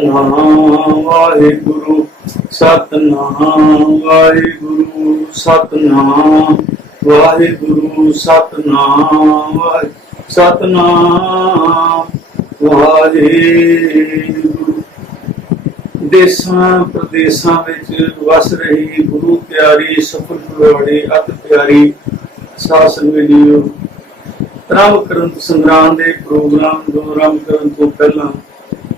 सतनाम वाहिगुरु सतनाम वाहिगुरु सतनाम वाहिगुरु सतनाम सतनाम वाहिगुरु। देशां प्रदेशां विच वस रही गुरु प्यारी सफल फुलवाड़ी अत प्यारी साध संगत जीओ, रामकरण संग्राम के प्रोग्राम दो रामकरण तो पहला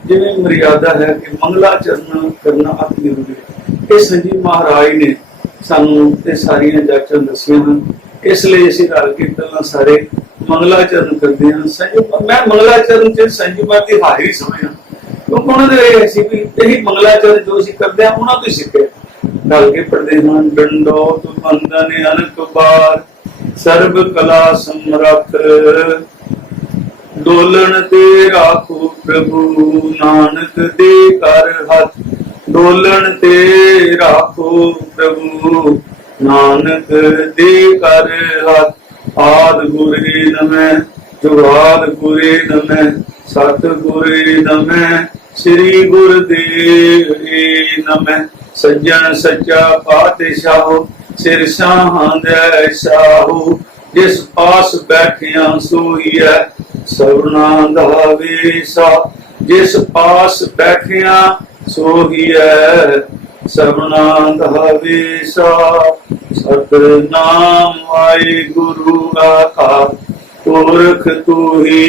जिवें मर्यादा है कि मंगलाचरण करना अति जरूरी है। इस संजीव महाराज ने सानू ते सारियां जाचां दसियां हैं, इसलिए असीं रल के पहला सारे मंगलाचरण करते हैं। संजीव मैं मंगलाचरण च संजीव की हाजिरी समझना, क्योंकि उन्होंने ऐसी भी यही मंगलाचरण जो असीं करते हैं उन्होंने तो सीखे रल के पढ़ते हैं। डंडोत बंदन अनक बार सर्व कला समरथ, डोलन ते राखो प्रभु नानक दे कर हाथ, डोलन ते राखो प्रभु नानक दे कर हाथ। आद गुरे नमः जुगाद गुरे नमः सत गुरे नमः श्री गुरुदेव नमः। सज्जन सच्चा पातशाहो सिर शाह शाहू, जिस पास बैठिया सोई है सबना दा वेसा, जिस पास बैठिया सोई है सबना दा वेसा। सतनाम वाहिगुरु आका पुरख तू ही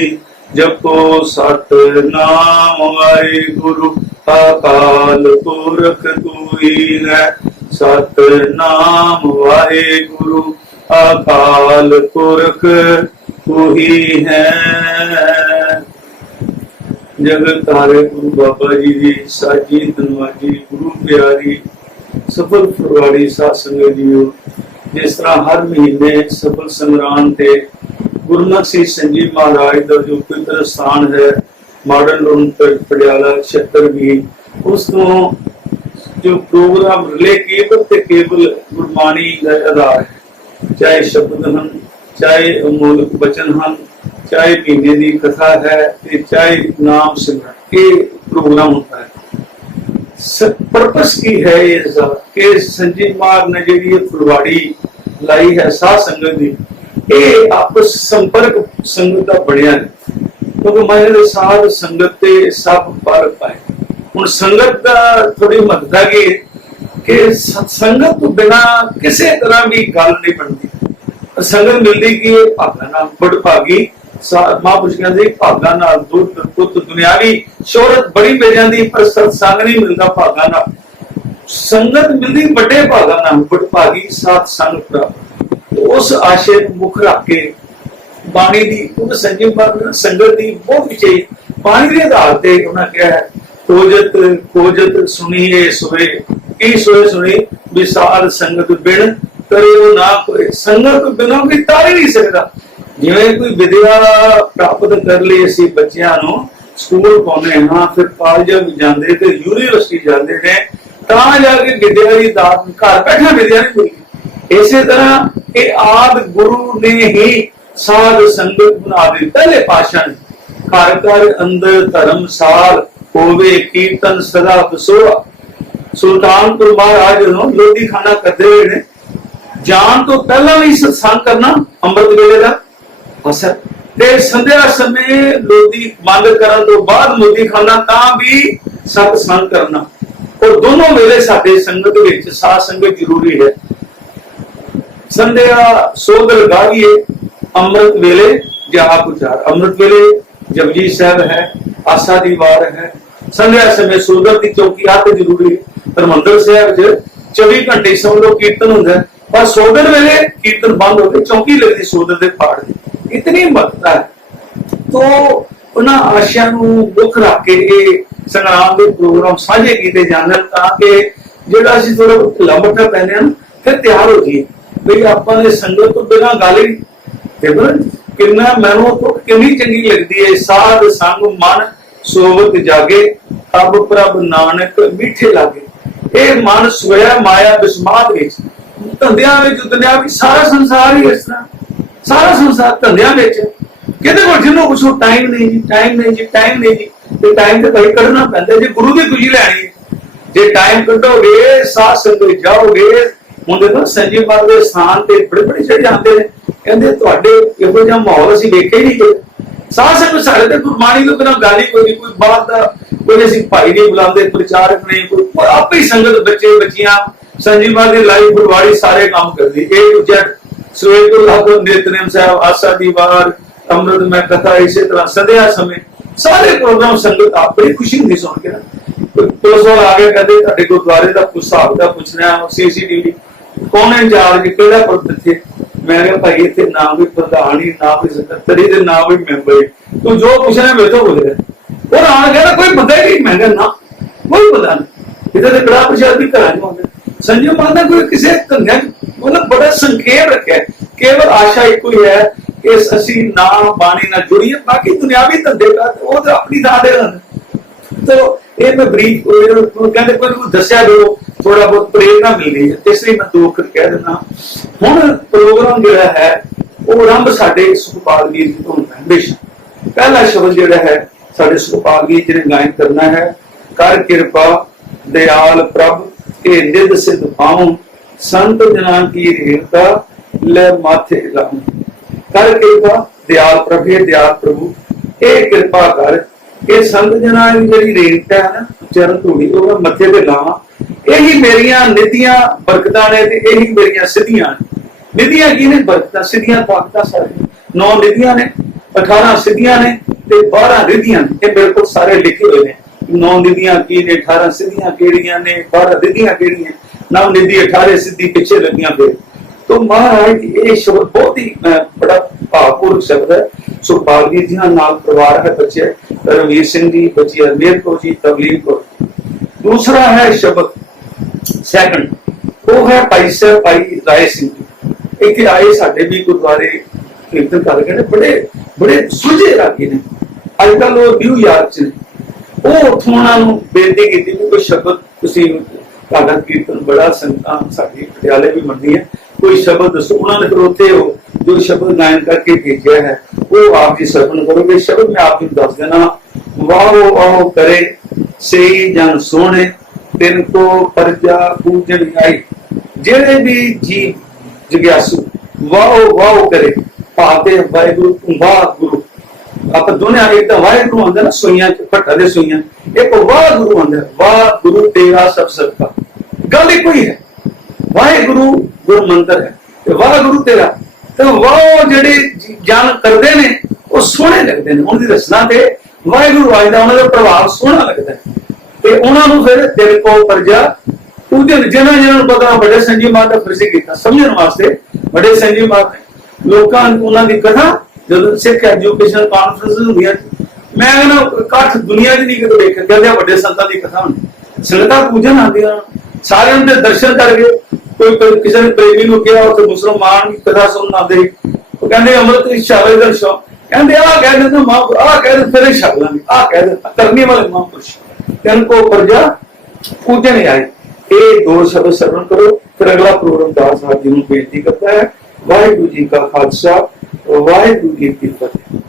जपो, सतनाम वाहिगुरु अकाल पुरख तू ही है, सतनाम वाहिगुरु अकाल पुरख तू ही है। जगत तारे गुरु बाबा जी दी साजी धनवाजी गुरु प्यारी सफल फुलवाड़ी साध संगत जीओ, जिस तरह हर महीने सफल संग्राम ते गुरुनानक श्री संजीव महाराज का जो पवित्र स्थान है मॉडर्न रोड पटियाला 76 उस जो प्रोग्राम रिले केवल ते केवल गुरबाणी का आधार है, चाहे शब्द हैं चाहे अमोलक वचन हैं चाहे महीने की कथा है चाहे नाम सिमरन, ये प्रोग्राम होता है। पर्पस की है ये कि संजीव महाराज ने जी फुलवाड़ी लाई है साध संगत की, ये आपस संपर्क संगत का बढ़िया है, क्योंकि मैं साध संगत ते सब पर पाए। हुण संगत का थोड़ी महत्ता की संगत तो बिना किसी तरह भी गल नहीं बनती। संगत मिलती कि भागा नाल बड़ भागी महापुरुष कहते भागा नाल दुध पुत दुनियावी शोहरत बड़ी मिल जाती पर सत्संग नहीं मिलता भागा नाल। संगत मिलती बड़े भागा नाल बड़ भागी साथ संग प्राप्त। उस आशय मुख रख के बाणी दी क्योंकि संजीव महाराज संगत की बहुत विचई बाणी के आधार से उन्हें क्या है खोजत खोजत सुनिए सोए की सोए सुनी विसार संगत बिन करे ना कोई। संगत बिना कोई तार ही नहीं सकता। जिवें कोई विद्या प्राप्त कर ली असी बच्चियां नूं स्कूल पाउने हां फिर कॉलेज भी जांदे ते यूनिवर्सिटी जांदे ने तां जाके विद्या की दात घर बैठा विद्या नहीं मिलती। इसी तरह ये आद गुरु ने ही साध संगत बना दी। पहले पातशाह ने घर घर अंदर धर्मसाल होवे कीर्तन सदा बसोआ। सुल्तानपुर महाराज लोधी खाना करते हुए ने जान तो पहला भी सत्संग करना अमृत वेले का असर ते संध्या समय लोधी बंद करने तो बाद लोधी खाना तां भी सत्संग करना। और दोनों वेले साडे संगत विच साध संगत जरूरी है। संध्या सोग लगाइए अमृत वेले जाप उचार, अमृत वेले जपजी साहब है आशा दी वार है। संध्या समय सोदर की चौकी आते जरूरी है। हरमंदर साहब 24 घंटे समझ लो कीर्तन होंगे पर सोदर वेले कीर्तन बंद हो गए चौकी लगती सोदर के पाड़ दी। इतनी महत्ता है तो उन्होंने आशिया मुख रख के संग्राम के प्रोग्राम साझे किए जाने ताकि जो अभी थोड़ा ढिला मट्ठा पैने फिर तैयार हो जाइए बई अपने संगत तो बिना गल ही किन्ना मैनू तो कितनी चंगी लगती है। साध संग मन सोवत जागे तब प्रभ नानक मीठे लागे। ये मन सोया माया बिस्मात धंधिया दुनिया भी सारा संसार ही इस तरह सारा संसार धंधिया कि जिन्होंने कुछ टाइम नहीं जी टाइम नहीं जी टाइम नहीं जी ਤੇ ਟਾਈਮ ਤੇ ਭਾਈ ਕੱਢਣਾ ਪੈਂਦਾ ਜੇ ਗੁਰੂ ਦੀ ਖੁਸ਼ੀ ਲੈਣੀ ਹੈ। ਜੇ ਟਾਈਮ ਕੱਢੋਗੇ ਸਾਧ ਸੰਗਤ ਜਾਓਗੇ, ਹੁਣ ਦੇਖੋ ਸੰਜੀਵ ਮਹਾਰਾਜ ਦੇ ਸਥਾਨ ਤੇ ਬੜੇ ਬੜੇ ਚੜ ਜਾਂਦੇ ਨੇ, ਕਹਿੰਦੇ ਤੁਹਾਡੇ ਇਹੋ ਜਿਹਾ ਮਾਹੌਲ ਅਸੀਂ ਵੇਖਿਆ ਹੀ ਨਹੀਂ ਕਦੇ। ਸਾਧ ਸੰਗਤ ਸਾਡੇ ਤੇ ਗੁਰਬਾਣੀ ਤੋਂ ਬਿਨਾਂ ਗੱਲ ਹੀ ਕੋਈ ਨਹੀਂ, ਕੋਈ ਬਾਤ ਦਾ ਕੋਈ ਅਸੀਂ ਭਾਈ ਨਹੀਂ ਬੁਲਾਉਂਦੇ, ਪ੍ਰਚਾਰਕ ਨਹੀਂ, ਕੋਈ ਆਪੇ ਹੀ ਸੰਗਤ ਬੱਚੇ ਬੱਚੀਆਂ ਸੰਜੀਵ ਮਹਾਰਾਜ ਦੀ ਲਾਈਵ ਗੁਰਬਾਣੀ ਸਾਰੇ ਕੰਮ ਕਰਦੀ A to Z, ਸਵੇਰ ਤੋਂ ਲਾ ਕੇ ਨਿਤਨੇਮ ਸਾਹਿਬ, ਆਸਾ ਦੀ ਵਾਰ, ਅੰਮ੍ਰਿਤ ਮੈਂ ਕਥਾ, ਇਸੇ ਤਰ੍ਹਾਂ ਸੰਧਿਆ ਸਮੇਂ ਸਾਰੇ ਪ੍ਰੋਗਰਾਮ ਸੰਗਤ ਆਪਣੀ ਖੁਸ਼ੀ ਹੁੰਦੀ ਸੁਣ ਕੇ ਨਾ। ਪੁਲਿਸ ਵਾਲਾ ਆ ਕੇ ਕਹਿੰਦੇ ਤੁਹਾਡੇ ਗੁਰਦੁਆਰੇ ਦਾ ਹਿਸਾਬ ਦਾ ਪੁੱਛਣਾ, CCTV ਕੌਣ ਇੰਚਾਰਜ, ਕਿਹੜਾ ਪ੍ਰਬੰਧਕ। ਮੈਂ ਕਿਹਾ ਭਾਈ ਇੱਥੇ ਨਾ ਕੋਈ ਪ੍ਰਧਾਨ ਹੀ, ਨਾ ਕੋਈ ਸਕੱਤਰੀ ਤੇ ਨਾ ਕੋਈ ਮੈਂਬਰ, ਤੂੰ ਜੋ ਪੁੱਛਣਾ ਮੇਰੇ ਤੋਂ ਪੁੱਛ ਰਿਹਾ। ਉਹ ਆਣ ਕਹਿੰਦਾ ਕੋਈ ਪਤਾ ਹੀ ਨਹੀਂ। ਮੈਂ ਕਿਹਾ ਨਾ ਕੋਈ ਪਤਾ ਨਹੀਂ, ਇਹਦੇ ਤੇ ਕੜਾ ਪ੍ਰਸ਼ਾਦ ਵੀ ਘਰਾਂ ਚ ਆਉਂਦੇ। ਸੰਜੀਵ ਮਹਾਰਾਜ ਕੋਈ ਕਿਸੇ ਕੰਨਿਆ ਮਤਲਬ ਬੜਾ ਸੰਖੇਪ ਰੱਖਿਆ, ਕੇਵਲ ਆਸ਼ਾ ਇੱਕੋ ਹੀ ਹੈ ਕਿ ਅਸੀਂ ਨਾ ਬਾਣੀ ਨਾਲ ਜੁੜੀਏ, ਬਾਕੀ ਦੁਨਿਆਵੀ ਧੰਦੇ ਕਰ ਉਹ ਤਾਂ ਆਪਣੀ ਥਾਂ ਦੇ ਹਨ। ਤੋ ਇਹ ਮੈਂ ਬਰੀਕ ਕਹਿੰਦੇ ਕੋਈ ਨੂੰ ਦੱਸਿਆ ਜੋ ਥੋੜਾ ਬਹੁਤ ਪ੍ਰੇਰਨਾ ਮਿਲਦੀ ਹੈ, ਇਸ ਲਈ ਮੈਂ ਦੋ ਅੱਖਰ ਕਹਿ ਦਿੰਦਾ। ਹੁਣ ਪ੍ਰੋਗਰਾਮ ਜਿਹੜਾ ਹੈ ਉਹ ਆਰੰਭ ਸਾਡੇ ਸੁਖਪਾਲ ਵੀਰ ਜੀ ਤੋਂ ਹੁੰਦਾ ਹੈ। ਹਮੇਸ਼ਾ ਪਹਿਲਾ ਸ਼ਬਦ ਜਿਹੜਾ ਹੈ ਸਾਡੇ ਸੁਖਪਾਲ ਵੀਰ ਜੀ ਨੇ ਗਾਇਨ ਕਰਨਾ ਹੈ, ਕਰ ਕਿਰਪਾ ਦਿਆਲ ਪ੍ਰਭ ਇਹ ਨਿਧ ਸਿਧ ਪਾਉ, ਸੰਤ ਜਨਾਂ ਕੀ ਰੇਣਕਾ ਲੈ ਮਾਥੇ ਲਾਉ। ਕਰ ਕਿਰਪਾ ਦਿਆਲ ਪ੍ਰਭ, ਇਹ ਦਿਆਲ ਪ੍ਰਭੂ ਇਹ ਕਿਰਪਾ ਕਰ, ਇਹ ਸੰਤ ਜਨਾਂ ਦੀ ਜਿਹੜੀ ਰੇਣਕਾ ਹੈ ਨਾ ਚਰਨ ਧੂੜੀ, ਉਹ ਮੈਂ ਮੱਥੇ ਤੇ ਲਾਵਾਂ। ਇਹੀ ਮੇਰੀਆਂ ਨਿਧੀਆਂ ਬਰਕਤਾਂ ਨੇ ਤੇ ਇਹੀ ਮੇਰੀਆਂ ਸਿੱਧੀਆਂ ਨੇ। ਨਿਧੀਆਂ ਕੀ ਨੇ? ਬਰਕਤਾਂ। ਸਿੱਧੀਆਂ ਤਾਕਤਾਂ ਸਾਰੀਆਂ 9 ਨਿਧੀਆਂ ਨੇ, 18 ਸਿੱਧੀਆਂ ਨੇ ਤੇ 12 ਰਿਧੀਆਂ ਨੇ। ਇਹ ਮੇਰੇ ਕੋਲ ਸਾਰੇ ਲਿਖੇ ਹੋਏ ਨੇ, 9 ਨਿਧੀਆਂ ਕੀ ਨੇ, 18 ਸਿੱਧੀਆਂ ਕਿਹੜੀਆਂ ਨੇ, 12 ਰਿਧੀਆਂ ਕਿਹੜੀਆਂ। 9 ਨਿਧੀ 18 ਸਿੱਧੀ ਪਿੱਛੇ ਲੱਗੀਆਂ ਫਿਰ। तो महाराज ये शब्द बहुत ही बड़ा भावपूर्ण शब्द है। सुखपाल जी जी नाल परिवार है, बच्चे रवीर सिंह जी, बच्ची हरमेर कौर जी, तवलीन कौर। दूसरा है शब्द सैकंड, वो है भाई साहब भाई राय सिंह जी। इतने आए साडे भी गुरुद्वारे कीर्तन कर रहे हैं, बड़े बड़े सुलझे रागी ने। अजकल वो न्यूयॉर्क च ने, वो उत्थों उन्होंने बेनती की कि कोई शब्द तुसीं ਤੁਹਾਡਾ ਕੀਰਤਨ ਬੜਾ ਸੰਗਤਾਂ ਸਾਡੀ ਪਟਿਆਲੇ ਵੀ ਮੰਨਦੀ ਹੈ, कोई शब्द दसो। उन्होंने फिर उत्थे जो शब्द गायन करके भेजा है वो आप जी श्रवण करोगे। शब्द मैं आप दस देना, वाहो वाहो करे से जन सोने, तिनको प्रजा पूजन आई। जेड़े भी जी जिज्ञासु वाहो वाहो करे, भाते वाहिगुरु वाह गुरु। आप दोनों एक तो वाहिगुरु आंदा ना सोइयां भट्टा दे सोइयां, एक वाह गुरु आंदा, वाह गुरु तेरा सब सबका। गल एक ही है, वाहिगुरु गुरु मंत्र है, वाह गुरु तेरा। तो वाह जेडे जन करते ने वो सोहने लगते हैं। उनकी रचना ते वाहिगुरु वाजदा, उन्होंने प्रभाव सोहना लगता है। ते उन्होंने फिर दिल को प्रजा पूजन, जिन्होंने जिन्होंने पता बड़े संजीव महाराज का फिर किया समझने वास्ते। बड़े संजीव महाराज लोगों उन्होंने कथा जो सिख एजुकेशन कॉन्फ्रेंस होंगी, मैं कहना कठ दुनिया च नहीं कितने देखे, कहते बड़े संतां की कथा होनी, संगतां पूजन आदि सारे उनके दर्शन करके। कोई किसी ने प्रेमी को किया तो मुसलमान की कथा सुनना आते, वो कहते अमृत इच्छावे दर्शो, कहते आ कह देते मां आ कह दे फिर छक लांगे, आ कह दे करने वाले महापुरुष इनको प्रजा पूजन आई। ये 2 शब्द श्रवण करो। फिर अगला प्रोग्राम दास साहब जी को बेनती करता है। वाहिगुरु जी का खालसा, वाहिगुरु जी की फतेह।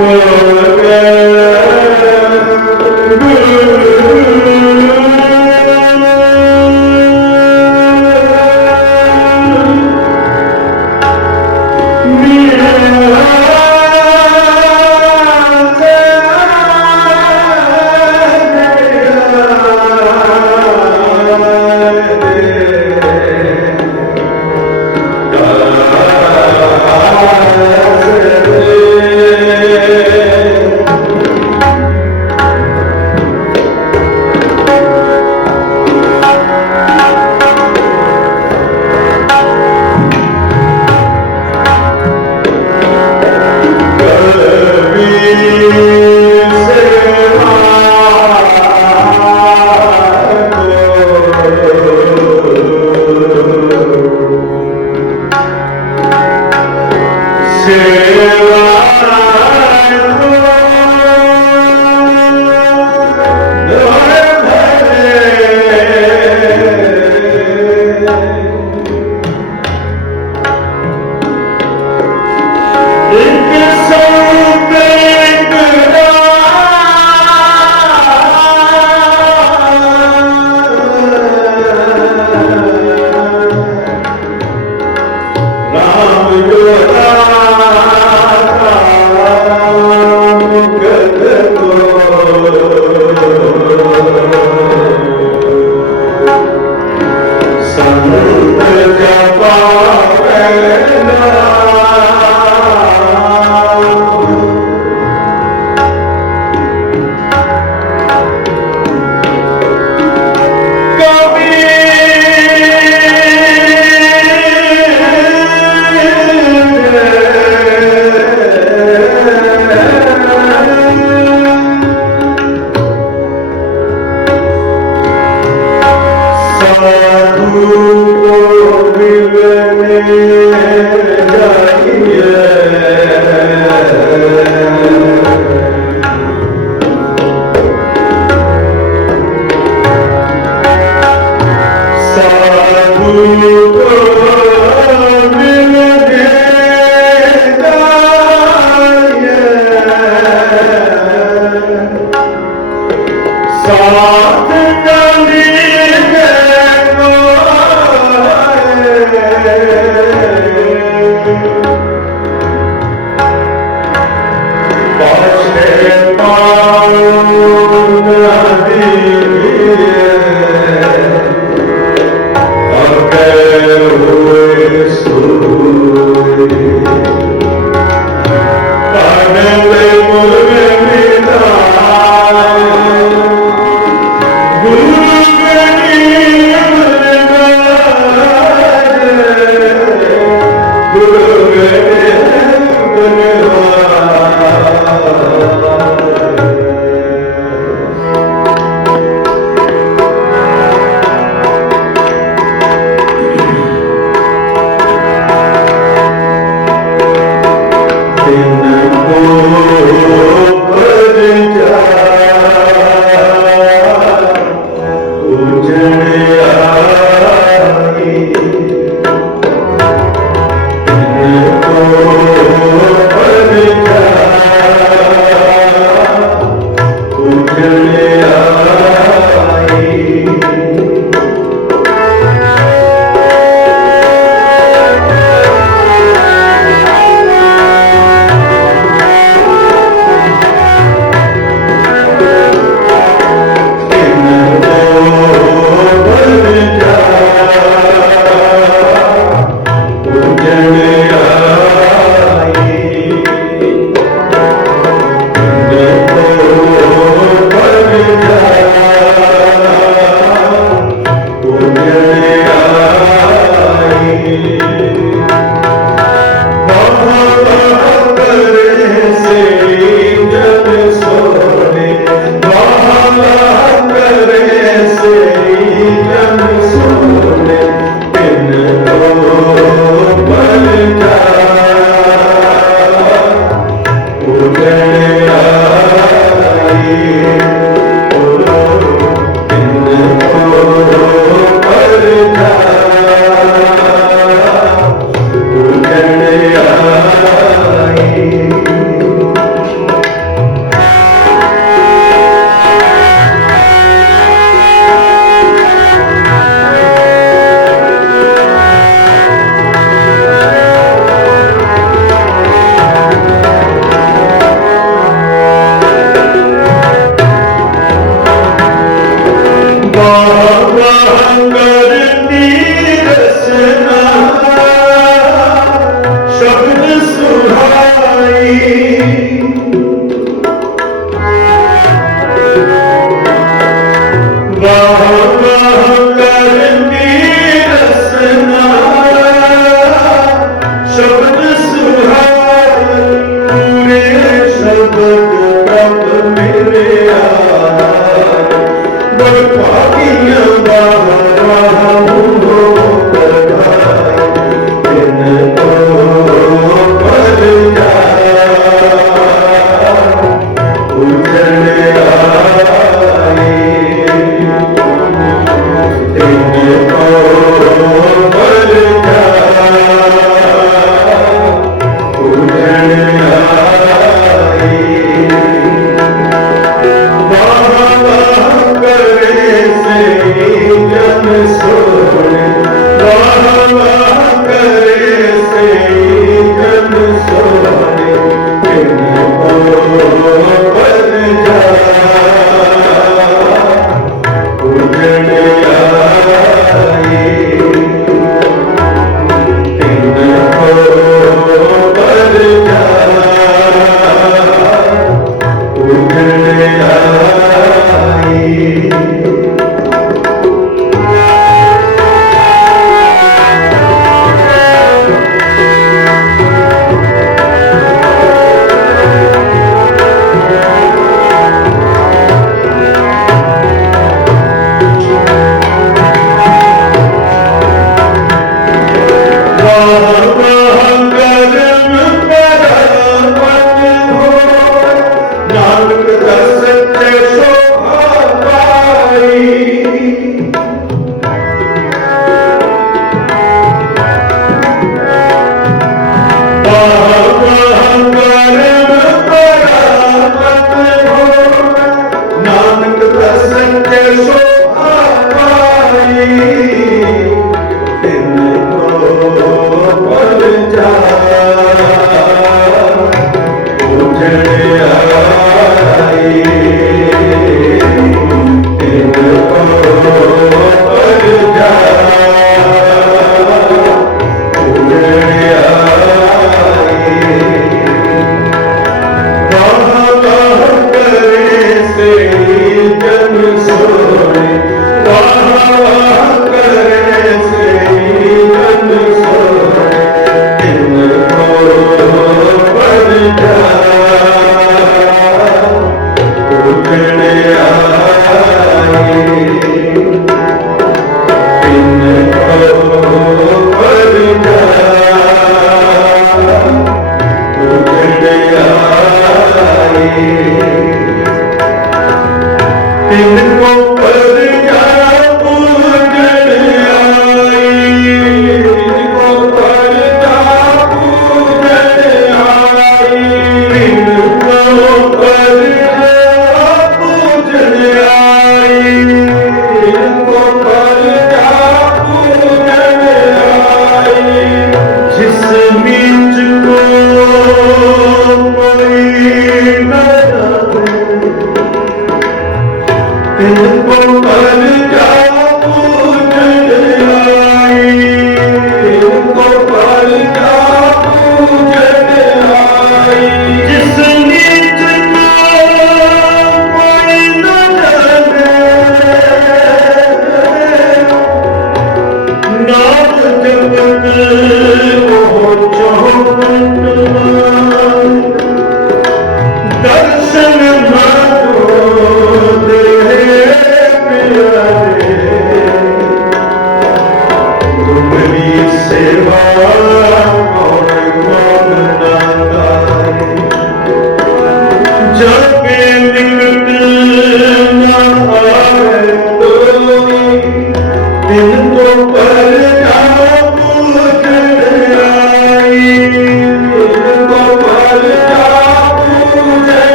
Bye.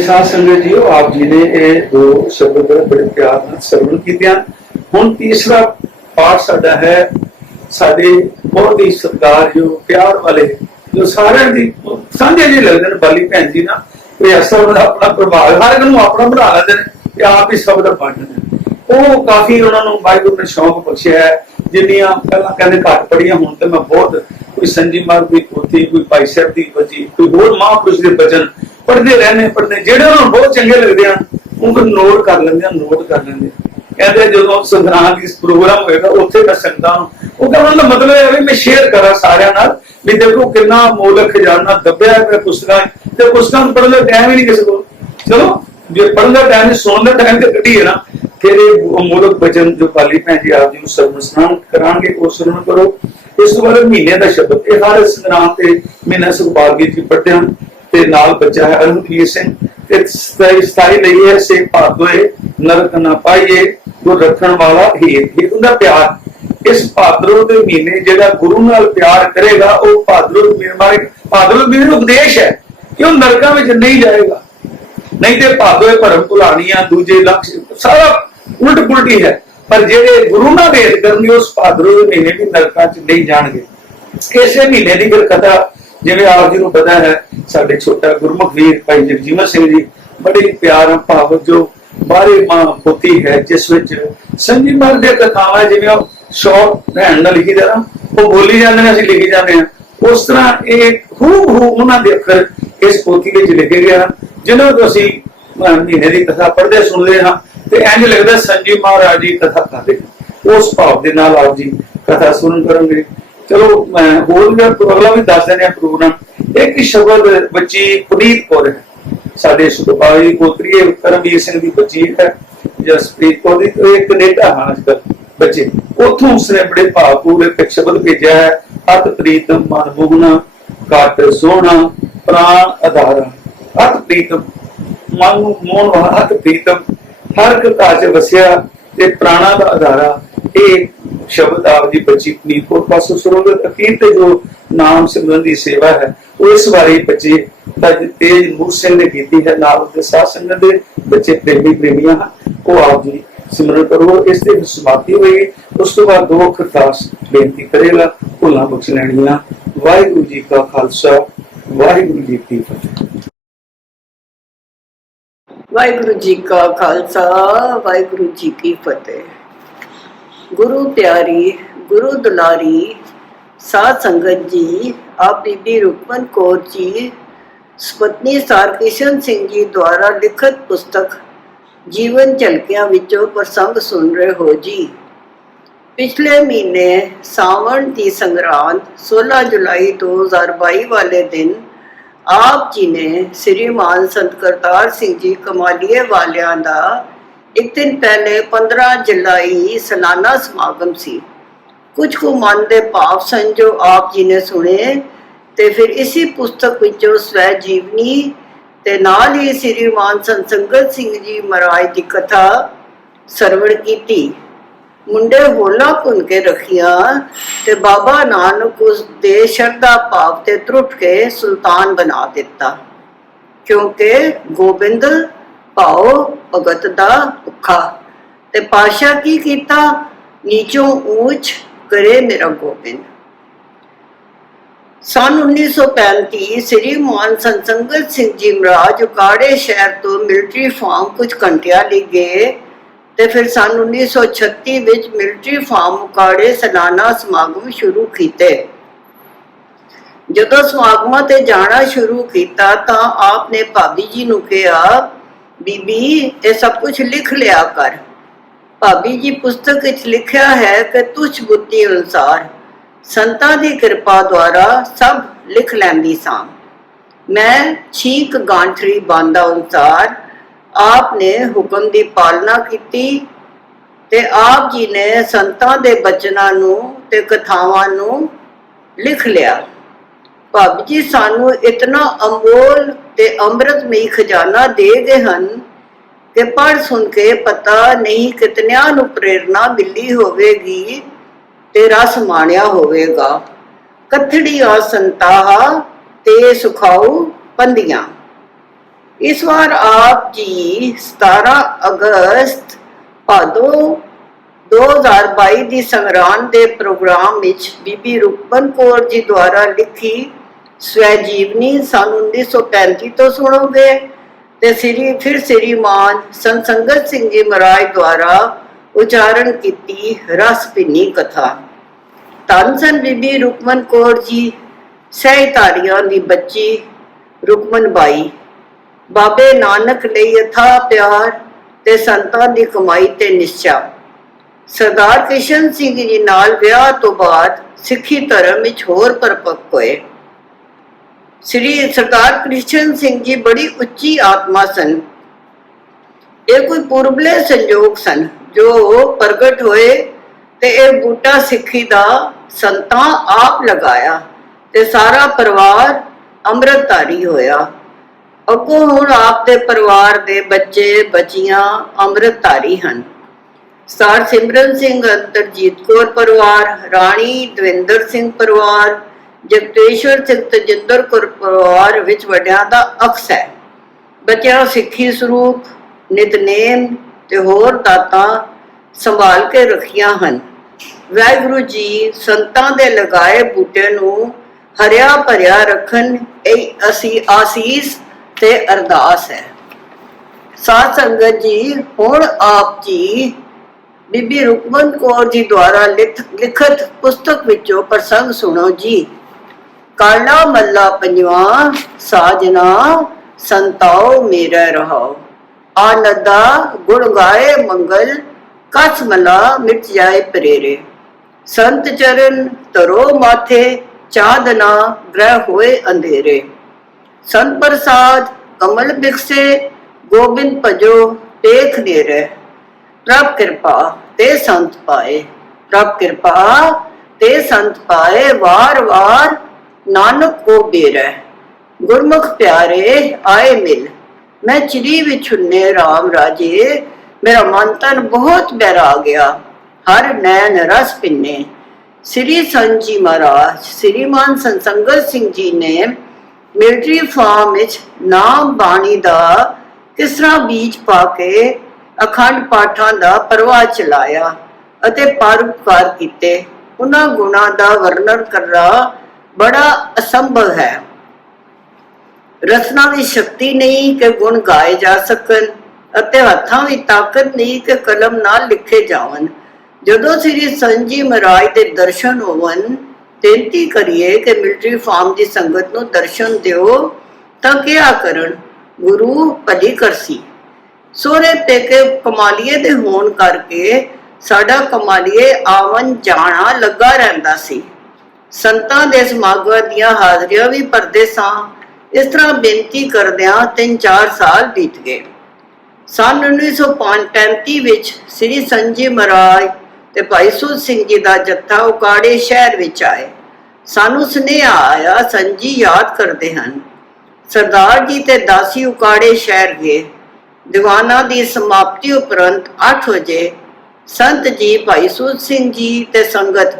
साध संगत जी आप जी ने ये दो शब्द बड़े प्यार ਨਾਲ ਸਰਵਣ ਕੀਤਿਆਂ। ਹੁਣ तीसरा पाठ साडा है साडे बहुत ही सत्कारयोग प्यार वाले जो सारे दी सांझे जी लगदे ने बाली भैन जी ना कोई ऐसा उन्होंने अपना प्रभाव हर एक नूं अपना बना लेंदे ने ते आप ही शब्द पढ़दे ਉਹ काफी उन्होंने वाहिगुरू ने शौक बख्शिया है। जिन्नियां पहला कहंदे घट पढ़ियां हुण ते मैं बहुत कोई संजी मार्ग दी पोथी कोई भाई साहब दी बची कोई होर महापुरुष दे बचन पढ़ते रहने पढ़ते जेडे उन्होंने बहुत चंगे लगते हैं ਉਹ ਫਿਰ ਨੋਟ ਕਰ ਲੈਂਦੇ ਆ, ਨੋਟ ਕਰ ਲੈਂਦੇ ਆ। ਕਹਿੰਦੇ ਜਦੋਂ ਸੰਗਰਾਂਦ ਦੀ ਪ੍ਰੋਗਰਾਮ ਹੋਏਗਾ ਉੱਥੇ ਮੈਂ ਸੰਗਤਾਂ ਨੂੰ, ਉਹ ਕਹਿੰਦਾ ਉਹਦਾ ਮਤਲਬ ਇਹ ਵੀ ਮੈਂ ਸ਼ੇਅਰ ਕਰਾਂ ਸਾਰਿਆਂ ਨਾਲ ਵੀ ਦੇਖੋ ਕਿੰਨਾ ਮੋਲਕ ਖਜ਼ਾਨਾ ਦੱਬਿਆ ਹੈ ਪੁਸਤਕਾਂ, ਤੇ ਪੁਸਤਕਾਂ ਨੂੰ ਪੜ੍ਹਨ ਦਾ ਟਾਈਮ ਹੀ ਨਹੀਂ ਕਿਸੇ ਕੋਲ। ਚਲੋ ਜੇ ਪੜ੍ਹਨ ਦਾ ਟਾਈਮ ਨਹੀਂ, ਸੁਣਨ ਦਾ ਟਾਈਮ ਤੇ ਕੱਢੀਏ ਨਾ। ਫਿਰ ਇਹ ਮੋਲਕ ਬਚਨ ਜੋ ਪਾਲੀ ਭੈਣ ਜੀ ਆਪ ਜੀ ਨੂੰ ਸਰਵਣ ਸਨਾਨ ਕਰਾਂਗੇ ਉਹ ਸਰਵਣ ਕਰੋ। ਇਸ ਤੋਂ ਬਾਅਦ ਮਹੀਨੇ ਦਾ ਸ਼ਬਦ, ਇਹ ਹਰ ਸੰਗਰਾਂਦ ਤੇ ਮਹੀਨਾ ਸੁਖਪਾਲ ਜੀ ਪੜ੍ਹਦੇ ਹਨ, ਤੇ ਨਾਲ ਬੱਚਾ ਹੈ ਅਰੁਣਵੀਰ ਸਿੰਘ, ਤੇ 27 ਲਈ ਹੈ ਸੇ ਭਾਦੋਏ ਨਰਕ ਨਾ ਪਾਈਏ ਗੁਰ ਰੱਖਣ ਵਾਲਾ ਹੀਰ ਹੁੰਦਾ ਪਿਆਰ। ਇਸ ਭਾਦਰੋਂ ਦੇ ਮਹੀਨੇ ਜਿਹੜਾ ਗੁਰੂ ਨਾਲ ਪਿਆਰ ਕਰੇਗਾ ਉਹ ਭਾਦਰੋਂ ਮਹੀਨੇ ਉਪਦੇਸ਼ ਹੈ ਕਿ ਉਹ ਨਰਕਾਂ ਵਿੱਚ ਨਹੀਂ ਜਾਏਗਾ। ਨਹੀਂ ਤੇ ਭਾਦੋਏ ਭਰਮ ਭੁਲਾਣੀਆਂ ਦੂਜੇ ਲਕਸ਼ ਸਾਰਾ ਉਲਟ ਪੁਲਟੀ ਹੈ। ਪਰ ਜਿਹੜੇ ਗੁਰੂ ਨਾਲ ਭੇਟ ਕਰਨਗੇ ਉਸ ਭਾਦਰੋਂ ਦੇ ਮਹੀਨੇ ਵੀ ਨਰਕਾਂ ਚ ਨਹੀਂ ਜਾਣਗੇ। ਇਸੇ ਮਹੀਨੇ ਦੀ ਫਿਰ ਕਥਾ ਜਿਵੇਂ ਆਪ ਜੀ ਨੂੰ ਪਤਾ ਹੈ, ਸਾਡੇ ਛੋਟਾ ਗੁਰਮੁਖ ਵੀਰ ਭਾਈ ਜਗਜੀਵਨ ਸਿੰਘ ਜੀ ਬੜੀ ਪਿਆਰ ਭਾਵ ਜੋ 12 ਮਾਹ ਪੋਥੀ ਹੈ, ਜਿਸ ਵਿੱਚ ਸੰਜੀ ਮਹਾਰਾਜ ਦੀਆਂ ਕਥਾਵਾਂ ਜਿਵੇਂ ਉਹ ਸ਼ੌਕ ਰਹਿਣ ਨਾਲ ਲਿਖੀ ਜਾਣਾ, ਉਹ ਬੋਲੀ ਜਾਂਦੇ ਨੇ, ਅਸੀਂ ਲਿਖੀ ਜਾਂਦੇ ਹਾਂ। ਉਸ ਤਰ੍ਹਾਂ ਇਹ ਹੂਬਹੂ ਉਹਨਾਂ ਦੇ ਅੱਖਰ ਇਸ ਪੋਥੀ ਵਿੱਚ ਲਿਖੇ ਗਏ ਹਨ, ਜਿਹਨਾਂ ਤੋਂ ਅਸੀਂ ਮਹੀਨੇ ਦੀ ਕਥਾ ਪੜ੍ਹਦੇ ਸੁਣਦੇ ਹਾਂ ਤੇ ਇੰਝ ਲੱਗਦਾ ਸੰਜੀ ਮਹਾਰਾਜ ਜੀ ਕਥਾ ਕਰਦੇ। ਉਸ ਭਾਵ ਦੇ ਨਾਲ ਆਪ ਜੀ ਕਥਾ ਸੁਣਨ ਕਰਨਗੇ। ਚਲੋ ਮੈਂ ਹੋਰ ਵੀ ਅਗਲਾ ਵੀ ਦੱਸ ਦਿੰਦੇ ਆ ਪ੍ਰੋਗਰਾਮ। ਇੱਕ ਸ਼ਬਦ ਬੱਚੀ ਪੁਨੀਤ ਕੌਰ ਹੈ, ਸਾਡੇ ਸੁਖਪਾਲ ਪੋਤਰੀ ਕਰਮਵੀਰ ਸਿੰਘ ਦੀ ਬੱਚੀ ਹੈ, ਜਸਪ੍ਰੀਤ ਕੌਰ ਦੀ, ਕੈਨੇਡਾ ਹਾਂ ਅੱਜ ਕੱਲ ਬੱਚੇ। ਉੱਥੋਂ ਉਸਨੇ ਬੜੇ ਭਾਵਪੂਰਵਕ ਇੱਕ ਸ਼ਬਦ ਭੇਜਿਆ ਹੈ, ਅਤ ਪ੍ਰੀਤਮ ਮਨ ਮੋਹਨਾ ਘਟ ਸੋਹਣਾ ਪ੍ਰਾਣ ਆਧਾਰਾ। ਅਤ ਪ੍ਰੀਤਮ ਮਨ ਨੂੰ ਮੋਹਣ ਵਾਲਾ, ਅਤ ਪ੍ਰੀਤਮ ਹਰ ਇੱਕ ਘਰ ਚ ਵਸਿਆ ਤੇ ਪ੍ਰਾਣਾ ਦਾ ਆਧਾਰਾ। ਇਹ ਸ਼ਬਦ ਆਪ ਦੀ ਬੱਚੀ ਪੁਨੀਤ ਕੌਰ ਪਾਸੋਂ ਸੁਣੋਗੇ। ਅਖੀਰ ਤੇ ਜੋ ਨਾਮ ਸਿਮਰਨ ਦੀ ਸੇਵਾ ਹੈ ਉਹ ਇਸ ਬਾਰੇ ਬੱਚੇ ਤੇਜ ਮੂਰ ਸਿੰਘ ਨੇ ਕੀਤੀ ਹੈ, ਨਾਲ ਦੇ ਸਾਧ ਸੰਗਤ ਦੇ ਬੱਚੇ ਪ੍ਰੇਮੀਆਂ ਹਨ, ਉਹ ਆਪ ਜੀ ਸਿਮਰਨ ਕਰੋ। ਇਸ ਤੇ ਸਮਾਪਤੀ ਹੋਏਗੀ। ਉਸ ਤੋਂ ਬਾਅਦ 2 ਅਰਦਾਸ ਬੇਨਤੀ ਕਰੇਗਾ, ਭੁੱਲਾਂ ਬਖਸ਼ ਲੈਣੀਆਂ। ਵਾਹਿਗੁਰੂ ਜੀ ਕਾ ਖਾਲਸਾ, ਵਾਹਿਗੁਰੂ ਜੀ ਕੀ ਫਤਿਹ। ਵਾਹਿਗੁਰੂ ਜੀ ਕਾ ਖਾਲਸਾ, ਵਾਹਿਗੁਰੂ ਜੀ ਕੀ ਫਤਿਹ। ਗੁਰੂ ਪਿਆਰੀ, ਗੁਰੂ ਦੁਲਾਰੀ ਸਾਧ ਸੰਗਤ ਜੀ, ਆਪ ਬੀਬੀ ਰੁਕਮਨ ਕੌਰ ਜੀ ਸੁਪਤਨੀ ਸਰ ਕਿਸ਼ਨ ਸਿੰਘ ਜੀ ਦੁਆਰਾ ਲਿਖਤ ਪੁਸਤਕ ਜੀਵਨ ਝਲਕਿਆਂ ਵਿੱਚੋਂ ਪ੍ਰਸੰਗ ਸੁਣ ਰਹੇ ਹੋ ਜੀ। ਪਿਛਲੇ ਮਹੀਨੇ ਸਾਵਣ ਦੀ ਸੰਗਰਾਂਦ 16 ਜੁਲਾਈ 2022 ਵਾਲੇ ਦਿਨ ਆਪ ਜੀ ਨੇ ਸ੍ਰੀਮਾਨ ਸੰਤ ਕਰਤਾਰ ਸਿੰਘ ਜੀ ਕਮਾਲੀਏ ਵਾਲਿਆਂ ਦਾ ਇੱਕ ਦਿਨ ਪਹਿਲੇ 15 ਜੁਲਾਈ ਸਾਲਾਨਾ ਸਮਾਗਮ ਸੀ। ਕੁਝ ਕੁ ਮਨ ਦੇ ਭਾਵ ਸਨ ਜੋ ਆਪ ਜੀ ਨੇ ਸੁਣੇ, ਤੇ ਫਿਰ ਇसी ਪੁਸਤਕ ਵਿੱਚੋਂ ਸਵੈ ਜੀਵਨੀ ਤੇ ਨਾਲ ਹੀ ਸ੍ਰੀਮਾਨ ਸੰਤ ਸੰਗਤ ਸਿੰਘ ਜੀ ਮਹਾਰਾਜ ਦੀ ਕਥਾ ਸਰਵਣ ਕੀਤੀ। ਮੁੰਡੇ ਹੋਲਾ ਭੁੰਨ ਕੇ ਰੱਖੀਆਂ ਤੇ ਬਾਬਾ ਨਾਨਕ ਉਸ ਦੇ ਸ਼ਰਧਾ ਭਾਵ ਤੇ ਤਰੁੱਟ ਕੇ ਸੁਲਤਾਨ ਬਣਾ ਦਿੱਤਾ, ਕਿਉਂਕਿ ਗੋਬਿੰਦ ਭਾਉ ਭਗਤ ਦਾ ਭੁੱਖਾ। ਤੇ ਪਾਸ਼ਾ ਕੀ ਕੀਤਾ, ਨੀਚੋਂ ਊਚ ਕਰੇ ਮੇਰਾ ਗੋਬਿੰਦ। ਸਨ 1935 ਸ੍ਰੀਮਾਨ ਸੰਤ ਸੰਗਤ ਸਿੰਘ ਜੀ ਮਹਾਰਾਜ ਉਕਾੜੇ ਸ਼ਹਿਰ ਤੋਂ ਮਿਲਟਰੀ ਫਾਰਮ ਕੁਝ ਘੰਟਿਆਂ ਲਈ ਗਏ, ਤੇ ਫਿਰ ਸਨ 1936 ਵਿੱਚ ਮਿਲਟਰੀ ਫਾਰਮ ਉਕਾੜੇ ਸਾਲਾਨਾ ਸਮਾਗਮ ਸ਼ੁਰੂ ਕੀਤੇ। ਜਦੋਂ ਸਮਾਗਮਾਂ ਤੇ ਜਾਣਾ ਸ਼ੁਰੂ ਕੀਤਾ ਤਾਂ ਆਪ ਨੇ ਭਾਬੀ ਜੀ ਨੂੰ ਕਿਹਾ, ਬੀਬੀ ਇਹ ਸਭ ਕੁਝ ਲਿਖ ਲਿਆ ਕਰ। ਭਾਬੀ ਜੀ ਪੁਸਤਕ ਵਿੱਚ ਲਿਖਿਆ ਹੈ ਕਿ ਤੁਛ ਬੁੱਧੀ ਅਨੁਸਾਰ ਸੰਤਾਂ ਦੀ ਕਿਰਪਾ ਦੁਆਰਾ ਸਭ ਲਿਖ ਲੈਂਦੀ ਸਾਂ। ਮੈਂ ਛੀਕ ਗਾਂਠਰੀ ਬਾਂਦਾ ਅਨੁਸਾਰ ਆਪ ਨੇ ਹੁਕਮ ਦੀ ਪਾਲਣਾ ਕੀਤੀ ਤੇ ਆਪ ਜੀ ਨੇ ਸੰਤਾਂ ਦੇ ਬਚਨਾਂ ਨੂੰ ਤੇ ਕਥਾਵਾਂ ਨੂੰ ਲਿਖ ਲਿਆ। ਭਾਬੀ ਜੀ ਸਾਨੂੰ ਇਤਨਾ ਅਮੋਲ ਤੇ ਅੰਮ੍ਰਿਤਮਈ ਖਜ਼ਾਨਾ ਦੇ ਗਏ ਹਨ ਕਿ ਪੜ੍ਹ ਸੁਣ ਕੇ ਪਤਾ ਨਹੀਂ ਕਿਤਨਿਆਂ ਨੂੰ ਪ੍ਰੇਰਨਾ ਮਿਲੀ ਹੋਵੇਗੀ ਤੇ ਰਸ ਮਾਣਿਆ ਹੋਵੇਗਾ। ਕਥੜੀਆਂ ਸੰਤਾਹਾ ਤੇ ਸੁਖਾਉ ਪੰਦੀਆਂ। ਇਸ ਵਾਰ ਆਪ ਜੀ 17 ਅਗਸਤ ਭਾਦੋ 2022 ਦੀ ਸੰਗਰਾਂਦ ਦੇ ਪ੍ਰੋਗਰਾਮ ਵਿੱਚ ਬੀਬੀ ਰੁਕਮਨ ਕੌਰ ਜੀ ਦੁਆਰਾ ਲਿਖੀ ਸਵੈ ਜੀਵਨੀ ਸਨ 1935 ਤੋਂ ਸੁਣੋਗੇ, ਤੇ ਫਿਰ ਸ੍ਰੀਮਾਨ ਸੰਤ ਸੰਗਤ ਸਿੰਘ ਜੀ ਮਹਾਰਾਜ ਦੁਆਰਾ ਉਚਾਰਨ ਕੀਤੀ ਰਸ ਭਿੰਨੀ ਕਥਾ। ਧੰਨ ਸਨ ਬੀਬੀ ਰੁਕਮਨ ਕੌਰ ਜੀ, ਸਹਿਧਾਰੀਆਂ ਦੀ ਬੱਚੀ ਰੁਕਮਨ ਬਾਈ। ਬਾਬੇ ਨਾਨਕ ਲਈ ਅਥਾਹ ਪਿਆਰ ਤੇ ਸੰਤਾਂ ਦੀ ਕਮਾਈ ਤੇ ਨਿਸ਼ਚਾ। ਸਰਦਾਰ ਕਿਸ਼ਨ ਸਿੰਘ ਜੀ ਨਾਲ ਵਿਆਹ ਤੋਂ ਬਾਅਦ ਸਿੱਖੀ ਧਰਮ ਵਿੱਚ ਹੋਰ ਪਰਪੱਕ ਹੋਏ। ਸ੍ਰੀ ਸਰਦਾਰ ਕ੍ਰਿਸ਼ਨ ਸਿੰਘ ਜੀ ਬੜੀ ਉੱਚੀ ਆਤਮਾ ਸਨ। ਇਹ ਕੋਈ ਪੁਰਬਲੇ ਸੰਜੋਗ ਸਨ ਜੋ ਪ੍ਰਗਟ ਹੋਏ ਤੇ ਇਹ ਬੂਟਾ ਸਿੱਖੀ ਦਾ ਸੰਤਾਂ ਆਪ ਲਗਾਇਆ ਤੇ ਸਾਰਾ ਪਰਿਵਾਰ ਅੰਮ੍ਰਿਤਧਾਰੀ ਹੋਇਆ। ਅੱਗੋਂ ਹੁਣ ਆਪ ਦੇ ਪਰਿਵਾਰ ਦੇ ਬੱਚੇ ਬੱਚੀਆਂ ਅੰਮ੍ਰਿਤਧਾਰੀ ਹਨ। ਸਰ ਸਿਮਰਨ ਸਿੰਘ ਅੰਤਰਜੀਤ ਕੌਰ ਪਰਿਵਾਰ, ਰਾਣੀ ਦਵਿੰਦਰ ਸਿੰਘ ਪਰਿਵਾਰ, ਜਗਤੇਸ਼ਵਰ ਸਿੰਘ ਤਜਿੰਦਰ ਕੌਰ ਪਰਿਵਾਰ ਵਿੱਚ ਵੱਡਿਆਂ ਦਾ ਅਕਸ ਹੈ। ਬੱਚਿਆਂ ਸਿੱਖੀ ਸਰੂਪ, ਨਿਤਨੇਮ ਤੇ ਹੋਰ ਦਾਤਾਂ ਸੰਭਾਲ ਕੇ ਰੱਖੀਆਂ ਹਨ। ਵਾਹਿਗੁਰੂ ਜੀ ਸੰਤਾਂ ਦੇ ਲਗਾਏ ਬੂਟੇ ਨੂੰ ਹਰਿਆ ਭਰਿਆ ਰੱਖਣ, ਇਹ ਅਸੀਂ ਆਸੀਸ ਤੇ ਅਰਦਾਸ ਹੈ। ਸਾਧ ਸੰਗਤ ਜੀ, ਹੁਣ ਆਪ ਜੀ ਬੀਬੀ ਰੁਕਮਨ ਕੌਰ ਜੀ ਦੁਆਰਾ ਲਿਖਤ ਪੁਸਤਕ ਵਿੱਚੋਂ ਪ੍ਰਸੰਗ ਸੁਣੋ ਜੀ। ਕਾਲਾ ਮੱਲਾ ਪੰਜਵਾਂ, ਸਾਜਨਾ ਸੰਤਾਓ ਮੇਰਾ ਰਹਾਓ। ਆਨੰਦਾ ਗੁਣ ਗਾਏ ਮੰਗਲ, ਕਸ ਮਲਾ ਮਿਟ ਜਾਏ ਪਰੇਰੇ। ਸੰਤ ਚਰਨ ਧਰੋ ਮਾਥੇ, ਚਾਦਨਾ ਗ੍ਰਹਿ ਹੋਏ ਅੰਧੇਰੇ। ਸੰਤ ਪ੍ਰਸਾਦ ਕਮਲ ਬਿਖਸੇ, ਗੋਬਿੰਦ ਭਜੋ ਟੇਕ ਨੇਰੇ। ਪ੍ਰਭ ਕਿਰਪਾ ਤੇ ਸੰਤ ਪਾਏ, ਪ੍ਰਭ ਕਿਰਪਾ ਤੇ ਸੰਤ ਪਾਏ। ਵਾਰ ਵਾਰ ਨਾਨਕ ਕੋ ਬੇਰੈ, ਗੁਰਮੁਖ ਪਿਆਰੇ ਆਏ ਮਿਲ। ਮੈਂ ਚਿੜੀ ਵਿੱਚ ਹੁੰਨੇ ਰਾਮ ਰਾਜੇ, ਮੇਰਾ ਮਨ ਤਨ ਬਹੁਤ ਬਹਿਰਾ ਗਿਆ। ਹਰ ਨੈਣ ਰਸ ਪਿੰਨੇ। ਸ੍ਰੀ ਸੰਤ ਜੀ ਮਹਾਰਾਜ ਸ੍ਰੀਮਾਨ ਸੰਗਤ ਸਿੰਘ ਜੀ ਨੇ ਮਿਲਟਰੀ ਫਾਰਮ ਵਿੱਚ ਨਾਮ ਬਾਣੀ ਦਾ ਕਿਸ ਤਰ੍ਹਾਂ ਬੀਜ ਪਾ ਕੇ ਅਖੰਡ ਪਾਠਾਂ ਦਾ ਪ੍ਰਵਾਹ ਚਲਾਇਆ ਅਤੇ ਪਰਉਪਕਾਰ ਕੀਤੇ। ਉਹਨਾਂ ਗੁਣਾਂ ਦਾ ਵਰਣਨ ਕਰਨਾ ਬੜਾ ਅਸੰਭਵ ਹੈ। ਰਚਨਾ ਦੀ ਸ਼ਕਤੀ ਨਹੀਂ ਕਿ ਗੁਣ ਗਾਏ ਜਾ ਸਕਣ ਅਤੇ ਹੱਥਾਂ ਵਿੱਚ ਤਾਕਤ ਨਹੀਂ ਕਿ ਕਲਮ ਨਾਲ ਲਿਖੇ ਜਾਵਣ। ਜਦੋਂ ਸ੍ਰੀ ਸੰਤ ਜੀ ਮਹਾਰਾਜ ਦੇ ਦਰਸ਼ਨ ਹੋਵਨ, ਬੇਨਤੀ ਕਰੀਏ ਕਿ ਮਿਲਟਰੀ ਫਾਰਮ ਦੀ ਸੰਗਤ ਨੂੰ ਦਰਸ਼ਨ ਦਿਓ ਤਾਂ ਕਿਹਾ ਕਰਨ, ਗੁਰੂ ਭਲੀ ਕਰਸੀ। ਸੋਹਰੇ ਪੇਕੇ ਕਮਾਲੀਏ ਦੇ ਹੋਣ ਕਰਕੇ ਸਾਡਾ ਕਮਾਲੀਏ ਆਵਨ ਜਾਣਾ ਲੱਗਾ ਰਹਿੰਦਾ ਸੀ। ਸੰਤਾਂ ਦੇ ਸਮਾਗਮਾਂ ਦੀਆਂ ਹਾਜ਼ਰੀਆਂ ਵੀ ਭਰਦੇ ਸਾਂ। ਇਸ ਤਰ੍ਹਾਂ ਬੇਨਤੀ ਕਰਦਿਆਂ 3-4 ਸਾਲ ਬੀਤ ਗਏ। ਸੰਨ 1935 ਵਿੱਚ ਸ੍ਰੀ ਸੰਤ ਜੀ ਮਹਾਰਾਜ ਤੇ ਭਾਈ ਸੂਤ ਸਿੰਘ ਜੀ ਦਾ ਜੱਥਾ ਉਕਾੜੇ ਸ਼ਹਿਰ ਵਿੱਚ ਆਏ। ਸਾਨੂੰ ਸੁਨੇਹਾ ਆਇਆ, ਸੰਤ ਜੀ ਯਾਦ ਕਰਦੇ ਹਨ। ਸਰਦਾਰ ਜੀ ਤੇ ਦਾਸੀ ਉਕਾੜੇ ਸ਼ਹਿਰ ਗਏ। ਦੀਵਾਨਾਂ ਦੀ ਸਮਾਪਤੀ ਉਪਰੰਤ 8 ਵਜੇ ਸੰਤ ਜੀ, ਭਾਈ ਸੂਤ ਸਿੰਘ ਜੀ ਤੇ ਸੰਗਤ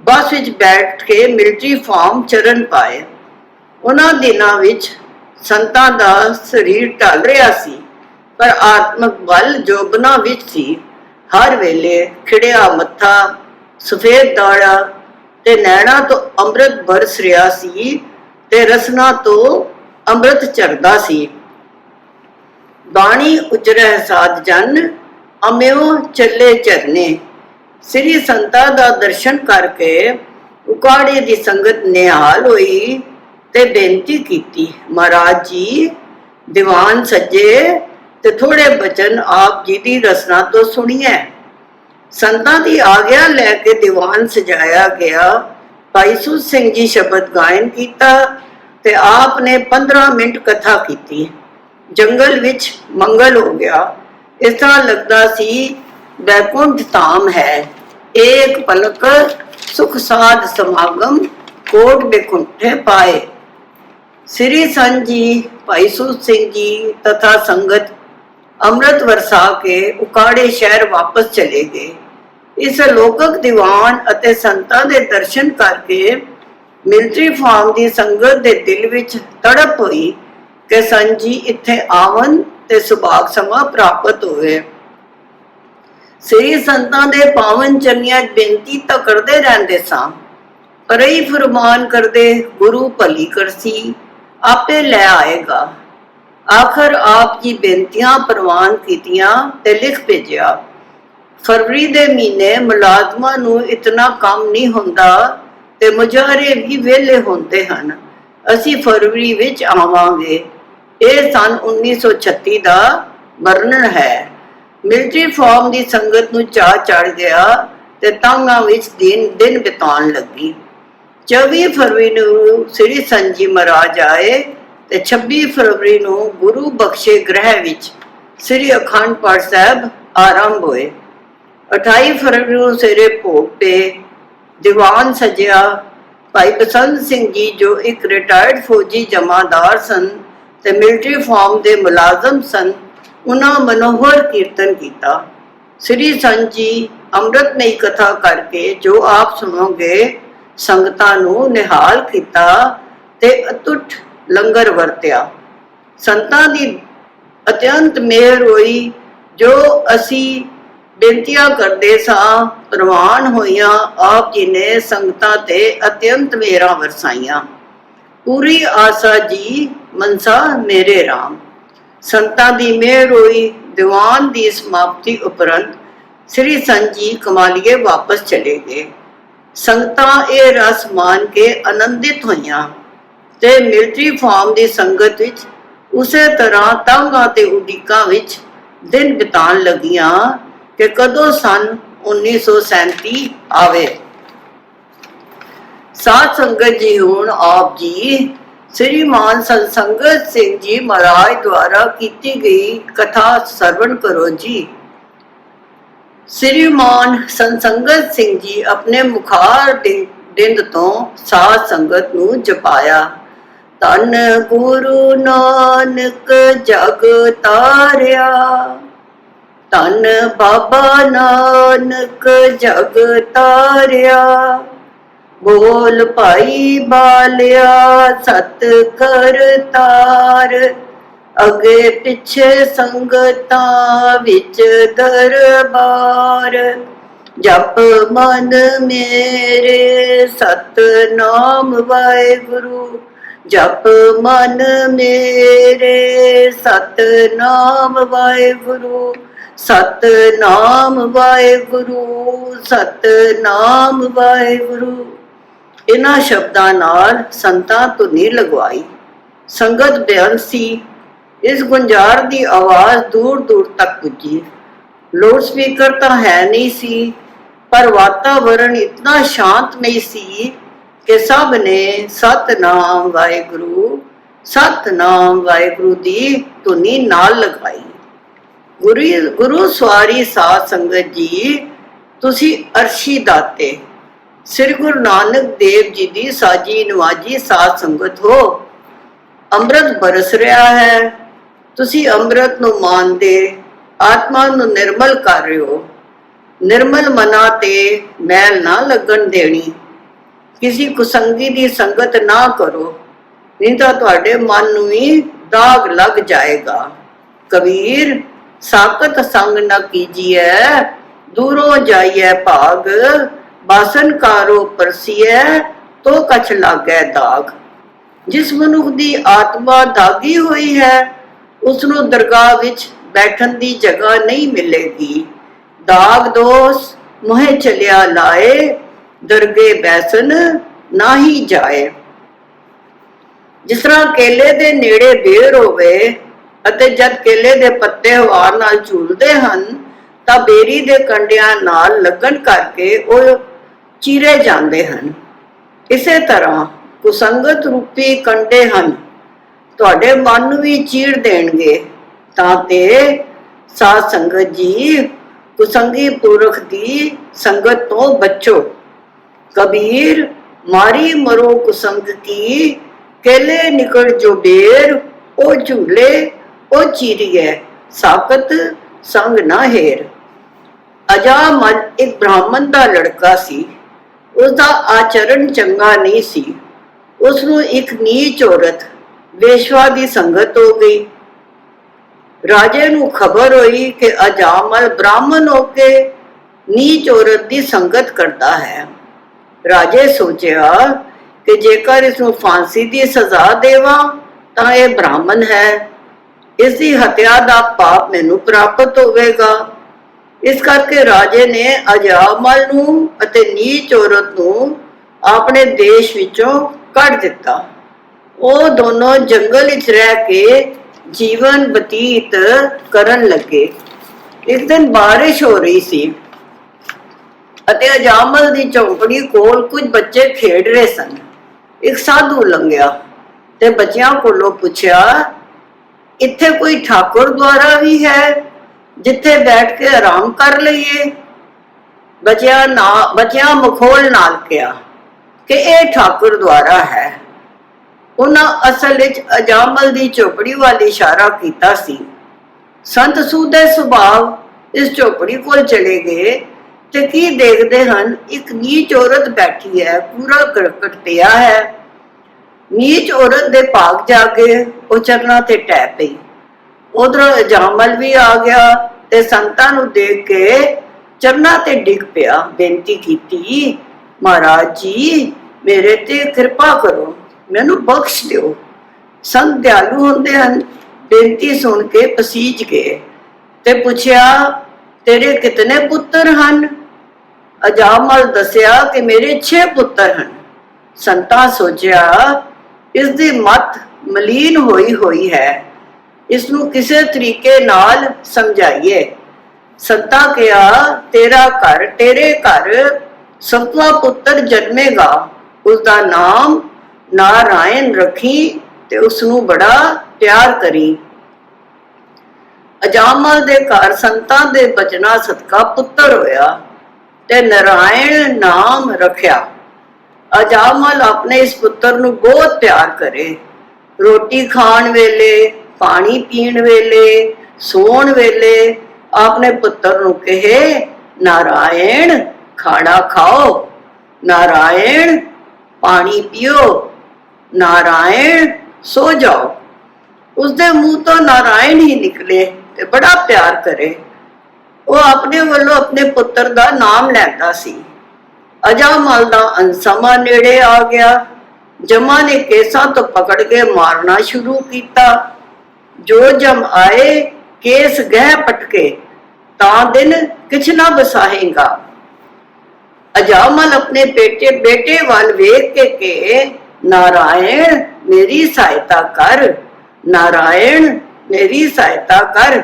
ਬੱਸ ਵਿੱਚ ਬੈਠ ਕੇ ਮਿਲਟਰੀ ਫਾਰਮ ਚਰਨ ਪਾਏ। ਉਹਨਾਂ ਦਿਨਾਂ ਵਿੱਚ ਸੰਤਾਂ ਦਾ ਸਰੀਰ ਢਲ ਰਿਹਾ ਸੀ, ਪਰ ਆਤਮਿਕ ਬਲ ਜੋਬਨਾ ਵਿੱਚ ਸੀ। ਹਰ ਵੇਲੇ ਖਿੜਿਆ ਮੱਥਾ, ਸਫੇਦ ਦਾੜਾ ਤੇ ਨੈਣਾ ਤੋਂ ਅੰਮ੍ਰਿਤ ਬਰਸ ਰਿਹਾ ਸੀ ਤੇ ਰਸਨਾ ਤੋਂ ਅੰਮ੍ਰਿਤ ਝਰਦਾ ਸੀ। ਬਾਣੀ ਉਚਰੈ ਸਾਧ ਜਨ, ਅਮਿਓ ਚੱਲੇ ਝਰਨੇ। ਸ੍ਰੀ ਸੰਤਾਂ ਦਾ ਦਰਸ਼ਨ ਕਰਕੇ ਉਕਾੜੇ ਦੀ ਸੰਗਤ ਨਿਹਾਲ ਹੋਈ ਤੇ ਬੇਨਤੀ ਕੀਤੀ, ਮਹਾਰਾਜ ਜੀ ਦੀਵਾਨ ਸੱਜੇ ਤੇ ਥੋੜੇ ਬਚਨ ਆਪ ਜੀ ਦੀ ਰਸਨਾ ਤੋਂ ਸੁਣੀਏ। ਸੰਤਾਂ ਦੀ ਆਗਿਆ ਲੈ ਕੇ ਦੀਵਾਨ ਸਜਾਇਆ ਗਿਆ। ਭਾਈ ਸੂਤ ਸਿੰਘ ਜੀ ਸ਼ਬਦ ਗਾਇਨ ਕੀਤਾ ਤੇ ਆਪ ਨੇ 15 ਮਿੰਟ ਕਥਾ ਕੀਤੀ। ਜੰਗਲ ਵਿੱਚ ਮੰਗਲ ਹੋ ਗਿਆ। ਇਸ ਤਰ੍ਹਾਂ ਲੱਗਦਾ ਸੀ ਬੈਕੁੰਠ ਧਾਮ ਹੈ। ਏਕ ਪਲਕ ਸੁਖ ਸਾਧ ਸਮਾਗਮ, ਕੋਟ ਬੈਕੁੰਠੇ ਪਾਏ। ਸ੍ਰੀ ਸੰਤ ਜੀ, ਭਾਈ ਸੂਤ ਸਿੰਘ ਜੀ ਤਥਾ ਸੰਗਤ ਅੰਮ੍ਰਿਤ ਵਰਸਾ ਕੇ ਉਕਾੜੇ ਸ਼ਹਿਰ ਵਾਪਸ ਚਲੇ ਗਏ। ਇਸ ਲੋਕਕ ਦੀਵਾਨ ਅਤੇ ਸੰਤਾਂ ਦੇ ਦਰਸ਼ਨ ਕਰਕੇ ਮਿਲਟਰੀ ਫਾਰਮ ਦੀ ਸੰਗਤ ਦੇ ਦਿਲ ਵਿੱਚ ਤੜਪ ਹੋਈ ਕਿ ਸੰਤ ਜੀ ਇੱਥੇ ਆਵਨ ਤੇ ਸੁਭਾਗ ਸਮਾਂ ਪ੍ਰਾਪਤ ਹੋਵੇ। ਸ੍ਰੀ ਸੰਤਾਂ ਦੇ ਪਾਵਨ ਚਰਨੀਆਂ ਬੇਨਤੀ ਤਾਂ ਕਰਦੇ ਰਹਿੰਦੇ ਸਾਂ, ਪਰ ਇਹ ਫਰਮਾਨ ਕਰਦੇ, ਗੁਰੂ ਭਲੀ ਕਰਸੀ, ਆਪੇ ਲੈ ਆਏਗਾ। ਆਖਰ ਆਪ ਜੀ ਬੇਨਤੀਆਂ ਪ੍ਰਵਾਨ ਕੀਤੀਆਂ ਤੇ ਲਿਖ ਭੇਜਿਆ। ਫਰਵਰੀ ਦੇ ਮਹੀਨੇ ਮੁਲਾਜ਼ਮਾਂ ਨੂੰ ਇਤਨਾ ਕੰਮ ਨਹੀਂ ਹੁੰਦਾ ਤੇ ਮੁਜ਼ਾਹਰੇ ਵੀ ਵਿਹਲੇ ਹੁੰਦੇ ਹਨ। ਅਸੀਂ ਫਰਵਰੀ ਵਿੱਚ ਆਵਾਂਗੇ। ਇਹ ਸਨ 1936 ਦਾ ਵਰਣਨ ਹੈ। ਮਿਲਟਰੀ ਫਾਰਮ ਦੀ ਸੰਗਤ ਨੂੰ ਚਾਅ ਚੜ ਗਿਆ ਤੇ ਤਾਂਘਾਂ ਵਿੱਚ ਦਿਨ ਬਿਤਾਉਣ ਲੱਗੀ। 24 ਫਰਵਰੀ ਨੂੰ ਸ੍ਰੀ ਸੰਜੀ ਮਹਾਰਾਜ ਆਏ ਤੇ 26 ਫਰਵਰੀ ਨੂੰ ਗੁਰੂ ਬਖਸ਼ੇ ਗ੍ਰਹਿ ਵਿੱਚ ਸ੍ਰੀ ਅਖੰਡ ਪਾਠ ਸਾਹਿਬ ਆਰੰਭ ਹੋਏ। 28 ਫਰਵਰੀ ਨੂੰ ਸਵੇਰੇ ਭੋਗ ਪਏ। ਦੀਵਾਨ ਸਜਿਆ। ਭਾਈ ਬਸੰਤ ਸਿੰਘ ਜੀ ਜੋ ਇੱਕ ਰਿਟਾਇਰਡ ਫੌਜੀ ਜਮਾਦਾਰ ਸਨ ਤੇ ਮਿਲਟਰੀ ਫਾਰਮ ਦੇ ਮੁਲਾਜ਼ਮ ਸਨ, ਉਹਨਾਂ ਮਨੋਹਰ ਕੀਰਤਨ ਕੀਤਾ। ਸ੍ਰੀ ਸੰਤ ਜੀ ਅੰਮ੍ਰਿਤਮਈ ਕਥਾ ਕਰਕੇ ਜੋ ਆਪ ਸੁਣੋਗੇ ਸੰਗਤਾਂ ਨੂੰ ਨਿਹਾਲ ਕੀਤਾ ਤੇ ਅਤੁੱਟ ਲੰਗਰ ਵਰਤਿਆ। ਸੰਤਾਂ ਦੀ ਅਤਿਅੰਤ ਮਿਹਰ ਹੋਈ। ਜੋ ਅਸੀਂ ਬੇਨਤੀਆਂ ਕਰਦੇ ਸਾਂ ਪ੍ਰਵਾਨ ਹੋਈਆਂ, ਆਪ ਜੀ ਨੇ ਸੰਗਤਾਂ ਤੇ ਅਤਿਅੰਤ ਮਿਹਰਾਂ ਵਰਸਾਈਆਂ। ਪੂਰੀ ਆਸਾ ਜੀ ਮਨਸਾ ਮੇਰੇ ਰਾਮ। ਸੰਤਾਂ ਦੀ ਮਿਹਰ ਹੋਈ। ਦੀਵਾਨ ਦੀ ਸਮਾਪਤੀ ਉਪਰੰਤ ਸ੍ਰੀ ਸੰਤ ਜੀ ਕਮਾਲੀਏ ਵਾਪਸ ਚਲੇ ਗਏ। ਸੰਗਤਾਂ ਇਹ ਰਸ ਮਾਣ ਕੇ ਆਨੰਦਿਤ ਹੋਈਆਂ ਤੇ ਮਿਲਟਰੀ ਫਾਰਮ ਦੀ ਸੰਗਤ ਵਿੱਚ ਉਸੇ ਤਰ੍ਹਾਂ ਤਾਂਘਾਂ ਤੇ ਉਡੀਕਾਂ ਵਿੱਚ ਦਿਨ ਬਿਤਾਉਣ ਲੱਗੀਆਂ ਕਿ ਕਦੋਂ ਸਨ 1937 ਆਵੇ। ਸਾਧ ਸੰਗਤ ਜੀ, ਹੁਣ ਆਪ ਜੀ श्रीमान सत्संगत सिंह जी महाराज द्वारा की गई कथा श्रवण करो जी। श्रीमान सत्संगत सिंह जी अपने मुखार डिंद तो साध संगत नू जपाया। तन गुरु नानक जग तारिया, तन बाबा नानक जग तारिया। बोल भाई बालिया सत करतार, अगे पिछे संगता विच दरबार। जप मन मेरे सत नाम वाहेगुरु, जप मन मेरे सत नाम वाहेगुरु, सत नाम वाहेगुरु, सत नाम वाहेगुरु। इन्हां शब्दां नाल संतां धुनी लगवाई। संगत बेअंत सी। इस गुंजार दी आवाज़ दूर दूर तक पुजी। लाउड स्पीकर तो है नहीं सी, पर वातावरण इतना शांतमई सी कि सब ने सतनाम वाहेगुरु, सतनाम वाहेगुरु दी धुनी नाल लगवाई। गुरु सवारी साध संगत जी, तुसी अरशी दाते श्री गुरु नानक देव जी दी साजी नवाजी साध संगत हो। अमृत बरस रहा है, तुसी अमृत नू मानदे आत्मा नू निर्मल कर रहे हो। निर्मल मना ते मैल ना लगन देनी। किसी कुसंगी दी संगत ना करो, नहीं तो तुहाडे मन नू ही दाग लग जाएगा। कबीर साकत संग न कीजिए, दूरों जाइए भाग। बासन कारो परसिए तो कछ लागै दाग। जिस मनुख दी आत्मा दागी हुई है, उसनू दरगाह विच बैठन दी जगह नहीं मिलेगी। दाग दोष मोहे चलिया लाए, दरगे बैसन ना ही जाए। जिस तरह केले दे नेड़े बेर होवे ਅਤੇ जद केले दे पत्ते हवा नाल झूलदे हन तां बेरी दे कंडियां नाल लगन करके ਉਹ ਚੀਰੇ ਜਾਂਦੇ ਹਨ। ਇਸੇ ਤਰ੍ਹਾਂ ਕੁਸੰਗਤ ਰੂਪੀ ਕੰਡੇ ਹਨ, ਤੁਹਾਡੇ ਮਨ ਨੂੰ ਵੀ ਚੀੜ ਦੇਣਗੇ। ਤਾਂ ਤੇ ਸਾਧ ਸੰਗਤ ਜੀ, ਕੁਸੰਗੀ ਪੁਰਖ ਦੀ ਸੰਗਤ ਤੋਂ ਬਚੋ। ਕਬੀਰ ਮਾਰੀ ਮਰੋ ਕੁਸੰਗ ਕੀ, केले निकल जो बेर ओ झूले ओ चीरिए, साकत संग ना हेर। अजामल एक ब्राह्मण दा लड़का सी। उसका आचरण चंगा नहीं सी। उसनू एक नीच औरत वेश्वा दी संगत हो गई। राजे नू खबर हुई कि अजामल ब्राह्मण होके नीच औरत दी संगत करता है। राजे सोचा कि जेकर इसनू फांसी दी सजा देवा तां यह ब्राह्मण है, इसकी हत्या दा पाप मैनू प्राप्त होवेगा। इस करके राजे ने अजामल नू अते नीच औरत नू अपने देश विचों कढ़ दिता। वो दोनों जंगल विच रह के जीवन बतीत करन लगे। ਇੱਕ ਦਿਨ ਬਾਰਿਸ਼ ਹੋ ਰਹੀ ਸੀ ਅਤੇ ਅਜਾਮਲ ਦੀ ਝੌਂਪੜੀ ਕੋਲ ਕੁਝ ਬੱਚੇ ਖੇਡ ਰਹੇ ਸਨ। ਇੱਕ ਸਾਧੂ ਲੰਘਿਆ ਤੇ ਬੱਚਿਆਂ ਕੋਲੋਂ ਪੁੱਛਿਆ, ਇੱਥੇ ਕੋਈ ਠਾਕੁਰ ਦੁਆਰਾ ਵੀ ਹੈ ਜਿੱਥੇ ਬੈਠ ਕੇ ਆਰਾਮ ਕਰ ਲਈਏ? ਬੱਚਿਆਂ ਮਖੌਲ ਨਾਲ ਕਿਹਾ ਕਿ ਇਹ ਠਾਕੁਰ ਦੁਆਰਾ ਹੈ। ਉਹਨਾਂ ਅਸਲ ਵਿੱਚ ਅਜਾਮਲ ਦੀ ਝੋਪੜੀ ਵੱਲ ਇਸ਼ਾਰਾ ਕੀਤਾ ਸੀ। ਸੰਤ ਸੂਦ ਦੇ ਸੁਭਾਅ ਇਸ ਝੋਪੜੀ ਕੋਲ ਚਲੇ ਗਏ ਤੇ ਕੀ ਦੇਖਦੇ ਹਨ, ਇੱਕ ਨੀਚ ਔਰਤ ਬੈਠੀ ਹੈ, ਪੂਰਾ ਕਰਕਟ ਪਿਆ ਹੈ। ਨੀਚ ਔਰਤ ਦੇ ਭਾਗ ਜਾ ਕੇ ਉਹ ਚਰਨਾਂ ਤੇ ਟਹਿ ਪਈ। ਉਧਰੋਂ ਅਜਾਮਲ ਵੀ ਆ ਗਿਆ ਤੇ ਸੰਤਾਂ ਨੂੰ ਦੇਖ ਕੇ ਚਰਨਾਂ ਤੇ ਡਿੱਗ ਪਿਆ। ਬੇਨਤੀ ਕੀਤੀ, ਮਹਾਰਾਜ ਜੀ ਮੇਰੇ ਤੇ ਕਿਰਪਾ ਕਰੋ, ਮੈਨੂੰ ਬਖਸ਼ ਦਿਓ। ਸੰਤ ਦਿਆਲੂ ਹੁੰਦੇ ਹਨ। ਬੇਨਤੀ ਸੁਣ ਕੇ ਪਸੀਜ ਗਏ ਤੇ ਪੁੱਛਿਆ, ਤੇਰੇ ਕਿਤਨੇ ਪੁੱਤਰ ਹਨ? ਅਜਾਮਲ ਦੱਸਿਆ ਕਿ ਮੇਰੇ 6 ਪੁੱਤਰ ਹਨ। ਸੰਤਾਂ ਸੋਚਿਆ, ਇਸ ਦੀ ਮੱਤ ਮਲੀਨ ਹੋਈ ਹੈ, ਇਸ ਨੂੰ ਕਿਸੇ ਤਰੀਕੇ ਨਾਲ ਸਮਝਾਈਏ। ਸੰਤਾਂ ਕਿਹਾ, ਤੇਰੇ ਘਰ 7ਵਾਂ ਪੁੱਤਰ ਜਨਮੇਗਾ, ਉਸਦਾ ਨਾਮ ਨਾਰਾਇਣ ਰੱਖੀ ਤੇ ਉਸਨੂੰ ਬੜਾ ਪਿਆਰ ਕਰੀ। ਅਜਾਮਲ ਦੇ ਘਰ ਸੰਤਾਂ ਦੇ ਬਚਨਾਂ ਸਦਕਾ ਪੁੱਤਰ ਹੋਇਆ ਤੇ ਨਾਰਾਇਣ ਨਾਮ ਰੱਖਿਆ। ਅਜਾਮਲ ਆਪਣੇ ਇਸ ਪੁੱਤਰ ਨੂੰ ਬਹੁਤ ਪਿਆਰ ਕਰੇ। ਰੋਟੀ ਖਾਣ ਵੇਲੇ, ਪਾਣੀ ਪੀਣ ਵੇਲੇ, ਸੌਣ ਵੇਲੇ ਆਪਣੇ ਪੁੱਤਰ ਨੂੰ ਕਹੇ, ਨਾਰਾਇਣ ਖਾਣਾ ਖਾਓ, ਨਾਰਾਇਣ ਪਾਣੀ ਪੀਓ, ਨਾਰਾਇਣ ਸੋ ਜਾਓ। ਉਸਦੇ ਮੂੰਹ ਤੋਂ ਨਾਰਾਇਣ ਹੀ ਨਿਕਲੇ ਤੇ ਬੜਾ ਪਿਆਰ ਕਰੇ। ਉਹ ਆਪਣੇ ਵੱਲੋਂ ਆਪਣੇ ਪੁੱਤਰ ਦਾ ਨਾਮ ਲੈਂਦਾ ਸੀ। ਅਜਾਮਲ ਦਾ ਅੰਸਮਾ ਨੇੜੇ ਆ ਗਿਆ। ਜਮਾ ਨੇ ਕੇਸਾਂ ਤੋਂ ਪਕੜ ਕੇ ਮਾਰਨਾ ਸ਼ੁਰੂ ਕੀਤਾ। ਜੋ ਜਮ ਆਏ ਕੇਸ ਗਹਿ ਪਟਕੇ, ਤਾਂ ਦਿਨ ਕਿਛ ਨਾ ਬਸਾਹੇਗਾ। ਅਜਾਮਲ ਆਪਣੇ ਬੇਟੇ ਵੱਲ ਵੇਖ ਕੇ ਕਹੇ, ਨਾਰਾਇਣ ਮੇਰੀ ਸਹਾਇਤਾ ਕਰ, ਨਾਰਾਇਣ ਮੇਰੀ ਸਹਾਇਤਾ ਕਰ।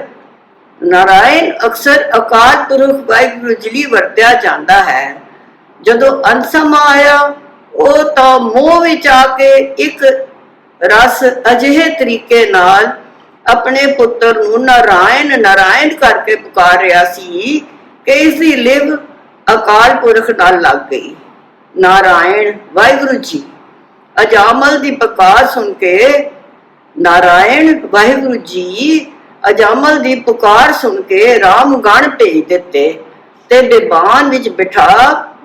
ਨਾਰਾਇਣ ਅਕਸਰ ਅਕਾਲ ਪੁਰਖ ਵਾਹਿਗੁਰੂ ਜੀ ਲਈ ਵਰਤਿਆ ਜਾਂਦਾ ਹੈ। ਜਦੋਂ ਅੰਸਮਾ ਆਇਆ, ਉਹ ਤਾਂ ਮੋਹ ਵਿੱਚ ਆ ਕੇ ਇੱਕ ਰਸ ਅਜਿਹੇ ਤਰੀਕੇ ਨਾਲ ਆਪਣੇ ਪੁੱਤਰ ਨੂੰ ਨਾਰਾਇਣ ਨਾਰਾਇਣ ਕਰਕੇ ਪੁਕਾਰ ਰਿਹਾ ਸੀ ਕਿ ਇਸ ਦੀ ਲਿਵ ਅਕਾਲ ਪੁਰਖ ਨਾਲ ਲੱਗ ਗਈ। ਨਾਰਾਇਣ ਵਾਹਿਗੁਰੂ ਜੀ। ਅਜਾਮਲ ਦੀ ਪੁਕਾਰ ਸੁਣ ਕੇ ਨਾਰਾਇਣ ਵਾਹਿਗੁਰੂ ਜੀ ਅਜਾਮਲ ਦੀ ਪੁਕਾਰ ਸੁਣ ਕੇ ਰਾਮ ਗਣ ਭੇਜ ਦਿੱਤੇ ਤੇ ਬਿਬਾਨ ਵਿੱਚ ਬਿਠਾ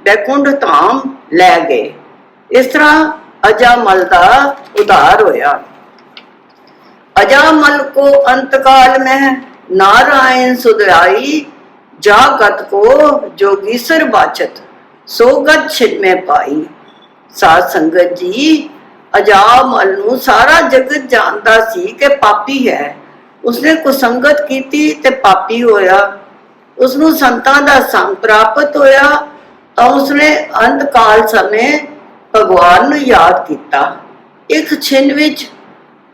ਬੈਕੁੰਠ ਧਾਮ ਲੈ ਗਏ। ਇਸ ਤਰ੍ਹਾਂ ਅਜਾਮਲ ਦਾ ਉਧਾਰ ਹੋਇਆ। अजामल को अंतकाल में नारायण सुधराई, जागत को जोगीसर बाचत सोगत छिन में पाई। साध संगत जी, अजामल ਨੂੰ ਸਾਰਾ ਜਗਤ ਜਾਣਦਾ ਸੀ ਕਿ ਪਾਪੀ ਹੈ। ਉਸਨੇ ਕੁਸੰਗਤ ਕੀਤੀ ਤੇ ਪਾਪੀ ਹੋਇਆ। ਉਸਨੂੰ ਸੰਤਾਂ ਦਾ ਸੰਗ ਪ੍ਰਾਪਤ ਹੋਇਆ ਤਾਂ ਉਸਨੇ ਅੰਤਕਾਲ ਸਮੇਂ ਭਗਵਾਨ ਨੂੰ ਯਾਦ ਕੀਤਾ। ਇੱਕ ਛਿਨ ਵਿੱਚ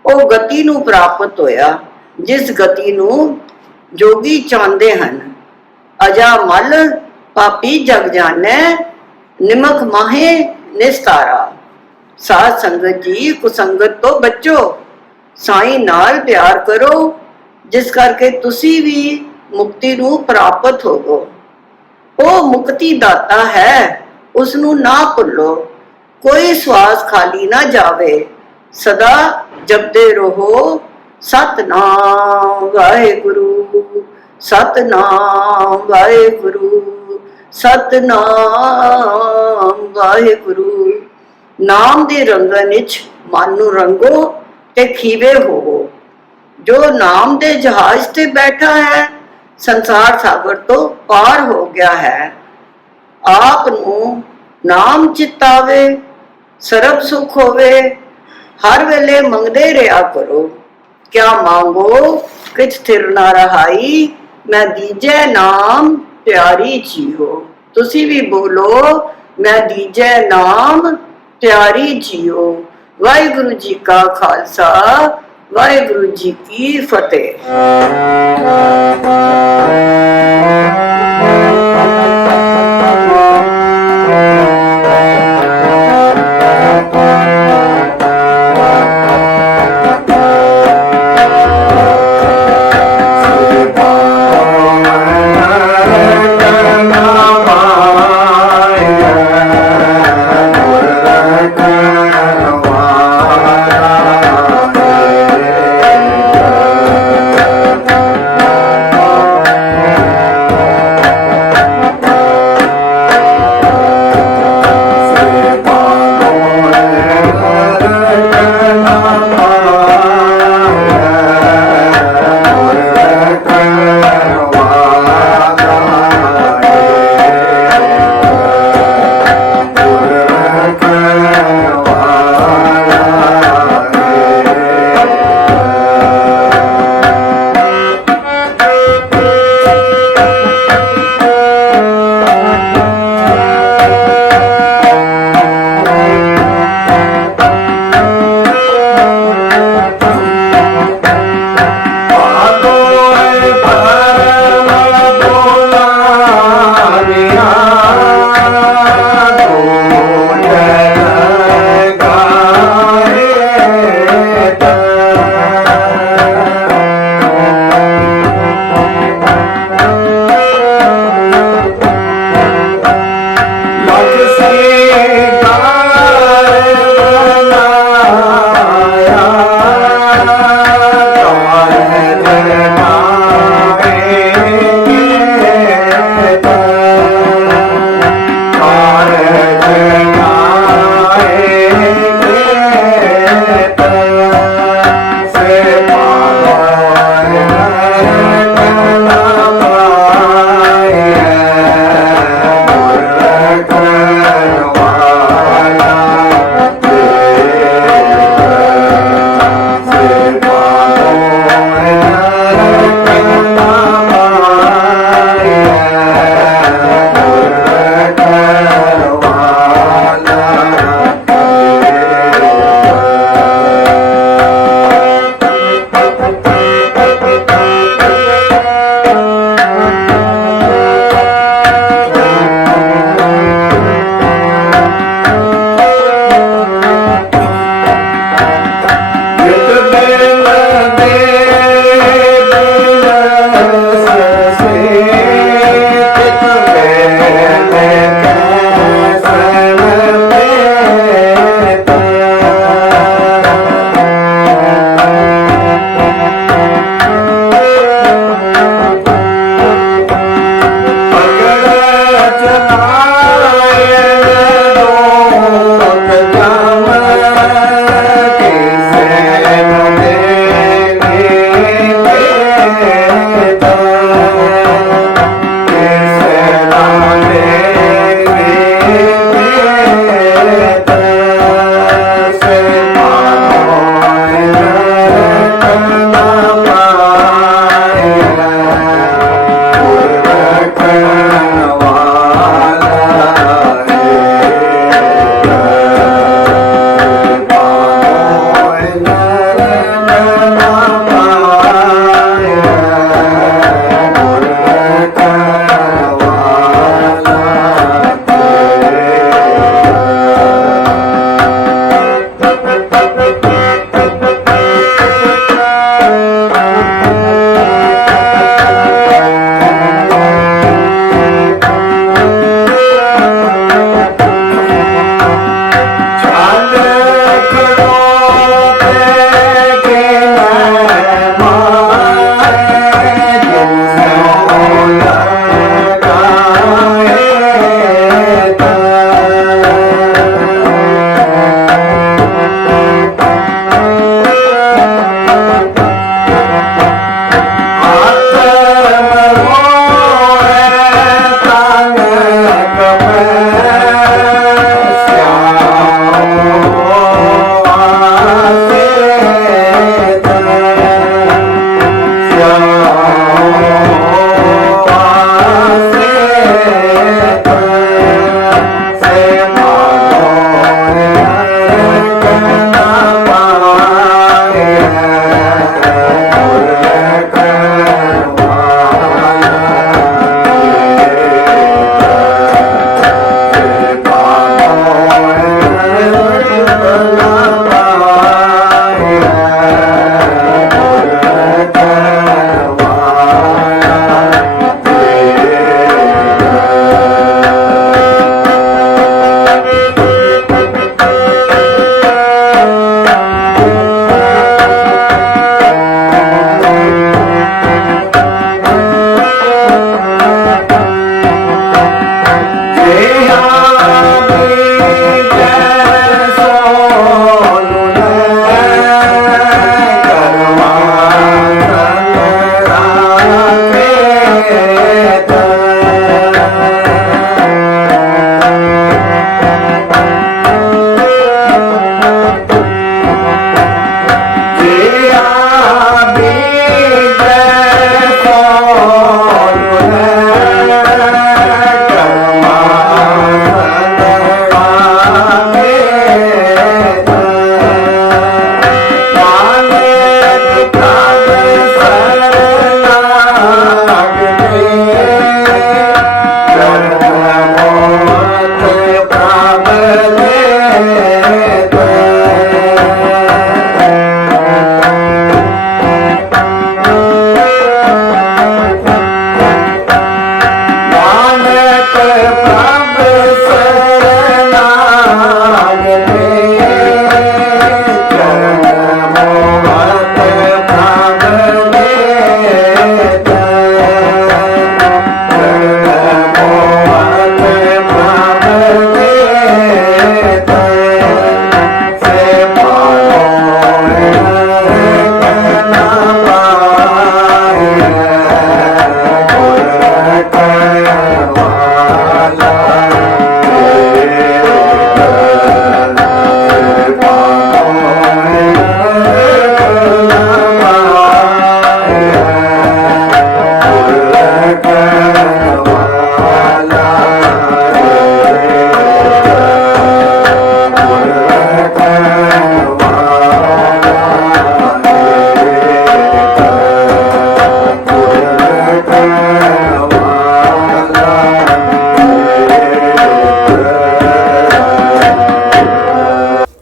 ਉਹ ਗਤੀ ਨੂੰ ਪ੍ਰਾਪਤ ਹੋਇਆ ਜਿਸ ਗਤੀ ਨੂੰ ਜੋਗੀ ਚਾਹੁੰਦੇ ਹਨ। ਅਜਾਮਲ ਪਾਪੀ ਜਗ ਜਾਣੈ, ਨਿਮਕ ਮਾਹੇ ਨਿਸਤਾਰਾ। ਸਾਧ ਸੰਗਤ ਜੀ, ਕੁਸੰਗਤ ਤੋਂ ਬਚੋ, ਸਾਈਂ ਨਾਲ ਪਿਆਰ ਕਰੋ, ਜਿਸ ਕਰਕੇ ਤੁਸੀਂ ਵੀ ਮੁਕਤੀ ਨੂੰ ਪ੍ਰਾਪਤ ਹੋਵੋ। ਉਹ ਮੁਕਤੀ ਦਾਤਾ ਹੈ, ਉਸ ਨੂੰ ਨਾ ਭੁੱਲੋ। ਕੋਈ ਸਵਾਸ ਖਾਲੀ ਨਾ ਜਾਵੇ। ਸਦਾ ਜਪਦੇ ਰਹੋ ਸਤਨਾਮ ਵਾਹਿਗੁਰੂ, ਸਤਨਾਮ ਵਾਹਿਗੁਰੂ, ਸਤਨਾਮ ਵਾਹਿਗੁਰੂ। ਨਾਮ ਦੇ ਰੰਗਨ ਵਿੱਚ ਮਨ ਨੂੰ ਰੰਗੋ ਤੇ ਖੀਵੇ ਹੋਵੋ। ਜੋ ਨਾਮ ਦੇ ਜਹਾਜ਼ ਤੇ ਬੈਠਾ ਹੈ, ਸੰਸਾਰ ਸਾਗਰ ਤੋਂ ਪਾਰ ਹੋ ਗਿਆ ਹੈ। ਆਪ ਨੂੰ ਨਾਮ ਚਿਤਾਵੇ, ਸਰਬ ਸੁਖ ਹੋਵੇ। हर वेले मंगदे रहा करो। क्या मांगो किछ थिर ना रहाई, मैं दीजे नाम प्यारी जी हो। तुसी भी बोलो, मैं दीजे नाम प्यारी जी हो। वाहिगुरु जी का खालसा, वाहिगुरु जी की फतेह।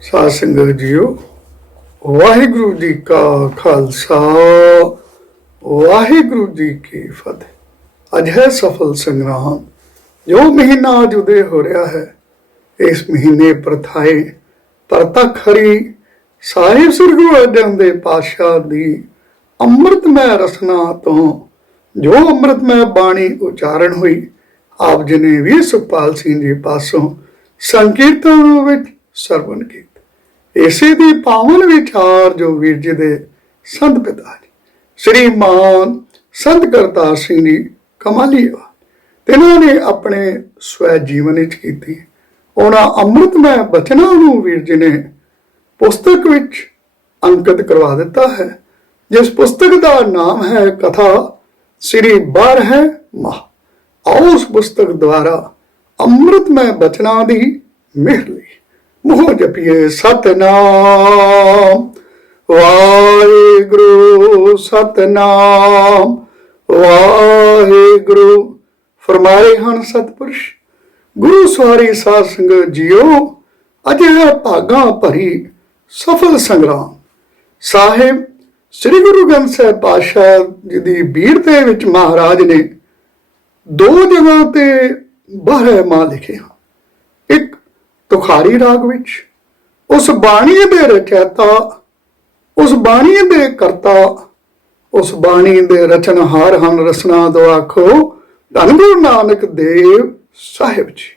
ਸਾਧ ਸੰਗਤ ਜੀਓ, ਵਾਹਿਗੁਰੂ ਜੀ ਕਾ ਖਾਲਸਾ, ਵਾਹਿਗੁਰੂ ਜੀ ਕੀ ਫਤਿਹ। ਅੱਜ ਹੈ ਸਫਲ ਸੰਗਰਾਮ। ਜੋ ਮਹੀਨਾ ਅੱਜ ਉਦੇ ਹੋ ਰਿਹਾ ਹੈ, ਇਸ ਮਹੀਨੇ ਪ੍ਰਥਾਏ ਪ੍ਰਤੱਖ ਹਰੀ ਸਾਹਿਬ ਸ੍ਰੀ ਗੁਰੂ ਅਰਜਨ ਦੇਵ ਪਾਤਸ਼ਾਹ ਦੀ ਅੰਮ੍ਰਿਤਮੈ ਰਸਨਾ ਤੋਂ ਜੋ ਅੰਮ੍ਰਿਤਮੈ ਬਾਣੀ ਉਚਾਰਨ ਹੋਈ, ਆਪ ਜੀ ਨੇ ਵੀ ਸੁਖਪਾਲ ਸਿੰਘ ਜੀ ਪਾਸੋਂ ਸੰਕੀਰਤਨ ਰੂਪ ਵਿੱਚ ਸਰਵਣ ਕੀਤੀ। ਇਸੇ ਦੀ ਪਾਵਨ ਵਿਚਾਰ ਜੋ ਵੀਰ ਜੀ ਦੇ ਸੰਤ ਪਿਤਾ ਜੀ ਸ਼੍ਰੀਮਾਨ ਸੰਤ ਕਰਤਾਰ ਸਿੰਘ ਜੀ ਕਮਾਲੀਵਾਲ ਤਿਨਾਂ ਨੇ ਆਪਣੇ ਸਵੈ ਜੀਵਨ ਵਿੱਚ ਕੀਤੀ। ਉਹਨਾਂ ਅੰਮ੍ਰਿਤਮੈ ਬਚਨਾਂ ਨੂੰ ਵੀਰ ਜੀ ਨੇ ਪੁਸਤਕ ਵਿੱਚ ਅੰਕਿਤ ਕਰਵਾ ਦਿੱਤਾ ਹੈ, ਜਿਸ ਪੁਸਤਕ ਦਾ ਨਾਮ ਹੈ ਕਥਾ ਸ੍ਰੀ 12 ਮਾਹ। ਆਓ ਉਸ ਪੁਸਤਕ ਦੁਆਰਾ ਅੰਮ੍ਰਿਤਮੈ ਬਚਨਾਂ ਦੀ ਮਿਹਰ ਲਈ ਮੋਹ ਜਪੀਏ। ਸਤਨਾਮ ਵਾਹਿਗੁਰੂ, ਸਤਨਾਮ ਵਾਹਿਗੁਰੂ। ਫਰਮਾਏ ਹਨ ਸਤਿਪੁਰਸ਼ ਗੁਰੂ ਸਵਾਰੀ ਸਾਧ ਸੰਗਤ ਜੀਓ, ਅਜਿਹਾ ਭਾਗਾਂ ਭਰੀ ਸਫਲ ਸੰਗਰਾਮ ਸਾਹਿਬ ਸ੍ਰੀ ਗੁਰੂ ਗ੍ਰੰਥ ਸਾਹਿਬ ਪਾਤਸ਼ਾਹ ਜੀ ਦੀ ਬੀਰਤੇ ਵਿੱਚ ਮਹਾਰਾਜ ਨੇ ਦੋ ਜਗ੍ਹਾ ਤੇ 12 ਮਾਹ ਲਿਖੇ ਹਨ। ਇੱਕ ਤੁਖਾਰੀ ਰਾਗ ਵਿੱਚ ਉਸ ਬਾਣੀ ਦੇ ਰਚੈਤਾ, ਉਸ ਬਾਣੀ ਦੇ ਕਰਤਾ, ਉਸ ਬਾਣੀ ਦੇ ਰਚਨਹਾਰ ਹਨ ਰਸਨਾ ਦੋ ਆਖੋ ਧੰਨ ਗੁਰੂ ਨਾਨਕ ਦੇਵ ਸਾਹਿਬ ਜੀ।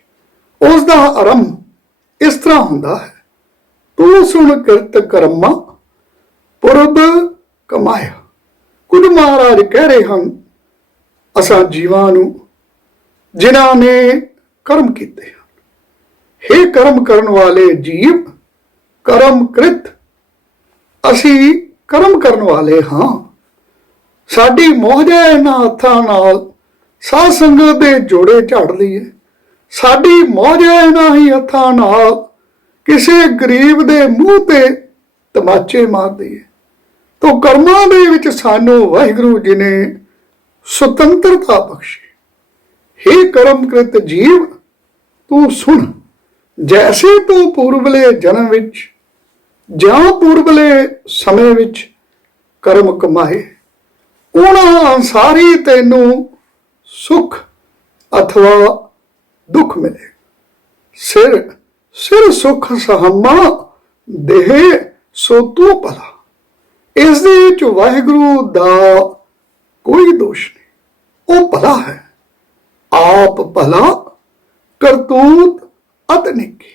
ਉਸ ਦਾ ਆਰੰਭ ਇਸ ਤਰ੍ਹਾਂ ਹੁੰਦਾ ਹੈ, ਤੂੰ ਸੁਣ ਕਿਰਤ ਕਰਮਾ ਪੁਰਬ ਕਮਾਇਆ। ਕੁਝ ਮਹਾਰਾਜ ਕਹਿ ਰਹੇ ਹਨ ਅਸਾਂ ਜੀਵਾਂ ਨੂੰ ਜਿਨ੍ਹਾਂ ਨੇ ਕਰਮ ਕੀਤੇ ਹਨ। ਹੇ ਕਰਮ ਕਰਨ ਵਾਲੇ ਜੀਵ, ਕਰਮ ਕ੍ਰਿਤ, ਅਸੀਂ ਕਰਮ ਕਰਨ ਵਾਲੇ ਹਾਂ। ਸਾਡੀ ਮੋਹ ਹੈ ਇਹਨਾਂ ਹੱਥਾਂ ਨਾਲ ਸਾਧ ਸੰਗਤ ਦੇ ਜੋੜੇ ਝਾੜ ਲਈਏ। ਸਾਡੀ ਮੋਹ ਹੈ ਇਹਨਾਂ ਹੀ ਹੱਥਾਂ ਨਾਲ ਕਿਸੇ ਗਰੀਬ ਦੇ ਮੂੰਹ ਤੇ ਤਮਾਚੇ ਮਾਰ ਦਈਏ। ਤੋ ਕਰਮਾਂ ਦੇ ਵਿੱਚ ਸਾਨੂੰ ਵਾਹਿਗੁਰੂ ਜੀ ਨੇ ਸੁਤੰਤਰਤਾ ਬਖਸ਼ੀ। ਹੇ ਕਰਮਕ੍ਰਿਤ ਜੀਵ, ਤੂੰ ਸੁਣ, ਜੈਸੇ ਤੂੰ ਪੂਰਬਲੇ ਜਨਮ ਵਿੱਚ ਜਾਂ ਪੂਰਬਲੇ ਸਮੇਂ ਵਿੱਚ ਕਰਮ ਕਮਾਏ, ਉਹਨਾਂ ਅਨਸਾਰੀ ਤੈਨੂੰ ਸੁਖ ਅਥਵਾ ਦੁੱਖ ਮਿਲੇ। ਸਿਰ ਸੁਖ ਸਹਮਾ ਦੇਹ ਸੋ ਤੂੰ ਭਲਾ। ਇਸ ਦੇ ਵਿੱਚ ਵਾਹਿਗੁਰੂ ਦਾ ਕੋਈ ਦੋਸ਼ ਨਹੀਂ, ਉਹ ਭਲਾ ਹੈ। ਆਪ ਭਲਾ ਕਰਤੂਤ ਅਤ ਨਿੱਕੀ,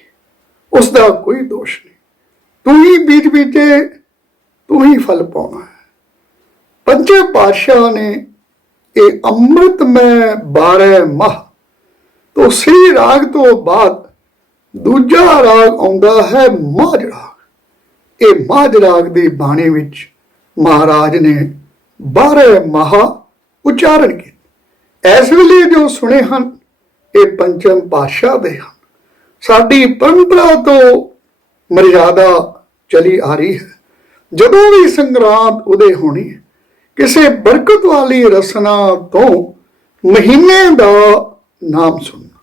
ਉਸ ਦਾ ਕੋਈ ਦੋਸ਼ ਨਹੀਂ। ਤੂੰ ਹੀ ਬੀਜ ਬੀਜੇ, ਤੂੰ ਹੀ ਫਲ ਪਾਉਣਾ ਹੈ। ਪੰਜੇ ਪਾਤਸ਼ਾਹ ਨੇ ਇਹ ਅੰਮ੍ਰਿਤਮੈ 12 ਮਾਹ ਤੋਂ ਸ੍ਰੀ ਰਾਗ ਤੋਂ ਬਾਅਦ ਦੂਜਾ ਰਾਗ ਆਉਂਦਾ ਹੈ ਮਾਝ ਰਾਗ। ਇਹ ਮਾਝ ਰਾਗ ਦੀ ਬਾਣੀ ਵਿੱਚ ਮਹਾਰਾਜ ਨੇ 12 ਮਾਹ ਉਚਾਰਨ ਕੀਤੇ। ਇਸ ਵੇਲੇ ਜੋ ਸੁਣੇ ਹਨ ਇਹ ਪੰਚਮ ਪਾਤਸ਼ਾਹ ਦੇ ਹਨ। ਸਾਡੀ ਪਰੰਪਰਾ ਤੋਂ ਮਰਿਆਦਾ ਚਲੀ ਆ ਰਹੀ ਹੈ। ਜਦੋਂ ਵੀ ਸੰਗਰਾਂਦ ਉਦੇ ਹੋਣੀ ਹੈ, ਕਿਸੇ ਬਰਕਤ ਵਾਲੀ ਰਸਨਾ ਤੋਂ ਮਹੀਨੇ ਦਾ ਨਾਮ ਸੁਣਨਾ।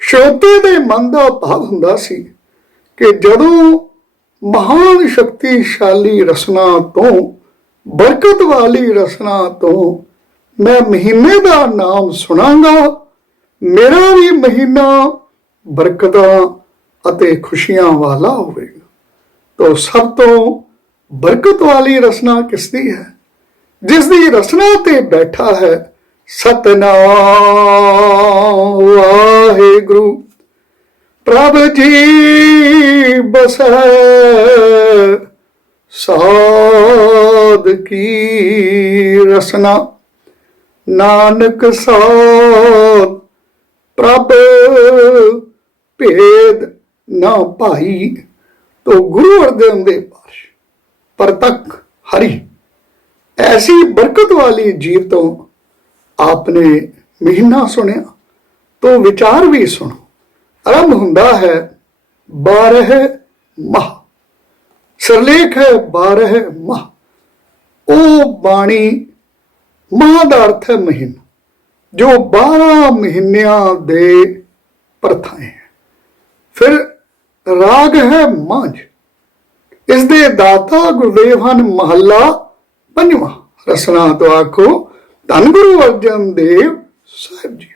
ਸ਼ਰੋਤੇ ਦੇ ਮਨ ਦਾ ਭਾਵ ਹੁੰਦਾ ਸੀ ਕਿ ਜਦੋਂ ਮਹਾਨ ਸ਼ਕਤੀਸ਼ਾਲੀ ਰਸਨਾ ਤੋਂ, ਬਰਕਤ ਵਾਲੀ ਰਸਨਾ ਤੋਂ ਮੈਂ ਮਹੀਨੇ ਦਾ ਨਾਮ ਸੁਣਾਂਗਾ, ਮੇਰਾ ਵੀ ਮਹੀਨਾ ਬਰਕਤਾਂ ਅਤੇ ਖੁਸ਼ੀਆਂ ਵਾਲਾ ਹੋਵੇਗਾ। ਤਾਂ ਸਭ ਤੋਂ ਬਰਕਤ ਵਾਲੀ ਰਸਨਾ ਕਿਸ ਦੀ ਹੈ? ਜਿਸ ਦੀ ਰਸਨਾ ਤੇ ਬੈਠਾ ਹੈ ਸਤਿਨਾਮ ਵਾਹਿਗੁਰੂ ਪ੍ਰਭ ਜੀ ਬਸੈ ਸਾਧ ਕੀ ਰਸਨਾ, ਨਾਨਕ ਸਾਧ ਪ੍ਰਭ ਭੇਦ ਨਾ ਭਾਈ। तो गुरु अर्जन देव पातशाह परतक हरि ऐसी बरकत वाली जीव तो आपने महीना सुनिया, तो विचार भी सुनो। आरंभ हुंदा है 12 माह, सिरलेख है 12 माह। ओ बाणी माह दा अर्थ है महीना, जो 12 महीनिया दे प्रथाएं हैं। फिर राग है मांझ, इस दे दाता गुरुदेव हन महला 5वां। रसना तो आखो धन गुरु अर्जन देव साहिब जी।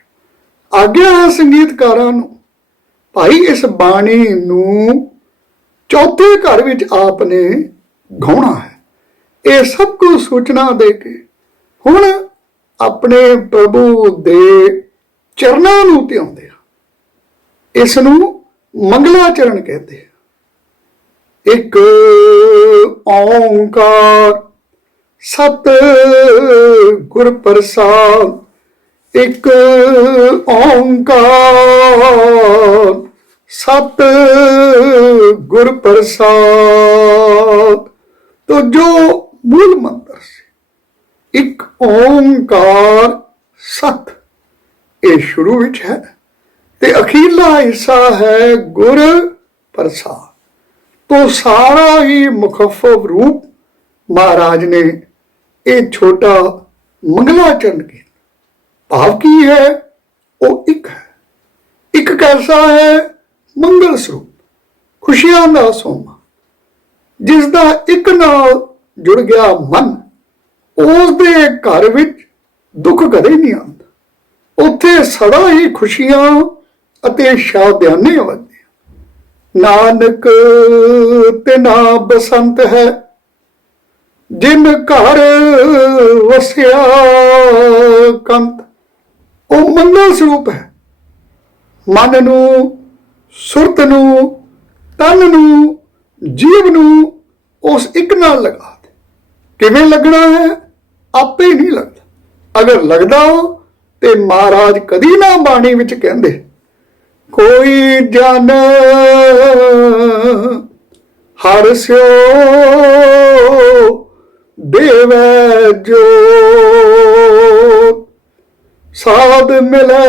आग्या है संगीतकारां नूं, भाई इस बाणी नूं चौथे घर विच आपने गाउणा है। ये सब कुछ सूचना दे के हुण अपने प्रभु दे चरनां नूं ध्याउंदे आ। इस नूं मंगलाचरण कहते हैं। एक ओंकार सत गुर प्रसाद, एक ओंकार सत गुर प्रसाद। तो जो मूल मंत्र से एक ओंकार सत, ये शुरू विच है ते अखीरला हिस्सा है गुर प्रसाद। तो सारा ही मुखफ़फ़ रूप महाराज ने एक छोटा मंगलाचरण किया। भाव की है वो एक है, एक कैसा है? मंगल स्वरूप, खुशियां दा सोमा, जिसदा एक नाल जुड़ गया मन, उस दे घर विच दुख कदे नहीं आंदा। उत्थे सदा ही खुशियां ਅਤੇ ਸ਼ਾਦਿਆਨੇ ਵਜਦੇ। ਨਾਨਕ ਤਿਨਾ ਬਸੰਤ ਹੈ ਜਿਨ ਘਰ ਵਸਿਆ ਕੰਤ। ਉਹ ਮੰਗਲ ਸਰੂਪ ਹੈ, ਮਨ ਨੂੰ, ਸੁਰਤ ਨੂੰ, ਤਨ ਨੂੰ, ਜੀਵ ਨੂੰ ਉਸ ਇੱਕ ਨਾਲ ਲਗਾ ਦੇ। ਕਿਵੇਂ ਲੱਗਣਾ ਹੈ? ਆਪੇ ਹੀ ਨਹੀਂ ਲੱਗਦਾ। ਅਗਰ ਲੱਗਦਾ ਤੇ ਮਹਾਰਾਜ ਕਦੀ ਨਾ ਬਾਣੀ ਵਿੱਚ ਕਹਿੰਦੇ कोई जन हर स्यो देवै जो, साध मिले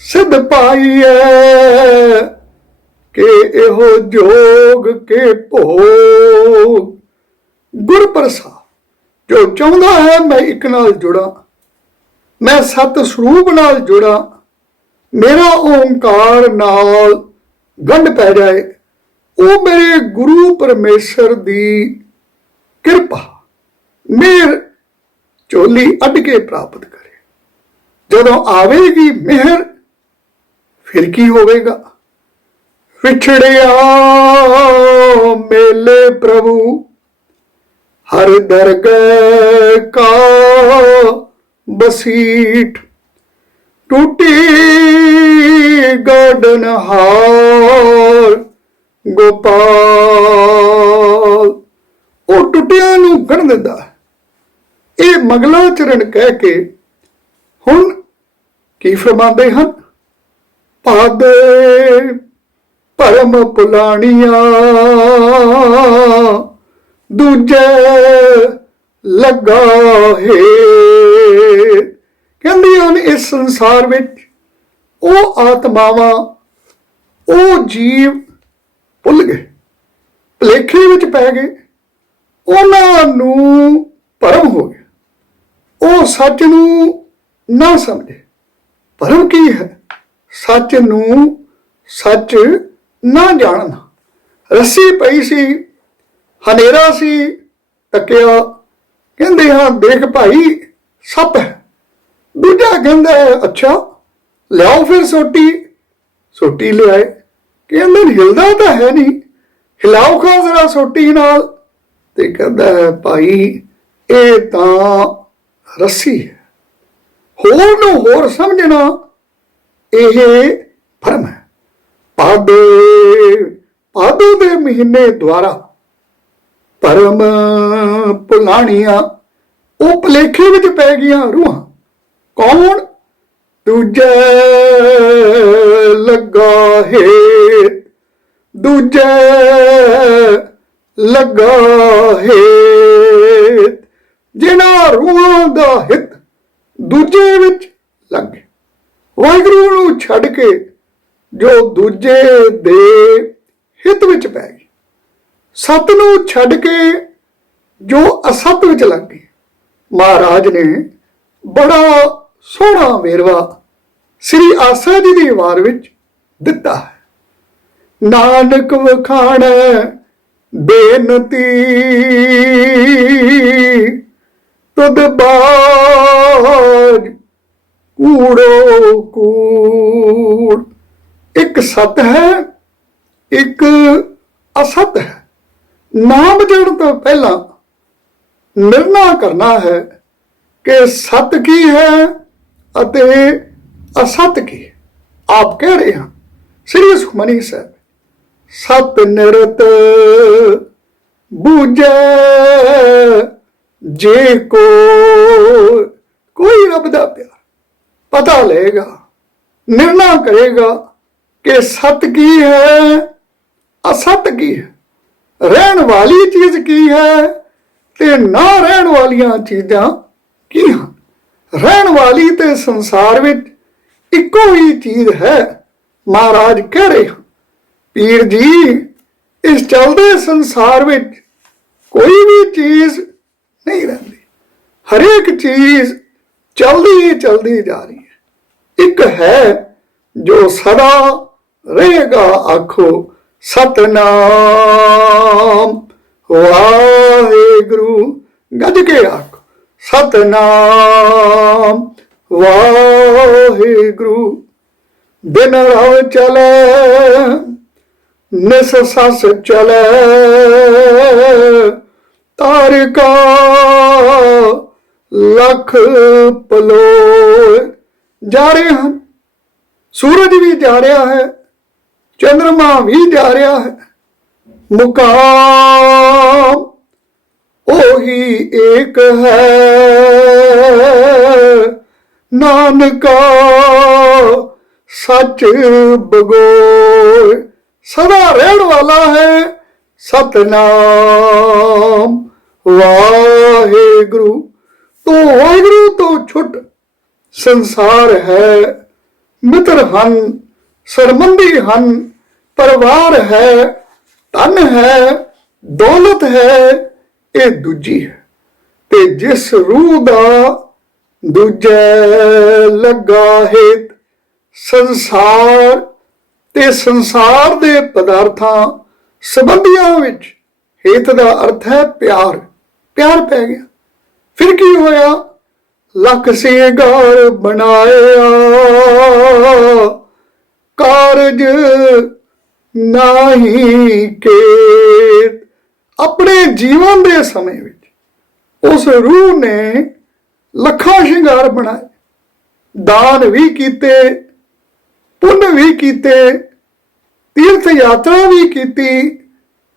सिद्ध पाइए के एहो जोग के भोग। गुर प्रसाद जो चाहता है मैं एक नाल जुड़ा, मैं सत स्वरूप नाल जुड़ा, मेरा ओंकार नाल गंढ पै जाए, वो मेरे गुरु परमेश्वर दी कृपा मेहर झोली अड के प्राप्त करे। जदों आवेगी मेहर फिर की होवेगा? विछड़िया मेले प्रभु हर दरगह का बसीठ। टूटी गार्डन हार गोपाल, वो टुटिया नूं गण दिंदा है। ये मंगलाचरण कह के हुण की फरमांदे हन? पादे भरम पुलाणिया दूजे लगा है। ਕਹਿੰਦੀਆਂ ਨੇ ਇਸ ਸੰਸਾਰ ਵਿੱਚ ਉਹ ਆਤਮਾਵਾਂ, ਉਹ ਜੀਵ ਭੁੱਲ ਗਏ, ਭੁਲੇਖੇ ਵਿੱਚ ਪੈ ਗਏ, ਉਹਨਾਂ ਨੂੰ ਭਰਮ ਹੋ ਗਿਆ, ਉਹ ਸੱਚ ਨੂੰ ਨਾ ਸਮਝੇ, ਭਰਮ ਕੀ ਹੈ? ਸੱਚ ਨੂੰ ਸੱਚ ਨਾ ਜਾਣਨਾ। ਰੱਸੀ ਪਈ ਸੀ, ਹਨੇਰਾ ਸੀ, ਤੱਕਿਆ, ਕਹਿੰਦੇ ਹਾਂ ਦੇਖ ਭਾਈ ਸੱਪ ਹੈ। ਦੂਜਾ ਕਹਿੰਦਾ ਹੈ ਅੱਛਾ ਲਿਆਓ ਫਿਰ ਸੋਟੀ। ਸੋਟੀ ਲਿਆਏ, ਕਹਿੰਦੇ ਹਿਲਦਾ ਤਾਂ ਹੈ ਨਹੀਂ, ਹਿਲਾਓ ਖਾ ਜ਼ਰਾ ਸੋਟੀ ਨਾਲ। ਤੇ ਕਹਿੰਦਾ ਹੈ ਭਾਈ ਇਹ ਤਾਂ ਰੱਸੀ ਹੈ। ਹੋਰ ਨੂੰ ਹੋਰ ਸਮਝਣਾ ਇਹ ਭਰਮ ਹੈ। ਭਾਦੋ ਦੇ ਮਹੀਨੇ ਦੁਆਰਾ ਭਰਮ ਭੁਲਾਣੀਆਂ ਉਹ ਭੁਲੇਖੇ ਵਿੱਚ ਪੈ ਗਈਆਂ ਰੂਹਾਂ। ਕੌਣ? ਦੂਜੇ ਲੱਗਾ ਹੈ, ਦੂਜੇ ਲੱਗਾ ਹੈ। ਜਿਨ੍ਹਾਂ ਰੂਹਾਂ ਦਾ ਹਿੱਤ ਦੂਜੇ ਵਿੱਚ ਲੱਗੇ, ਵਾਹਿਗੁਰੂ ਨੂੰ ਛੱਡ ਕੇ ਜੋ ਦੂਜੇ ਦੇ ਹਿੱਤ ਵਿੱਚ ਪੈ ਗਈ, ਸਤ ਨੂੰ ਛੱਡ ਕੇ ਜੋ ਅਸਤ ਵਿੱਚ ਲੱਗ ਗਈ। ਮਹਾਰਾਜ ਨੇ ਬੜਾ ਸੋਹਣਾ ਵੇਰਵਾ ਸ੍ਰੀ ਆਸਾ ਜੀ ਦੀ ਵਾਰ ਵਿੱਚ ਦਿੱਤਾ ਹੈ। ਨਾਨਕ ਵਖਾਣੈ ਬੇਨਤੀ ਤੁਧ ਬਾਜ ਕੂੜੋ ਕੂੜ। ਇੱਕ ਸਤ ਹੈ, ਇੱਕ ਅਸਤ ਹੈ। ਨਾਮ ਜਣ ਤੋਂ ਪਹਿਲਾਂ ਨਿਰਣਾ ਕਰਨਾ ਹੈ ਕਿ ਸਤ ਕੀ ਹੈ ਅਤੇ ਅਸਤ ਕੀ ਹੈ। ਆਪ ਕਹਿ ਰਹੇ ਹਾਂ ਸ੍ਰੀ ਸੁਖਮਨੀ ਸਾਹਿਬ, ਸਤ ਨਿਰਤ ਬੂਝੈ ਜੇ ਕੋਈ ਰੱਬ ਦਾ ਪਿਆਰ ਪਤਾ ਲਏਗਾ, ਨਿਰਣਾ ਕਰੇਗਾ ਕਿ ਸਤ ਕੀ ਹੈ, ਅਸਤ ਕੀ ਹੈ, ਰਹਿਣ ਵਾਲੀ ਚੀਜ਼ ਕੀ ਹੈ ਤੇ ਨਾ ਰਹਿਣ ਵਾਲੀਆਂ ਚੀਜ਼ਾਂ ਕੀ ਹਨ। ਰਹਿਣ ਵਾਲੀ ਤੇ ਸੰਸਾਰ ਵਿੱਚ ਇੱਕੋ ਹੀ ਚੀਜ਼ ਹੈ। ਮਹਾਰਾਜ ਕਹਿ ਰਹੇ ਹਨ ਪੀਰ ਜੀ ਇਸ ਚੱਲਦੇ ਸੰਸਾਰ ਵਿੱਚ ਕੋਈ ਵੀ ਚੀਜ਼ ਨਹੀਂ ਰਹਿੰਦੀ, ਹਰੇਕ ਚੀਜ਼ ਚਲਦੀ ਜਾ ਰਹੀ ਹੈ। ਇੱਕ ਹੈ ਜੋ ਸਦਾ ਰਹੇਗਾ, ਆਖੋ ਸਤਨਾਮ ਵਾਹਿਗੁਰੂ। ਗੱਜ ਕੇ ਆਖੋ ਸਤਨਾਮ ਵਾਹਿਗੁਰੂ। ਦਿਨ ਰਾਹ ਚਲੇ ਨਿਸ ਸੱਸ ਚਲੇ, ਤਾਰਿਕਾ ਲੱਖ ਪਲੋਏ। ਜਾ ਰਹੇ ਹਨ, ਸੂਰਜ ਵੀ ਜਾ ਰਿਹਾ ਹੈ, ਚੰਦਰਮਾ ਵੀ ਜਾ ਰਿਹਾ ਹੈ, ਮੁਕਾਮ ਉਹੀ ਏਕ ਹੈ। ਨਾਨਕਾ ਸੱਚ ਬਗੋਏ। ਸਦਾ ਰਹਿਣ ਵਾਲਾ ਹੈ ਸਤਨਾਮ ਵਾਹਿਗੁਰੂ। ਤੋਂ ਵਾਹਿਗੁਰੂ ਤੋਂ ਛੁੱਟ ਸੰਸਾਰ ਹੈ, ਮਿੱਤਰ ਹਨ, ਸਰਬੰਧੀ ਹਨ, ਪਰਿਵਾਰ ਹੈ, ਧਨ ਹੈ, ਦੌਲਤ ਹੈ, ਇਹ ਦੂਜੀ ਹੈ। ਤੇ ਜਿਸ ਰੂਹ ਦਾ ਦੂਜੇ ਲੱਗਾ ਹੈ ਸੰਸਾਰ ਤੇ ਸੰਸਾਰ ਦੇ ਪਦਾਰਥਾਂ ਸੰਬੰਧੀਆਂ ਵਿੱਚ, ਹੇਤ ਦਾ ਅਰਥ ਹੈ ਪਿਆਰ। ਪਿਆਰ ਪੈ ਗਿਆ, ਫਿਰ ਕੀ ਹੋਇਆ? ਲੱਖ ਸਿੰਗਾਰ ਬਣਾਇਆ, ਕਾਰਜ ਨਹੀਂ ਕੇਤ। ਆਪਣੇ ਜੀਵਨ ਦੇ ਸਮੇਂ ਵਿੱਚ ਉਸ ਰੂਹ ਨੇ ਲੱਖਾਂ ਸ਼ਿੰਗਾਰ ਬਣਾਏ, ਦਾਨ ਵੀ ਕੀਤੇ, ਪੁੰਨ ਵੀ ਕੀਤੇ, ਤੀਰਥ ਯਾਤਰਾ ਵੀ ਕੀਤੀ,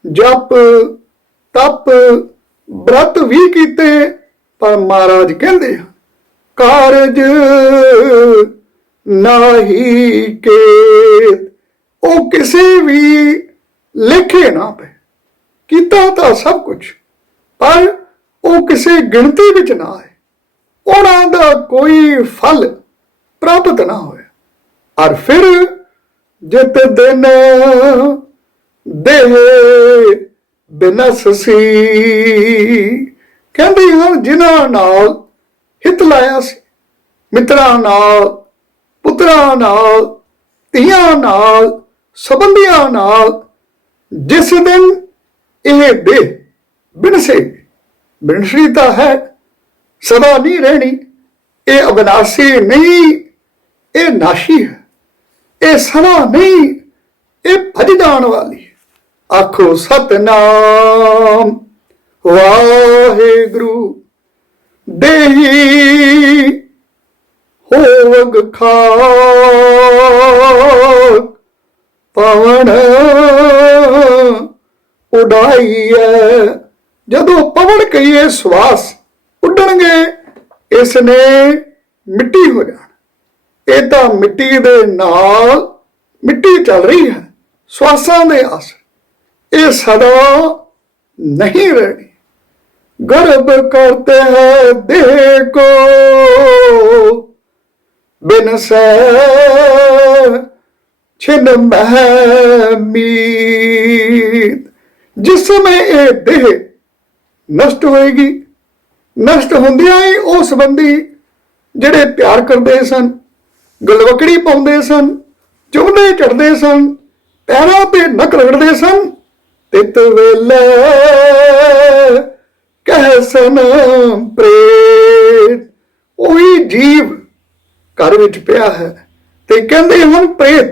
ਜਪ ਤਪ ਬ੍ਰਤ ਵੀ ਕੀਤੇ। ਪਰ ਮਹਾਰਾਜ ਕਹਿੰਦੇ ਆ ਕਾਰਜ ਨਹੀਂ ਕੇਤ। ਉਹ ਕਿਸੇ ਵੀ ਲੇਖੇ ਨਾ ਪਏ। ਕੀਤਾ ਤਾਂ ਸਭ ਕੁਝ, ਪਰ ਉਹ ਕਿਸੇ ਗਿਣਤੀ ਵਿੱਚ ਨਾ ਆਏ, ਉਹਨਾਂ ਦਾ ਕੋਈ ਫਲ ਪ੍ਰਾਪਤ ਨਾ ਹੋਇਆ। ਔਰ ਫਿਰ ਜਿਤ ਦਿਨ ਦੇਹ ਬਿਨਸੀ, ਕਹਿੰਦੇ ਹਨ ਜਿਨ੍ਹਾਂ ਨਾਲ ਹਿੱਤ ਲਾਇਆ ਸੀ, ਮਿੱਤਰਾਂ ਨਾਲ, ਪੁੱਤਰਾਂ ਨਾਲ, ਧੀਆਂ ਨਾਲ, ਸੰਬੰਧੀਆਂ ਨਾਲ ਜਿਸ ਦਿਨ ਇਹ ਦੇਹ ਬਿਨਸੇ, ਬਿਨਸੀ ਤਾਂ ਹੈ, ਸਦਾ ਨਹੀਂ ਰਹਿਣੀ। ਇਹ ਅਬਨਾਸੀ ਨਹੀਂ, ਇਹ ਨਾਸ਼ੀ ਹੈ। ਇਹ ਸਦਾ ਨਹੀਂ, ਇਹ ਭਜ ਜਾਣ ਵਾਲੀ ਹੈ। ਆਖੋ ਸਤਨਾਮ ਵਾਹਿਗੁਰੂ। ਦੇਹੀ ਹੋਵਗ ਖਾਕ ਪਵਨ ਉਡਾਈਐ। ਜਦੋਂ ਪਵਨ ਕਹੀਏ ਸਵਾਸ ਉੱਡਣਗੇ, ਇਸ ਨੇ ਮਿੱਟੀ ਹੋ ਜਾਣਾ। ਇਹ ਤਾਂ ਮਿੱਟੀ ਦੇ ਨਾਲ ਮਿੱਟੀ ਚੱਲ ਰਹੀ ਹੈ, ਸਵਾਸਾਂ ਦੇ ਆਸ। ਇਹ ਸਦਾ ਨਹੀਂ ਰਹਿਣੀ। गर्भ करते हैं देह को बिन से छिन्न मीत। जिस समय ये देह नष्ट होएगी, नष्ट होंदियां ही ਉਹ ਸੰਬੰਧੀ ਜਿਹੜੇ ਪਿਆਰ ਕਰਦੇ ਸਨ, ਗਲਵਕੜੀ ਪਾਉਂਦੇ ਸਨ, ਚੁੰਮਦੇ ਚੜਦੇ ਸਨ, ਪੈਰਾਂ ਤੇ ਨੱਕ ਰਗੜਦੇ ਸਨ, ਤਿਤ ਵੇਲੇ ਕਹਿਸਨ ਪ੍ਰੇਤ। ਉਹੀ ਜੀਵ ਘਰ ਵਿੱਚ ਪਿਆ ਹੈ ਤੇ ਕਹਿੰਦੇ ਹਨ ਪ੍ਰੇਤ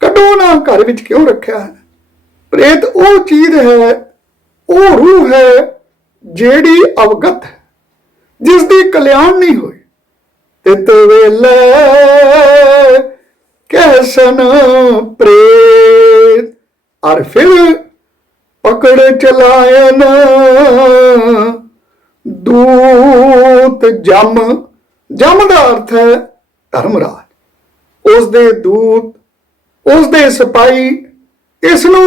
ਕੱਢੋ ਨਾ, ਘਰ ਵਿੱਚ ਕਿਉਂ ਰੱਖਿਆ ਹੈ। ਪ੍ਰੇਤ ਉਹ ਚੀਜ਼ ਹੈ, ਉਹ ਰੂਹ ਹੈ ਜਿਹੜੀ ਅਵਗਤ ਹੈ, ਜਿਸ ਦੀ ਕਲਿਆਣ ਨਹੀਂ ਹੋਈ। ਤਿਤ ਵੇਲੇ ਕਹਿਸਨ ਪ੍ਰੇਤ। और फिर पकड़ चलायन दूत जम। जम का अर्थ है धर्मराज। उसके दूत, उसके सिपाही इसनू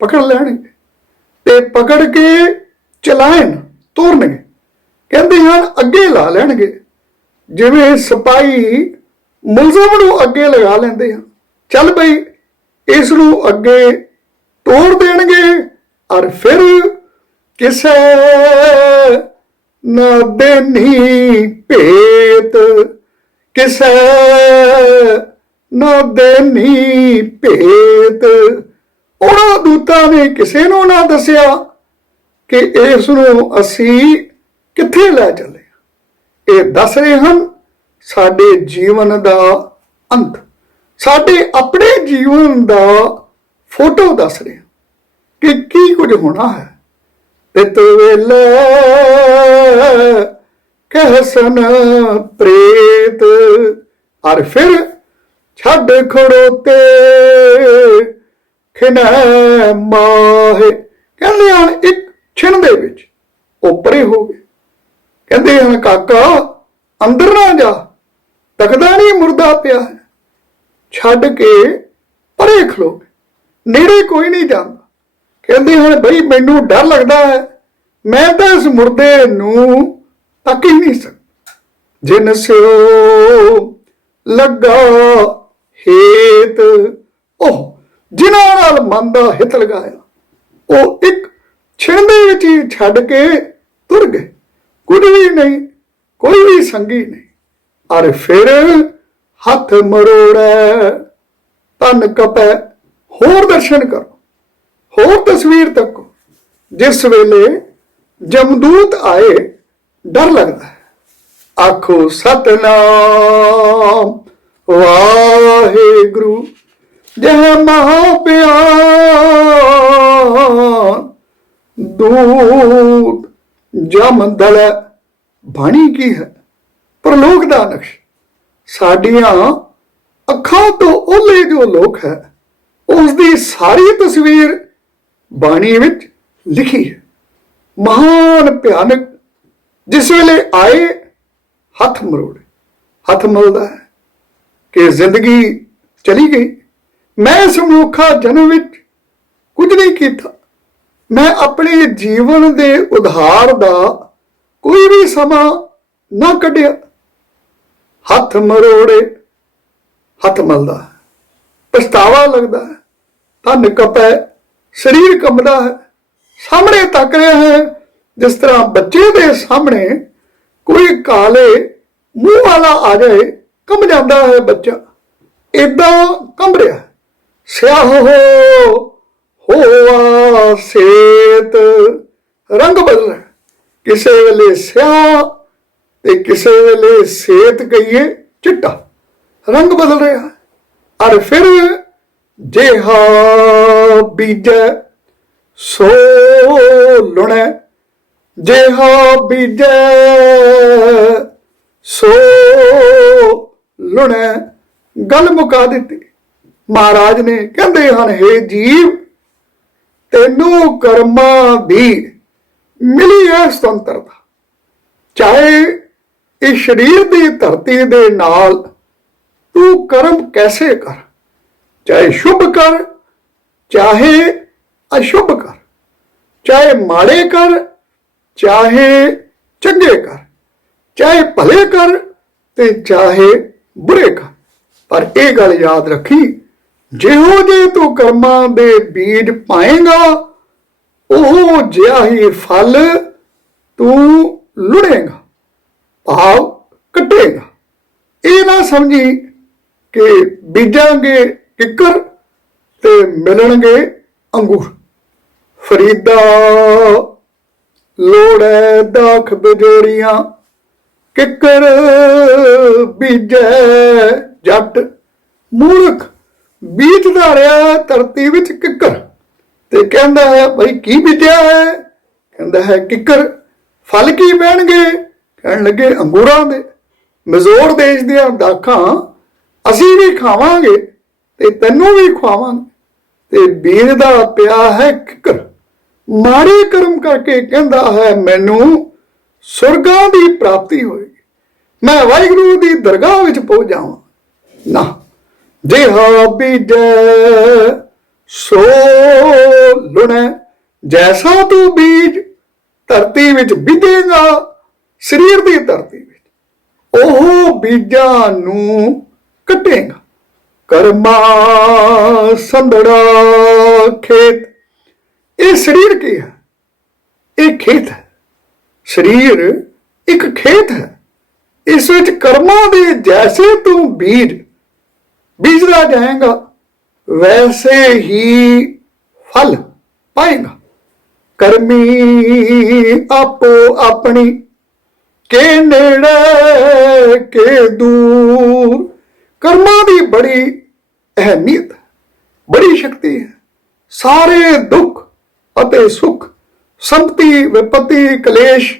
पकड़ लैणगे ते पकड़ के चलायन तोरनगे, कहते हैं अगे ला लैणगे। जिवें सिपाही मुलजम नू अगे लगा लेंदे हैं, चल बई इसनू अगे तोड़ देणगे। और फिर किसे न देनी भेत, किसे न देनी भेत। उन्हां दूतां ने किसे नूं ना दसिया कि इस नूं असी कित्थे लै चले। ये दस रहे हैं साडे जीवन दा अंत, साडे अपने जीवन दा फोटो दस रहे हैं कि की कुछ होना है। तित वेले कहसन प्रेत। और फिर छड़ खड़ोते खिनै माहे। कहते हैं एक छिन दे विच ओ परे हो गए। कहते हैं काका अंदर ना जा, तकदा नहीं मुर्दा पिया है। छड़ के परे खलो, नेड़े कोई नहीं जाता। कहते हैं बई मैनू डर लगता है, मैं तो इस मुर्दे नूं तक ही नहीं सकता। जिन स्यो लगा हेत, ओह जिन्हां नाल मन दा हित लगाया, वो एक छिण दे विच ही छड्ड के तुर गए। कुछ भी नहीं, कोई भी संगी नहीं। और फिर हथ मरोड़े तन कपै। होर दर्शन करो, होर तस्वीर तको। जिस वेले जमदूत आए डर लगता है। आखो सतनाम वाहिगुरु। जह महाप्यान दूत जम दल। बाणी की है प्रलोक दा नक्श। साडियां अखां तो ओले जो लोक है, उसकी सारी तस्वीर बाणी विच लिखी है। महान भयानक जिस वेले आए हथ मरोड़े। हथ मलदा है कि जिंदगी चली गई, मैं इस मनुखा जन्म विच कुछ नहीं किया। मैं अपने जीवन के उधार का कोई भी समा ना कढ़िया। हथ मरोड़े, हथ मलदा है, पछतावा लगता है, तन कपै, शरीर कंबदा है, सामने तक रहा है जिस तरह बच्चे के सामने कोई काले मुंह वाला आ जाए, कंब जाता है बच्चा। ਏਦਾਂ ਕੰਬ ਰਿਹਾ। ਸਿਆਹੋ ਹੋਆ ਸੇਤ, ਰੰਗ ਬਦਲ ਰਿਹਾ। ਕਿਸੇ ਵੇਲੇ ਸਿਆਹ ਤੇ ਕਿਸੇ ਵੇਲੇ ਸੇਤ ਕਹੀਏ ਚਿੱਟਾ, ਰੰਗ ਬਦਲ ਰਿਹਾ। ਅਰ ਫਿਰ ਜਿਹਾ ਬੀਜੈ ਸੋ ਲੁਣੈ, ਜਿਹਾ ਬੀਜੈ ਸੋ ਲੁਣੈ। ਗੱਲ ਮੁਕਾ ਦਿੱਤੀ। ਮਹਾਰਾਜ ਨੇ ਕਹਿੰਦੇ ਹਨ, ਹੇ ਜੀਵ, ਤੈਨੂੰ ਕਰਮਾਂ ਦੀ ਮਿਲੀ ਹੈ ਸੁਤੰਤਰਤਾ। ਚਾਹੇ ਇਸ ਸਰੀਰ ਦੀ ਧਰਤੀ ਦੇ ਨਾਲ ਤੂੰ ਕਰਮ ਕੈਸੇ ਕਰ, ਚਾਹੇ ਸ਼ੁਭ ਕਰ ਚਾਹੇ ਅਸ਼ੁਭ ਕਰ, ਚਾਹੇ ਮਾੜੇ ਕਰ ਚਾਹੇ ਚੰਗੇ ਕਰ, ਚਾਹੇ ਭਲੇ ਕਰ ਤੇ ਚਾਹੇ ਬੁਰੇ ਕਰ। ਪਰ ਇਹ ਗੱਲ ਯਾਦ ਰੱਖੀ, ਜਿਹੋ ਜੇ ਤੂੰ ਕਰਮਾਂ ਦੇ ਬੀਜ ਪਾਏਗਾ ਉਹ ਜਿਹਾ ਹੀ ਫਲ ਤੂੰ ਲੁੜੇਗਾ, ਭਾਵ ਕੱਟੇਗਾ। ਇਹ ਨਾ ਸਮਝੀ ਕਿ ਬੀਜਾਂਗੇ ਕਿੱਕਰ ਤੇ ਮਿਲਣਗੇ ਅੰਗੂਰ। ਫਰੀਦਾ ਲੋੜੈ ਦਾਖ ਬਜੋਰੀਆਂ, ਕਿੱਕਰ ਬੀਜੈ ਜੱਟ। ਮੂਰਖ ਬੀਜਦਾ ਰਿਹਾ ਧਰਤੀ ਵਿੱਚ ਕਿੱਕਰ, ਤੇ ਕਹਿੰਦਾ ਹੈ ਭਾਈ ਕੀ ਬੀਜਿਆ ਹੈ? ਕਹਿੰਦਾ ਹੈ ਕਿੱਕਰ। ਫਲ ਕੀ ਪੈਣਗੇ? ਕਹਿਣ ਲੱਗੇ ਅੰਗੂਰਾਂ ਦੇ। ਮਜ਼ੋਰ ਦੇਸ਼ ਦੀਆਂ ਦਾਖਾਂ ਅਸੀਂ ਵੀ ਖਾਵਾਂਗੇ ਤੇ ਤੈਨੂੰ ਵੀ ਖਵਾਵਾਂਗੇ। ਤੇ ਬੀਜਦਾ ਪਿਆ ਹੈ ਕਿੱਕਰ। ਮਾੜੇ ਕਰਮ ਕਰਕੇ ਕਹਿੰਦਾ ਹੈ ਮੈਨੂੰ ਸੁਰਗਾਂ ਦੀ ਪ੍ਰਾਪਤੀ ਹੋਏਗੀ, ਮੈਂ ਵਾਹਿਗੁਰੂ ਦੀ ਦਰਗਾਹ ਵਿੱਚ ਪਹੁੰਚ ਜਾਵਾਂ। ਨਾ, ਜਿਹਾ ਬੀਜੈ ਸੋ ਲੁਣੈ। ਜੈਸਾ ਤੂੰ ਬੀਜ ਧਰਤੀ ਵਿੱਚ ਬੀਜੇਗਾ, ਸਰੀਰ ਦੀ ਧਰਤੀ ਵਿੱਚ, ਉਹ ਬੀਜਾਂ ਨੂੰ ਕੱਟੇਗਾ। ਕਰਮਾ ਸੰਧੜਾ ਖੇਤ। ਇਹ ਸਰੀਰ ਕੀ ਹੈ? ਇਹ ਖੇਤ ਹੈ। ਸਰੀਰ ਇੱਕ ਖੇਤ ਹੈ। ਇਸ ਵਿੱਚ ਕਰਮਾਂ ਦੇ ਜੈਸੇ ਤੂੰ ਬੀਜਦਾ ਜਾਏਗਾ ਵੈਸੇ ਹੀ ਫਲ ਪਾਏਗਾ। ਕਰਮੀ ਆਪੋ ਆਪਣੀ, ਕੇ ਨੇੜੇ ਕੇ ਦੂਰ। ਕਰਮਾਂ ਦੀ ਬੜੀ ਅਹਿਮੀਅਤ, ਬੜੀ ਸ਼ਕਤੀ ਹੈ। ਸਾਰੇ ਦੁੱਖ ਅਤੇ ਸੁੱਖ, ਸੰਪਤੀ ਵਿਪਤੀ ਕਲੇਸ਼,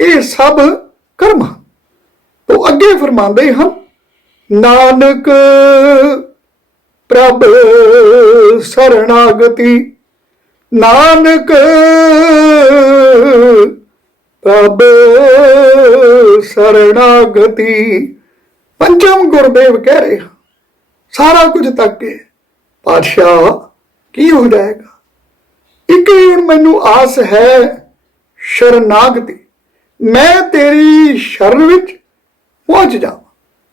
ਇਹ ਸਭ ਕਰਮ ਤੋਂ ਅੱਗੇ ਫਰਮਾਉਂਦੇ ਹਨ, ਨਾਨਕ ਪ੍ਰਭ ਸਰਣਾਗਤੀ। ਨਾਨਕ ਪ੍ਰਭ ਸਰਣਾਗਤੀ। ਪੰਚਮ ਗੁਰਦੇਵ ਕਹਿ ਰਹੇ ਹਨ, ਸਾਰਾ ਕੁਝ ਤੱਕ ਕੇ ਪਾਤਸ਼ਾਹ ਕੀ ਹੋ ਜਾਏਗਾ? ਇੱਕ ਹੀ ਹੁਣ ਮੈਨੂੰ ਆਸ ਹੈ, ਸ਼ਰਨਾਗਤੀ। ਮੈਂ ਤੇਰੀ ਸ਼ਰਨ ਵਿੱਚ ਪਹੁੰਚ ਜਾਵਾਂ,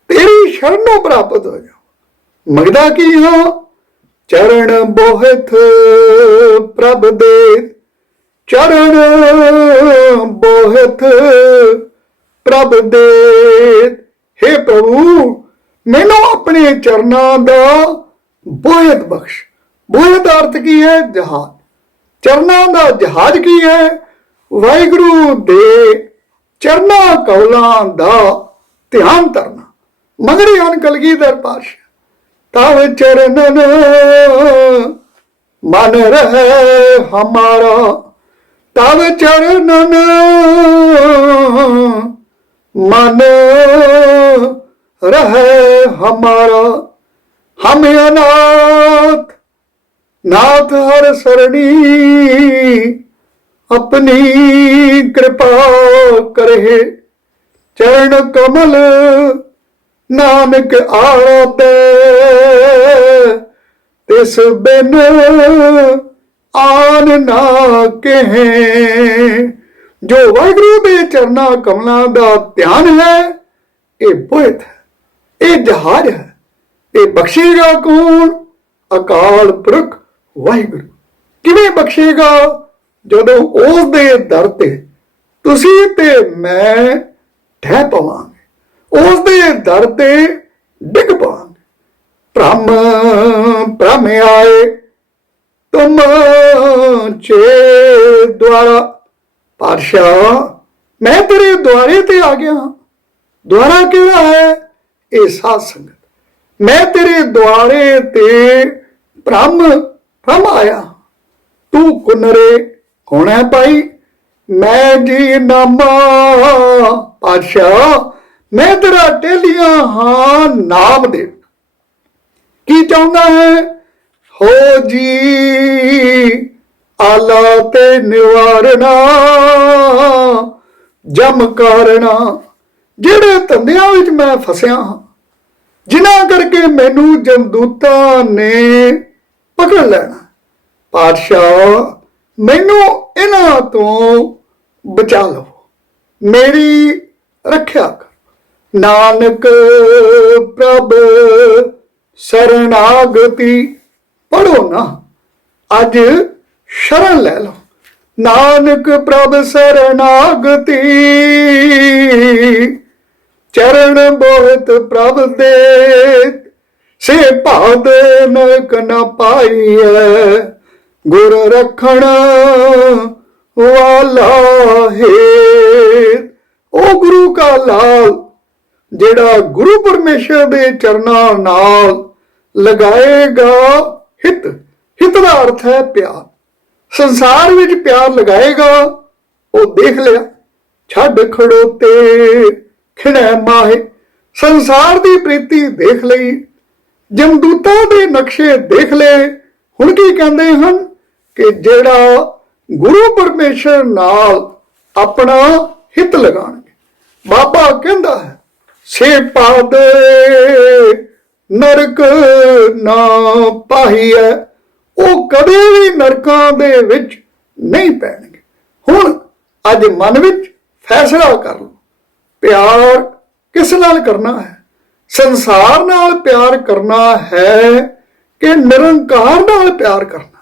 ਤੇਰੀ ਸ਼ਰਨ ਨੂੰ ਪ੍ਰਾਪਤ ਹੋ ਜਾਵਾਂ। ਮੰਗਦਾ ਕੀ ਹਾਂ? ਚਰਨ ਬੋਹਿਥ ਪ੍ਰਭ ਦੇ, ਚਰਨ ਬੋਹਿਥ ਪ੍ਰਭ ਦੇ। ਹੇ ਪ੍ਰਭੂ, ਮੈਨੂੰ ਆਪਣੇ ਚਰਨਾਂ ਦਾ ਬੋਹਿਤ ਬਖਸ਼। ਬੋਹਿਤ ਦਾ ਅਰਥ ਕੀ ਹੈ? ਜਹਾਜ਼। ਚਰਨਾਂ ਦਾ ਜਹਾਜ਼ ਕੀ ਹੈ? ਵਾਹਿਗੁਰੂ ਦੇ ਚਰਨਾਂ ਕੌਲਾਂ ਦਾ ਧਿਆਨ ਧਰਨਾ। ਮਗਰ ਹਨ ਕਲਗੀਧਰ ਪਾਤਸ਼ਾਹ, ਤਵ ਚਰਨਨ ਮਨ ਰਹਿ ਹਮਾਰਾ। ਤਵ ਚਰਨਨ ਮਨ ਰਹਿ ਹਮਾਰਾ। ਹਮ ਅਨਾਥ ਨਾਥ ਹਰ ਸਰਣੀ, अपनी कृपा करे। चरण कमल नानक आराधे, तिस बिन आन ना कहे। जो वाहिगुरु दे चरना कमलों का ध्यान है, ये बोहित है, ये जहाज है। ये बख्शेगा कौन? अकाल पुरख वाहिगुरु। किवें बख्शेगा? ਜਦੋਂ ਉਸ ਦੇ ਦਰ ਤੇ ਤੁਸੀਂ ਤੇ ਮੈਂ ਠਹਿ ਪਵਾਂਗੇ, ਉਸ ਦੇ ਦਰ ਤੇ ਡਿੱਗ ਪਵਾਂਗੇ, ਭ੍ਰਮ ਭ੍ਰਮ ਆਏ ਤੁਮ ਚੇ ਦੁਆਰਾ। ਪਾਤਸ਼ਾਹ ਮੈਂ ਤੇਰੇ ਦੁਆਰੇ ਤੇ ਆ ਗਿਆ ਹਾਂ। ਦੁਆਰਾ ਕਿਹੜਾ ਹੈ? ਇਹ ਸਾਧ ਸੰਗਤ। ਮੈਂ ਤੇਰੇ ਦੁਆਰੇ ਤੇ ਭ੍ਰਮ ਭ੍ਰਮ ਆਇਆ। ਤੂੰ ਕੁਨਰੇ ਕੌਣ ਹੈ ਭਾਈ? ਮੈਂ ਜੀ ਨਾਮਾ। ਪਾਤਸ਼ਾਹ ਮੈਂ ਤੇਰਾ ਟੇਲੀਆਂ ਹਾਂ ਨਾਮ ਦੇ। ਕੀ ਚਾਹੁੰਦਾ ਹੈ? ਹੋ ਜੀ ਆਲਾ ਤੇ ਨਿਵਾਰਨਾ ਜਮ ਕਰਨਾ। ਜਿਹੜੇ ਧੰਦਿਆਂ ਵਿੱਚ ਮੈਂ ਫਸਿਆ ਹਾਂ, ਜਿਨ੍ਹਾਂ ਕਰਕੇ ਮੈਨੂੰ ਜਮਦੂਤਾਂ ਨੇ ਪਕੜ ਲੈਣਾ, ਪਾਤਸ਼ਾਹ ਮੈਨੂੰ ਇਹਨਾਂ ਤੋਂ ਬਚਾ ਲਓ, ਮੇਰੀ ਰੱਖਿਆ ਕਰ। ਨਾਨਕ ਪ੍ਰਭ ਸਰਨਾਗਤੀ। ਪੜੋ ਨਾ, ਅੱਜ ਸ਼ਰਨ ਲੈ ਲਓ। ਨਾਨਕ ਪ੍ਰਭ ਸਰਨਾਗਤੀ ਚਰਨ ਬਹੁਤ ਪ੍ਰਭ ਦੇ। ਸੇ ਭਾਦ ਨਰਕ ਨ ਪਾਈਐ ਗੁਰ ਰੱਖਣ ਵਾਲਾ ਹੈ। ਉਹ ਗੁਰੂ ਕਾ ਲਾਲ ਜਿਹੜਾ ਗੁਰੂ ਪਰਮੇਸ਼ਰ ਦੇ ਚਰਨਾਂ ਨਾਲ ਲਗਾਏਗਾ ਹਿੱਤ। ਹਿੱਤ ਦਾ ਅਰਥ ਹੈ ਪਿਆਰ। ਸੰਸਾਰ ਵਿੱਚ ਪਿਆਰ ਲਗਾਏਗਾ, ਉਹ ਦੇਖ ਲਿਆ। ਛੱਡ ਖੜੋਤੇ ਖਿੜੈ ਮਾਹੇ। ਸੰਸਾਰ ਦੀ ਪ੍ਰੀਤੀ ਦੇਖ ਲਈ, ਜਮਦੂਤਾਂ ਦੇ ਨਕਸ਼ੇ ਦੇਖ ਲਏ। ਹੁਣ ਕੀ ਕਹਿੰਦੇ ਹਨ ਕਿ ਜਿਹੜਾ ਗੁਰੂ ਪਰਮੇਸ਼ਰ ਨਾਲ ਆਪਣਾ ਹਿੱਤ ਲਗਾਉਣਗੇ। ਬਾਬਾ ਕਹਿੰਦਾ ਹੈ ਸੇ ਪਾਦ ਨਰਕ ਨਾ ਪਾਹੀਐ। ਉਹ ਕਦੇ ਵੀ ਨਰਕਾਂ ਦੇ ਵਿੱਚ ਨਹੀਂ ਪੈਣਗੇ। ਹੁਣ ਅੱਜ ਮਨ ਵਿੱਚ ਫੈਸਲਾ ਕਰ ਲਓ, ਪਿਆਰ ਕਿਸ ਨਾਲ ਕਰਨਾ ਹੈ? ਸੰਸਾਰ ਨਾਲ ਪਿਆਰ ਕਰਨਾ ਹੈ ਕਿ ਨਿਰੰਕਾਰ ਨਾਲ ਪਿਆਰ ਕਰਨਾ?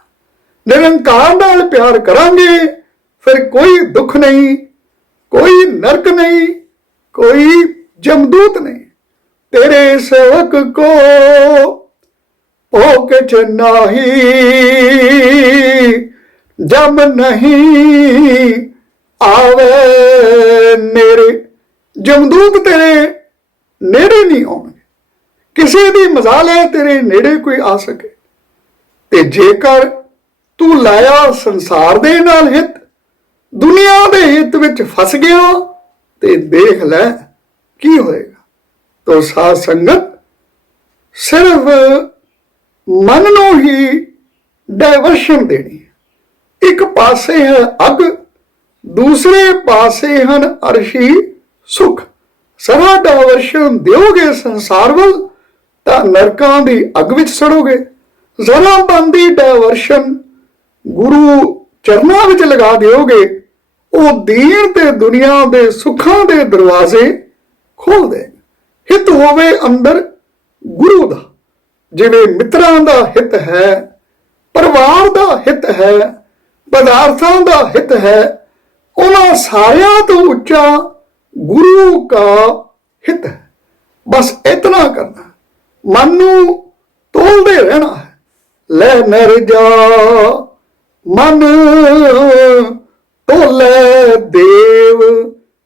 ਨਿਰੰਕਾਰ ਨਾਲ ਪਿਆਰ ਕਰਾਂਗੇ ਫਿਰ ਕੋਈ ਦੁੱਖ ਨਹੀਂ, ਕੋਈ ਨਰਕ ਨਹੀਂ, ਕੋਈ ਜਮਦੂਤ ਨਹੀਂ। ਤੇਰੇ ਸੇਵਕ ਕੋ ਭੋਕਛ ਨਾਹੀ ਜਮ ਨਹੀਂ ਆਵੇ ਨੇੜੇ। ਜਮਦੂਤ ਤੇਰੇ ਨੇੜੇ ਨਹੀਂ ਆਉਣਗੇ। ਕਿਸੇ ਦੀ ਮਜ਼ਾਲ ਹੈ ਤੇਰੇ ਨੇੜੇ ਕੋਈ ਆ ਸਕੇ। ਤੇ ਜੇਕਰ ਤੂੰ ਲਾਇਆ ਸੰਸਾਰ ਦੇ ਨਾਲ ਹਿੱਤ, ਦੁਨੀਆ ਦੇ ਹਿੱਤ ਵਿੱਚ ਫਸ ਗਿਆ, ਤੇ ਦੇਖ ਲੈ ਕੀ ਹੋਏਗਾ। ਤੋ ਸਾਧ ਸੰਗਤ ਸਿਰਫ ਮਨ ਨੂੰ ਹੀ ਡਾਇਵਰਸ਼ਨ ਦੇਣੀ ਹੈ। ਇੱਕ ਪਾਸੇ ਹੈ ਅੱਗ, ਦੂਸਰੇ ਪਾਸੇ ਹਨ ਅਰਸ਼ੀ ਸੁਖ। ਸਾਰਾ ਡਾਇਵਰਸ਼ਨ ਦਿਓਗੇ ਸੰਸਾਰ ਵੱਲ ਤਾਂ ਨਰਕਾਂ ਦੀ ਅੱਗ ਵਿੱਚ ਸੜੋਗੇ। ਜ਼ਰਾ ਬੰਦੀ ਡਾਇਵਰਸ਼ਨ ਗੁਰੂ ਚਰਨਾਂ ਵਿੱਚ ਲਗਾ ਦਿਓਗੇ, ਉਹ ਦੀਨ ਤੇ ਦੁਨੀਆ ਦੇ ਸੁੱਖਾਂ ਦੇ ਦਰਵਾਜ਼ੇ ਖੋਲ ਦੇ। ਹਿੱਤ ਹੋਵੇ ਅੰਦਰ ਗੁਰੂ ਦਾ, ਜਿਵੇਂ ਮਿੱਤਰਾਂ ਦਾ ਹਿੱਤ ਹੈ, ਪਰਿਵਾਰ ਦਾ ਹਿੱਤ ਹੈ, ਪਦਾਰਥਾਂ ਦਾ ਹਿੱਤ ਹੈ, ਉਹਨਾਂ ਸਾਰਿਆਂ ਤੋਂ ਉੱਚਾ ਗੁਰੂ ਕਾ ਹਿੱਤ ਹੈ। ਬਸ ਇਤਨਾ ਕਰਨਾ, ਮਨ ਨੂੰ ਤੋਲਦੇ ਰਹਿਣਾ ਹੈ। ਲੈ ਨਰ ਜਾ ਮਨ ਤੋਲੇ ਦੇਵ।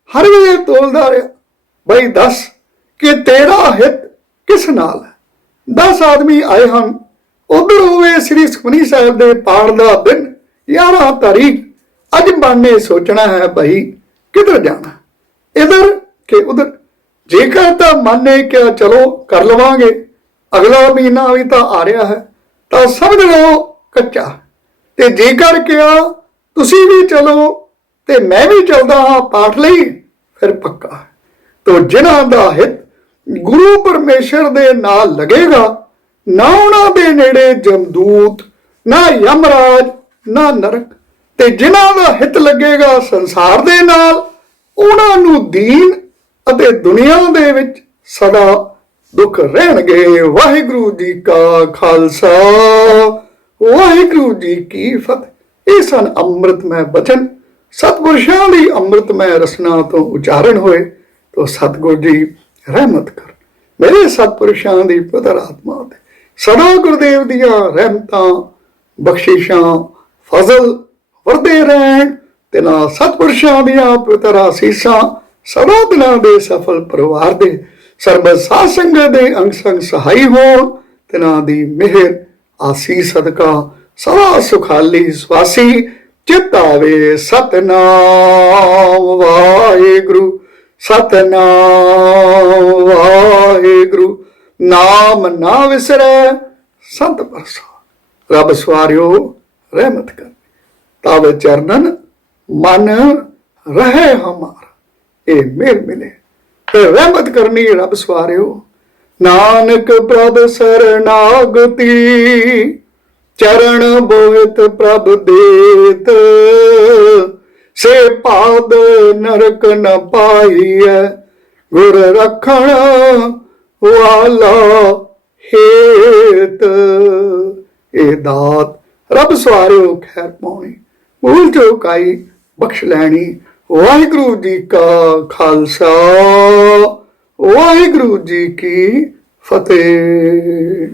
ਹਰ ਵੇਲੇ ਤੋਲਦਾ ਰਿਹਾ, ਬਈ ਦੱਸ ਕਿ ਤੇਰਾ ਹਿੱਤ ਕਿਸ ਨਾਲ ਹੈ। 10 ਆਦਮੀ ਆਏ ਹਨ, ਉਧਰ ਹੋਵੇ ਸ੍ਰੀ ਸੁਖਮਨੀ ਸਾਹਿਬ ਦੇ ਪਾਠ ਦਾ ਦਿਨ 11 ਤਾਰੀਖ। ਅੱਜ ਮਨ ਨੇ ਸੋਚਣਾ ਹੈ ਭਾਈ ਕਿੱਧਰ ਜਾਣਾ, ਇਧਰ ਕਿ ਉਧਰ। ਜੇਕਰ ਤਾਂ ਮਨ ਨੇ ਕਿਹਾ ਚਲੋ ਕਰ ਲਵਾਂਗੇ, ਅਗਲਾ ਮਹੀਨਾ ਵੀ ਤਾਂ ਆ ਰਿਹਾ ਹੈ, ਤਾਂ ਸਮਝ ਲਓ ਕੱਚਾ। ਤੇ ਜੇਕਰ ਕਿਹਾ ਤੁਸੀਂ ਵੀ ਚਲੋ ਤੇ ਮੈਂ ਵੀ ਚੱਲਦਾ ਹਾਂ ਪਾਠ ਲਈ, ਫਿਰ ਪੱਕਾ ਹੈ। ਤੋ ਜਿਨ੍ਹਾਂ ਦਾ ਹਿੱਤ ਗੁਰੂ ਪਰਮੇਸ਼ਰ ਦੇ ਨਾਲ ਲੱਗੇਗਾ, ਨਾ ਉਹਨਾਂ ਦੇ ਨੇੜੇ ਜਮਦੂਤ, ਨਾ ਯਮਰਾਜ, ਨਾ ਨਰਕ। ਤੇ ਜਿਨ੍ਹਾਂ ਦਾ ਹਿੱਤ ਲੱਗੇਗਾ ਸੰਸਾਰ ਦੇ ਨਾਲ, ਉਹਨਾਂ ਨੂੰ ਦੀਨ ਅਤੇ ਦੁਨੀਆ ਦੇ ਵਿੱਚ ਸਦਾ ਦੁੱਖ ਰਹਿਣਗੇ। ਵਾਹਿਗੁਰੂ ਜੀ ਕਾ ਖਾਲਸਾ, ਵਾਹਿਗੁਰੂ ਜੀ ਕੀ ਫਤਿਹ। ਇਹ ਸਨ ਅੰਮ੍ਰਿਤਮੈ ਬਚਨ, ਸਤਿਪੁਰਸ਼ਾਂ ਦੀ ਅੰਮ੍ਰਿਤਮੈ ਰਸਨਾ ਤੋਂ ਉਚਾਰਨ ਹੋਏ। ਤੋ ਸਤਿਗੁਰ ਜੀ ਰਹਿਮਤ ਕਰ ਮੇਰੇ ਸਤਿਪੁਰਸ਼ਾਂ ਦੀ ਪਵਿੱਤਰ ਆਤਮਾ ਤੇ ਸਦਾ ਗੁਰਦੇਵ ਦੀਆਂ ਰਹਿਮਤਾਂ ਬਖਸ਼ਿਸ਼ਾਂ ਫਜ਼ਲ ਵਰਦੇ ਰਹਿਣ ਤੇ ਨਾ ਸਤਿਪੁਰਸ਼ਾਂ ਦੀਆਂ ਪਵਿੱਤਰ ਆਸੀਸਾਂ ਸਦਾ ਦਿਨਾਂ ਦੇ ਸਫਲ ਪਰਿਵਾਰ ਦੇ ਸਰਬ ਸਾਧ ਸੰਗਤ ਦੇ ਅੰਗ ਸੰਗ ਸਹਾਈ ਹੋਣ ਤੇ ਨਾ ਦੀ ਮਿਹਰ ਆਸੀਸ ਸਦਕਾ ਸਦਾ ਸੁਖਾਲੀ ਸਵਾਸੀ ਚਿਤ ਆਵੇ ਸਤਨਾਮ ਵਾਹਿਗੁਰੂ ਸਤਨਾਮ ਵਾਹਿਗੁਰੂ ਨਾਮ ਨਾ ਵਿਸਰੈ ਸੰਤ ਪ੍ਰਸਾਦ। ਰੱਬ ਸਵਾਰਿਓ ਰਹਿਮਤ ਕਰ ਤਬ ਚਰਨਨ ਮਨ ਰਹੇ ਹਮਾਰਾ। ਇਹ ਮੇਰ ਮਿਲੇ ਤੇ ਰਹਿਮਤ ਕਰਨੀ ਰੱਬ ਸਵਾਰਿਓ। ਨਾਨਕ ਪ੍ਰਭ ਸਰਨਾਗਤੀ ਚਰਨ ਬੋਹਿਤ ਪ੍ਰਭ ਦੇਤ ਸੇ ਪਾਦ ਨਰਕ ਨ ਪਾਈਐ ਗੁਰ ਰਖਣ ਵਾਲਾ ਹੇਤ। ਇਹ ਦਾਤ ਰੱਬ ਸਵਾਰਿਓ ਖੈਰ ਪਾਉਣੀ ਭੂਲ ਚੁਕਾਈ ਬਖਸ਼ ਲੈਣੀ। ਵਾਹਿਗੁਰੂ ਜੀ ਕਾ ਖਾਲਸਾ ਵਾਹਿਗੁਰੂ ਜੀ ਕੀ ਫਤਿਹ।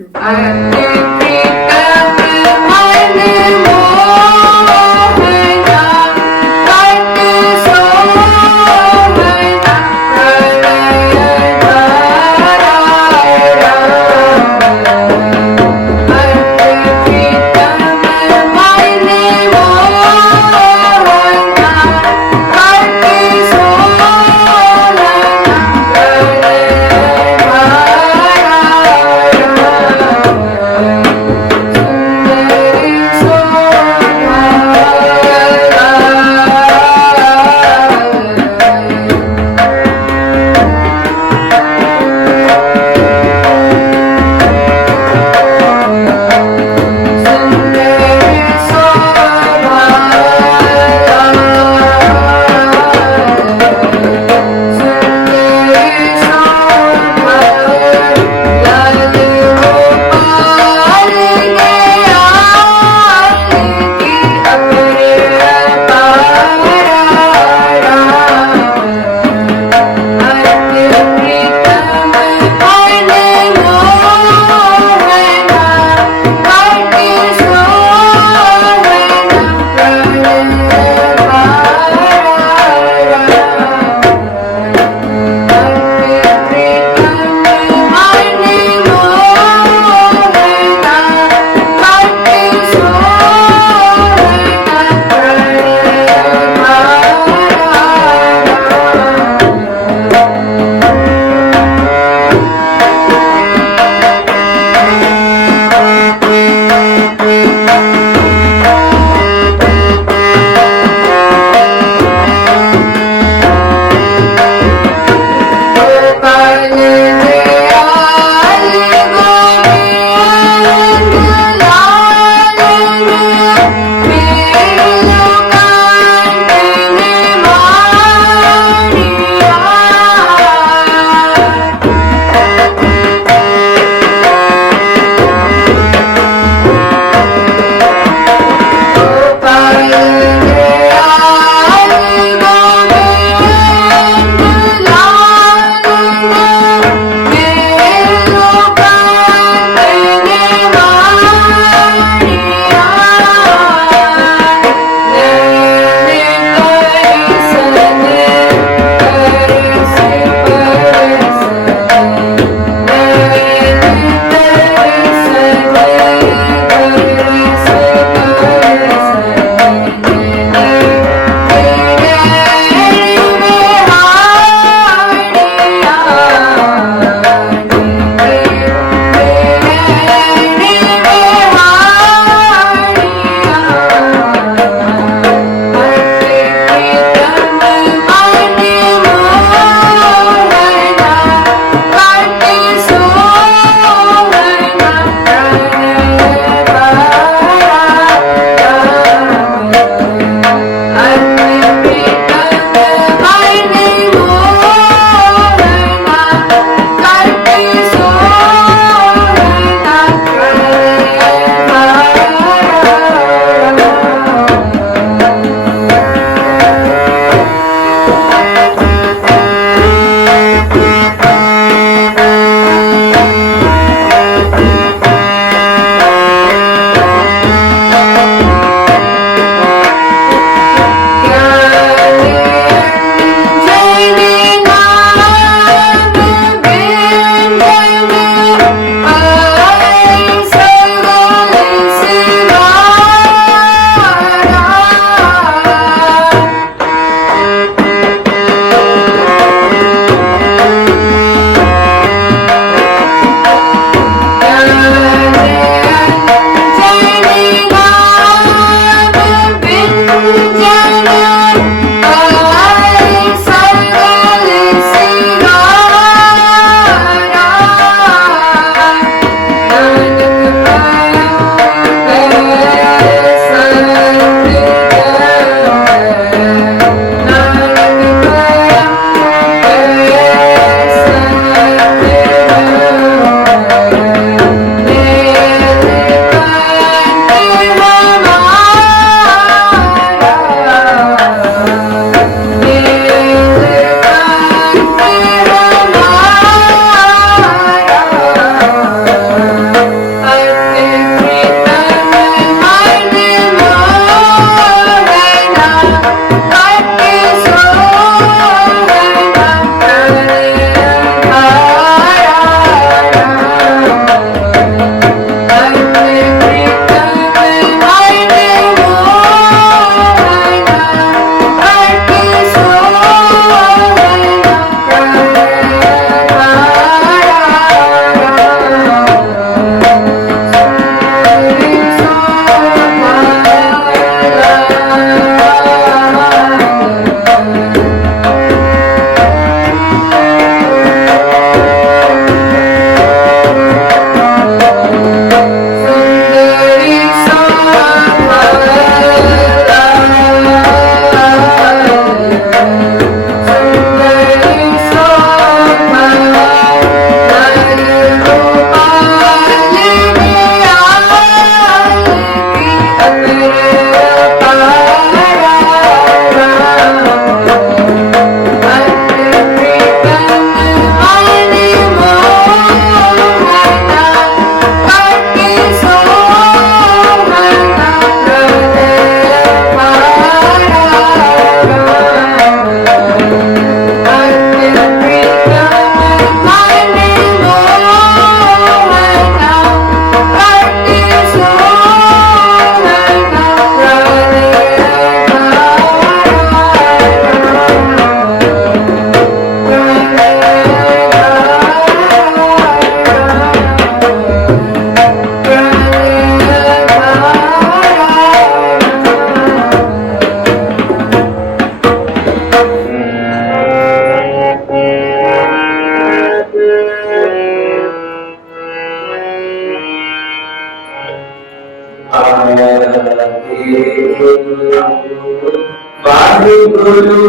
वाहिगुरु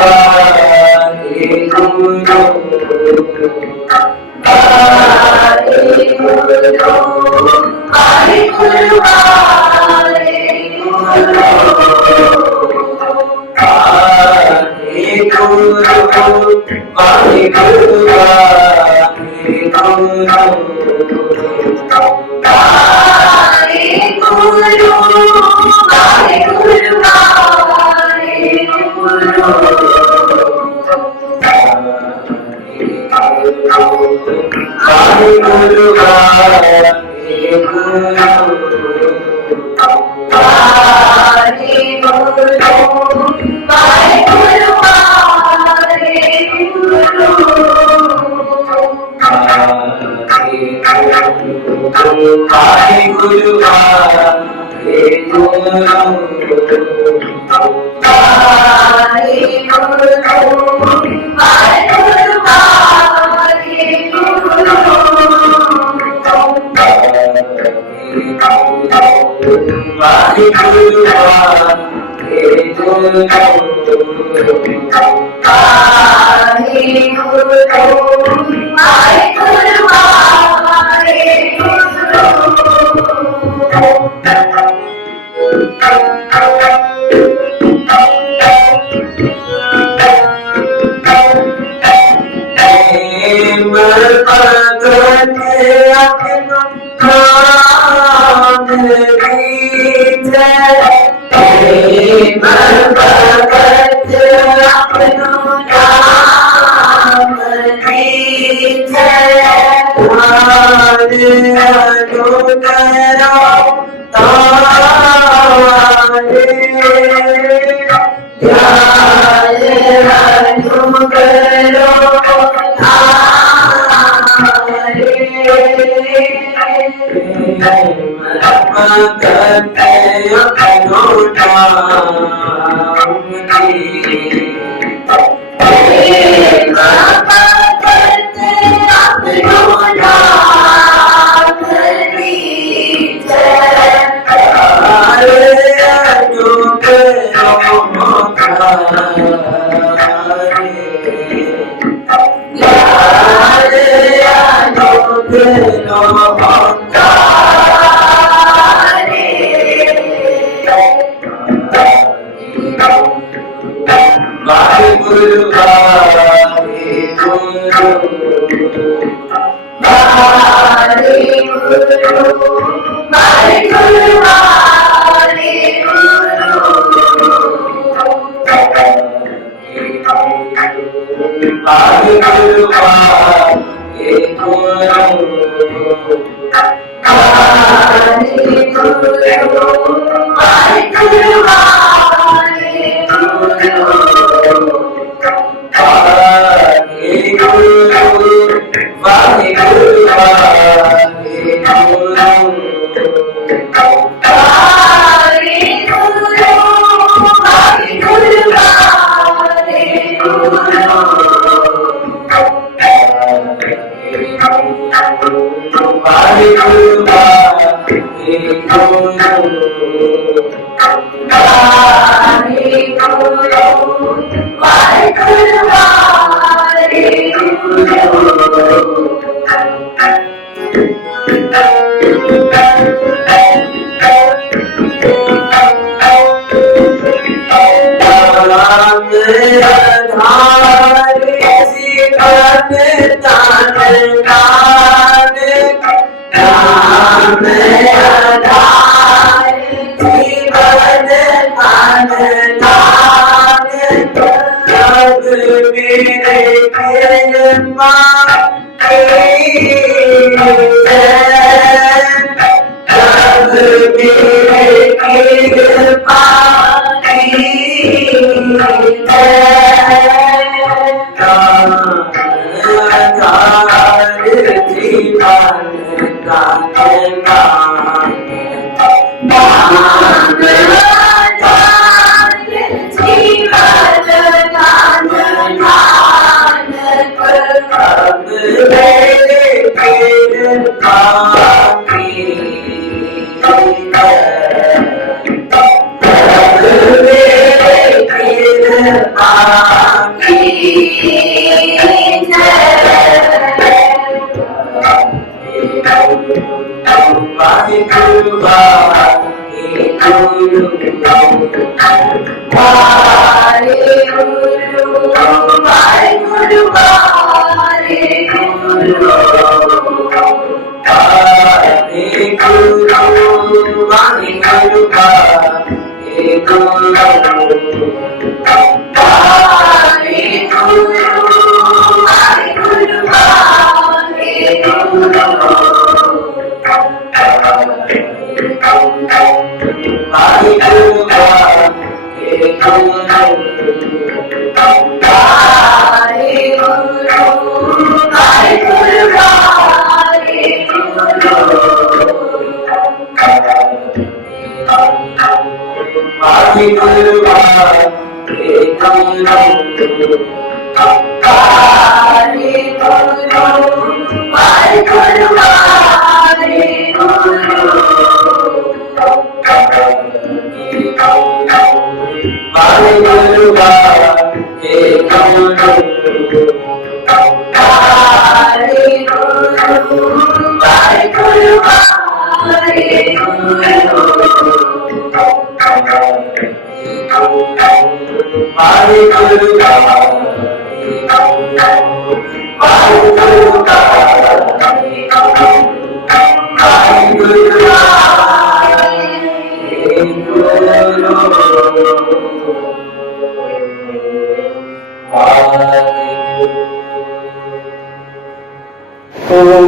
वाहिगुरु मेरे कृपा सब मेरे कृपा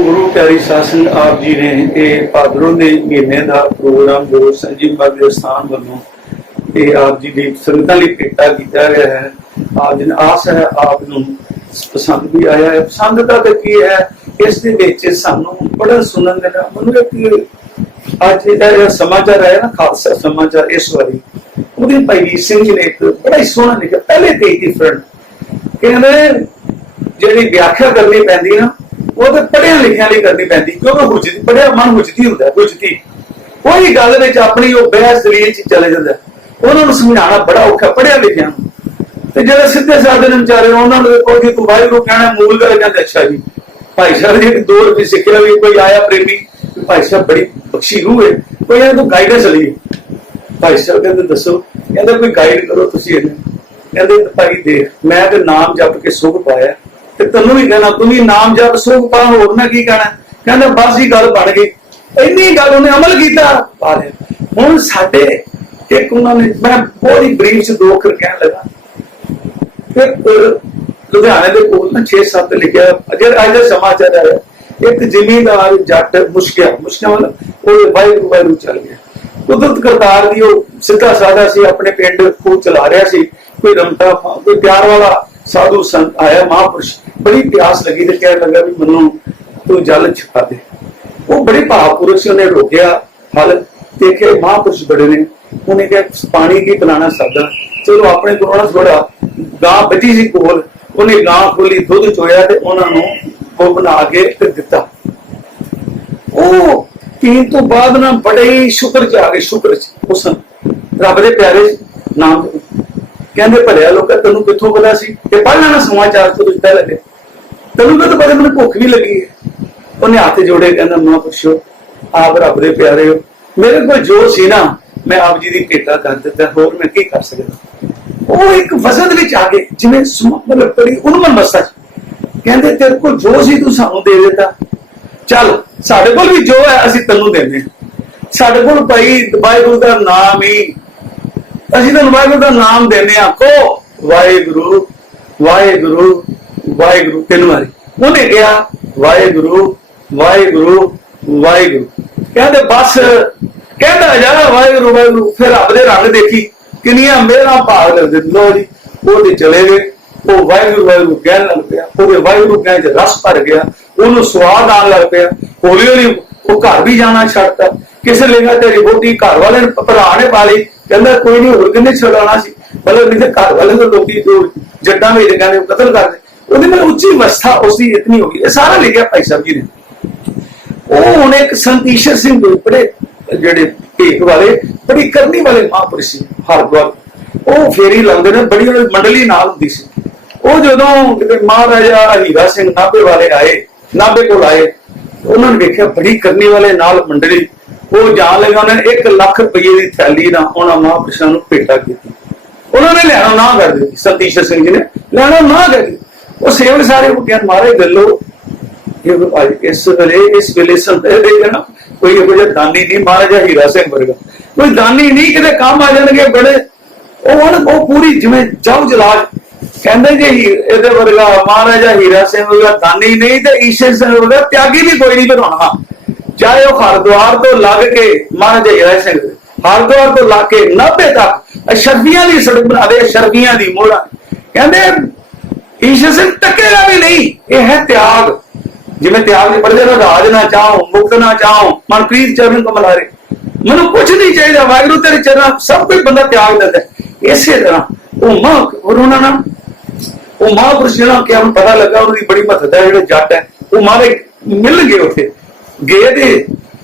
गुरु प्यारी शासन आप जी ने भादरों के महीने का प्रोग्राम जो संजीव बाबे स्थान वालों आप जी की संगतां लई भेटा किया गया है। आप जी आस है आप पसंद भी आया है। पसंद का तो की है इस सानू बड़ा सुनन देना मैं अज का समाचार आया ना खालसा समाचार इस बारी वो भाई वीर सिंह जी ने एक बड़ा ही सोहना लिखा पहले तो ही डिफरेंट कहते जी व्याख्या करनी पैंदी ना वो तो पढ़िया लिखिया नहीं करनी पैंदी क्योंकि हुजती पढ़िया मन हुजती होंगे हुजती कोई गल अपनी वो बहस दलील च चले जाता उन्होंने समझाना बड़ा औखा पढ़िया लिखिया तो जो सीधे साधे बेचारे उन्होंने देखो कि तू वाहिगुरू कहना मूल गल कहते अच्छा जी भाई साहब जी 2 रुपये सीखिया भी कोई आया प्रेमी भाई साहब बड़ी बख्शी रूह है कोई तू गाइडेंस ली भाई साहब कहते दसो कहते कोई गाइड करो तुम कहते भाई देख मैं तो नाम जप के सुख पाया तेनू भी कहना तू भी नाम जप सुख पा होर ना की कहना कहना बस ही गल बन गई इन्नी गल उन्हें अमल किया पा लिया हुण साडे एक उन्होंने मैं बहुत ही ब्रीफ च 2 अखर कहन लगा फिर लुधियाने के कोल ना 6-7 लिखिया अज का समाचार आया एक जिमींदार जट मुश्किया मतलब वो वाहिगुरू वाहिगुरू चल गया कुदरत करतार दी सीधा साधा सी अपने पिंड खूह चला रहा सी कोई रमता कोई प्यार वाला साधु संत आया महापुरुष बड़ी प्यास लगी तो कह लगा भी मनु तू जल छिपा दे वो बड़े भावपुरुष उन्हें रोकिया हल देखे महापुरुष बड़े ने उन्हें कहा पानी की पिलाना सादा चलो अपने को थोड़ा गां बची सी कोल उन्हें गां खोली दुध चोया ते उन्होंने वो बना के दिता वो पीन तो बाद ना बड़े ही शुक्र च आ गए शुक्र च उस रब दे प्यारे नाम कहते भलिया लोग तेन कितों पता सी पढ़ लेना समाचार तो कुछ पहले तेन तो पता मैंने भुख भी लगी है उन्हें हाथ जोड़े कहना महापुरुषो आप रब दे प्यारे हो मेरे को जो सी ना मैं आप जी की भेटा कर दिता होर मैं की कर सकता वो एक वजन में आ गए जिवें मतलब बड़ी उन्मन अवस्था कहते तेरे को जो सी तू सानू दे देता चल साडे कोल भी जो है असीं तैनूं देने साडे कोल भाई वाहिगुरू दा नाम ही असीं तैनूं वाहिगुरू दा नाम देने को वाहिगुरू वाहेगुरु वाहेगुरु 3 बारी उन्हें कहा वाहेगुरु वाहेगुरु वाहेगुरु कहते बस कहता जा वाहेगुरु वाहेगुरु फिर रब दे रंग देखी किनिया मेरा भाग लगते लो जी वो चले गए वो वाहेगुरु वाहेगुरु कह लग पिया वाहेगुरु कहने च रस भर गया उन्होंने स्वाद आन लग पिया हौली हौली वो घर भी जाना छड्डता किसे लेगा तेरी वोटी घर वाले भरा ने पा ली कहता कोई नहीं होर किन्ने छड़ाना सी मतलब नहीं घर वाले तो लोग जो जड्डा में कहते कतल कर दे ਉਹਦੀ ਮੈਂ ਉੱਚੀ ਅਵਸਥਾ ਉਸਦੀ ਇਤਨੀ ਹੋ ਗਈ ਇਹ ਸਾਰਾ ਲਿਖਿਆ ਭਾਈ ਸਾਹਿਬ ਜੀ ਨੇ ਉਹ ਹੁਣ ਇੱਕ ਸੰਤੀਸ਼ਰ ਸਿੰਘ ਬੜੇ ਜਿਹੜੇ ਭੇਖ ਵਾਲੇ ਬੜੀ ਕਰਨੀ ਵਾਲੇ ਮਹਾਂਪੁਰਸ਼ ਸੀ ਹਰਦੁਆਰ ਉਹ ਫੇਰੀ ਲਾਉਂਦੇ ਨੇ ਬੜੀ ਮੰਡਲੀ ਨਾਲ ਹੁੰਦੀ ਸੀ ਉਹ ਜਦੋਂ ਕਿਤੇ ਮਹਾਰਾਜਾ ਹੀਰਾ ਸਿੰਘ ਨਾਭੇ ਵਾਲੇ ਆਏ ਨਾਭੇ ਕੋਲ ਆਏ ਉਹਨਾਂ ਨੇ ਵੇਖਿਆ ਬੜੀ ਕਰਨੀ ਵਾਲੇ ਨਾਲ ਮੰਡਲੀ ਉਹ ਜਾਣ ਲੱਗਾ ਉਹਨਾਂ ਨੇ 1 ਲੱਖ ਰੁਪਏ ਦੀ ਥੈਲੀ ਨਾਲ ਉਹਨਾਂ ਮਹਾਂਪੁਰਸ਼ਾਂ ਨੂੰ ਭੇਟਾ ਕੀਤੀ ਉਹਨਾਂ ਨੇ ਲੈਣਾ ਨਾ ਕਰ ਦਿੱਤੀ ਸੰਤੀਸ਼ਰ ਸਿੰਘ ਜੀ ਨੇ ਲੈਣਾ ਨਾ ਕਰ ਦਿੱਤੀ ਉਹ ਸੇਵਕ ਸਾਰੇ ਉਹ ਕਹਿਣ ਮਾਰੇ ਗੱਲੋ ਇਸ ਵੇਲੇ ਸੰਤੇ ਦੇ ਨਾ ਕੋਈ ਇਹੋ ਜਿਹਾ ਦਾਨੀ ਨਹੀਂ ਮਹਾਰਾਜਾ ਹੀਰਾ ਸਿੰਘ ਵਰਗਾ ਕੋਈ ਦਾਨੀ ਨਹੀਂ ਕਿਤੇ ਕੰਮ ਆ ਜਾਣਗੇ ਬੜੇ ਉਹ ਪੂਰੀ ਜਿਵੇਂ ਜਾਉ ਜਲਾਜ ਕਹਿੰਦੇ ਜੀ ਇਹਦੇ ਵਰਗਾ ਮਹਾਰਾਜਾ ਹੀਰਾ ਸਿੰਘ ਵਰਗਾ ਦਾਨੀ ਨਹੀਂ ਤੇ ਈਸ਼ਰ ਸਿੰਘ ਵਰਗਾ ਤਿਆਗੀ ਵੀ ਕੋਈ ਨਹੀਂ ਬਣਾਉਣਾ ਚਾਹੇ ਉਹ ਹਰਦੁਆਰ ਤੋਂ ਲੱਗ ਕੇ ਮਹਾਰਾਜਾ ਹੀਰਾ ਸਿੰਘ ਹਰਦੁਆਰ ਤੋਂ ਲੱਗ ਕੇ 90 ਤੱਕ ਅਸ਼ਰਫੀਆਂ ਦੀ ਸੜਕ ਬਣਾ ਦੇ ਅਸ਼ਰਫੀਆਂ ਦੀ ਮੋਹਰਾ ਕਹਿੰਦੇ ਈਸ਼ਰ ਸਿੰਘ ਟੱਕੇਗਾ भी नहीं ये है त्याग जिवें त्याग पढ़ते ना राज ना चाहो मुक्त ना चाहो मनप्रीत चरण कमलारे मैनू कुछ नहीं चाहिए वाहिगुरू तेरे चरण सब कोई बंदा त्याग देता है इसे तरह महापुरुष जिहड़ा कि हम पता लगा उन्होंने बड़ी महत्ता है जिहड़े जट है वो मारे मिल गए उत्थे गए ते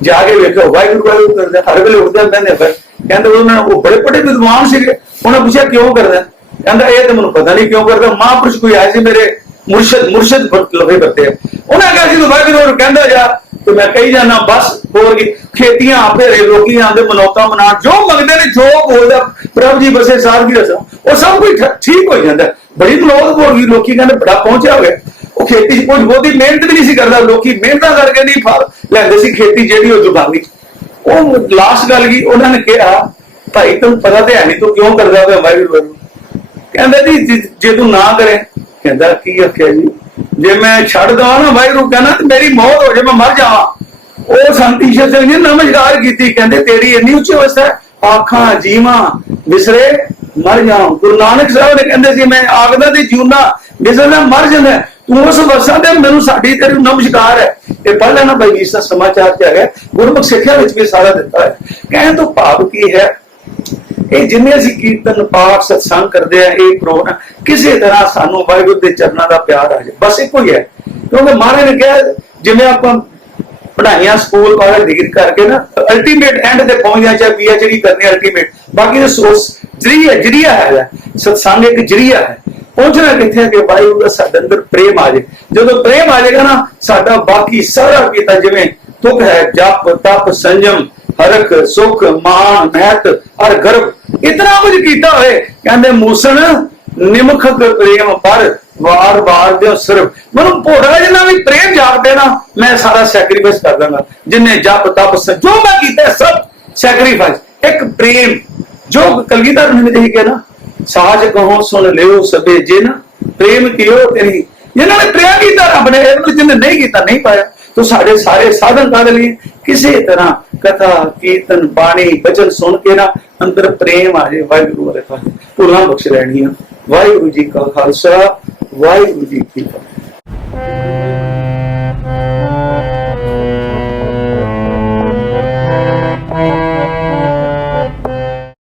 जाके वेखो वाहिगुरू वाहिगुरू करदे हर वेले उठदे बहंदे फिर कहंदे उन्होंने वो बड़े बड़े विद्वान सीगे उन्होंने पूछा क्यों करदा कहता ये तो मैं पता नहीं क्यों करता महापुरुष कोई आए थे मेरे मुर्शद लफे करते हैं उन्हें कहा तो वाहिगुरू कहता जा तो मैं कही जाना बस होर की खेतियां फेरे लोग आते मनौता मना जो मंगते ने जो बोलता प्रभ जी बसे सार की रसम वो सब कुछ ठीक हो जाता है बड़ी मनौत बोल गई लोग कहते बड़ा पहुंचा हो गया वो खेती कुछ बहुती मेहनत भी नहीं करता लोग मेहनत करके नहीं फल लेंदे सी खेती जेडी वो जुगानी वो लास्ट गल की उन्होंने कहा भाई तुम पता तो है नहीं तू क्यों करता है वाहिगुरू कहता जी जे तू ना करे कहता की आख्या जी जे मैं छड़ दवा ना वाहिगुरू कहना तो मेरी मौत हो जाए मैं मर जावा वो संत ईशर सिंह जी नमस्कार की कहते तेरी इन्नी उच्ची अवस्था है आखा जीवा विसरे मर जाऊं गुरु नानक साहब ने कहते सी मैं आगदा ते जीवना विसरना मर जाना तू उस अवस्था ते मैनू साडी तेरी नमस्कार है ये पढ़ लेना भाई जी सा समाचार च है गुरमुख सिक्ख्या विच भी सारा दिता है कहने तो भाव की है ਇਹ ਜਿੰਨੇ ਅਸੀਂ ਕੀਰਤਨ ਪਾਠ ਸਤਸੰਗ ਕਰਦੇ ਆ ਇਹ ਪ੍ਰੋਗਰਾਮ ਕਿਸੇ ਤਰ੍ਹਾਂ ਸਾਨੂੰ ਵਾਹਿਗੁਰੂ ਦੇ ਚਰਨਾਂ ਦਾ ਪਿਆਰ ਆ ਜਾਏ ਬਸ ਇੱਕੋ ਹੀ ਹੈ ਕਿਉਂਕਿ ਮਹਾਰਾਜ ਨੇ ਕਿਹਾ ਜਿਵੇਂ ਆਪਾਂ ਪੜ੍ਹਾਈਆਂ ਸਕੂਲ ਵਾਲੇ ਡਿਗਰੀ ਕਰਕੇ ਨਾ ਅਲਟੀਮੇਟ ਐਂਡ ਤੇ ਪਹੁੰਚ ਜਾ ਚਾਹੇ PhD ਕਰਨੀ ਅਲਟੀਮੇਟ ਬਾਕੀ ਦਾ ਸੋਰਸ ਜਰੀਆ ਹੈ ਸਤਸੰਗ ਇੱਕ ਜਰੀਆ ਹੈ ਪਹੁੰਚਣਾ ਕਿੱਥੇ ਹੈ ਕਿ ਵਾਹਿਗੁਰੂ ਦਾ ਸਾਡੇ ਅੰਦਰ ਪ੍ਰੇਮ ਆ ਜਾਏ ਜਦੋਂ ਪ੍ਰੇਮ ਆ ਜਾਏਗਾ ਨਾ ਸਾਡਾ ਬਾਕੀ ਸਾਰਾ ਕੀਤਾ ਜਿਵੇਂ ਤੁਕ ਹੈ ਜਪ ਤਪ ਸੰਜਮ हरख सुख मान महत और गर्व इतना कुछ किया हुए कहते मूसन निमख प्रेम पर वार वार जो सिर्फ मैं भोड़ा जिन्ना भी प्रेम जागते ना मैं सारा सैक्रीफाइस कर दूंगा जिन्हें जप तप जो मैं किया सब सैक्रीफाइस एक प्रेम जो कलगीधर ने कहा ना साज कहो सुन लियो सबे जिन प्रेम कियो तेरी जिन्होंने प्रेम किया रब ने जिन्हें नहीं किया नहीं पाया तो साढ़े सारे साधन कर लिए किसी तरह कथा कीर्तन बाणी वचन सुन के ना अंदर प्रेम आ जाए वाहिगुरू वाले पास भुलां बख्श लैणियां वाहिगुरू जी का खालसा वाहिगुरू जी की फतेह।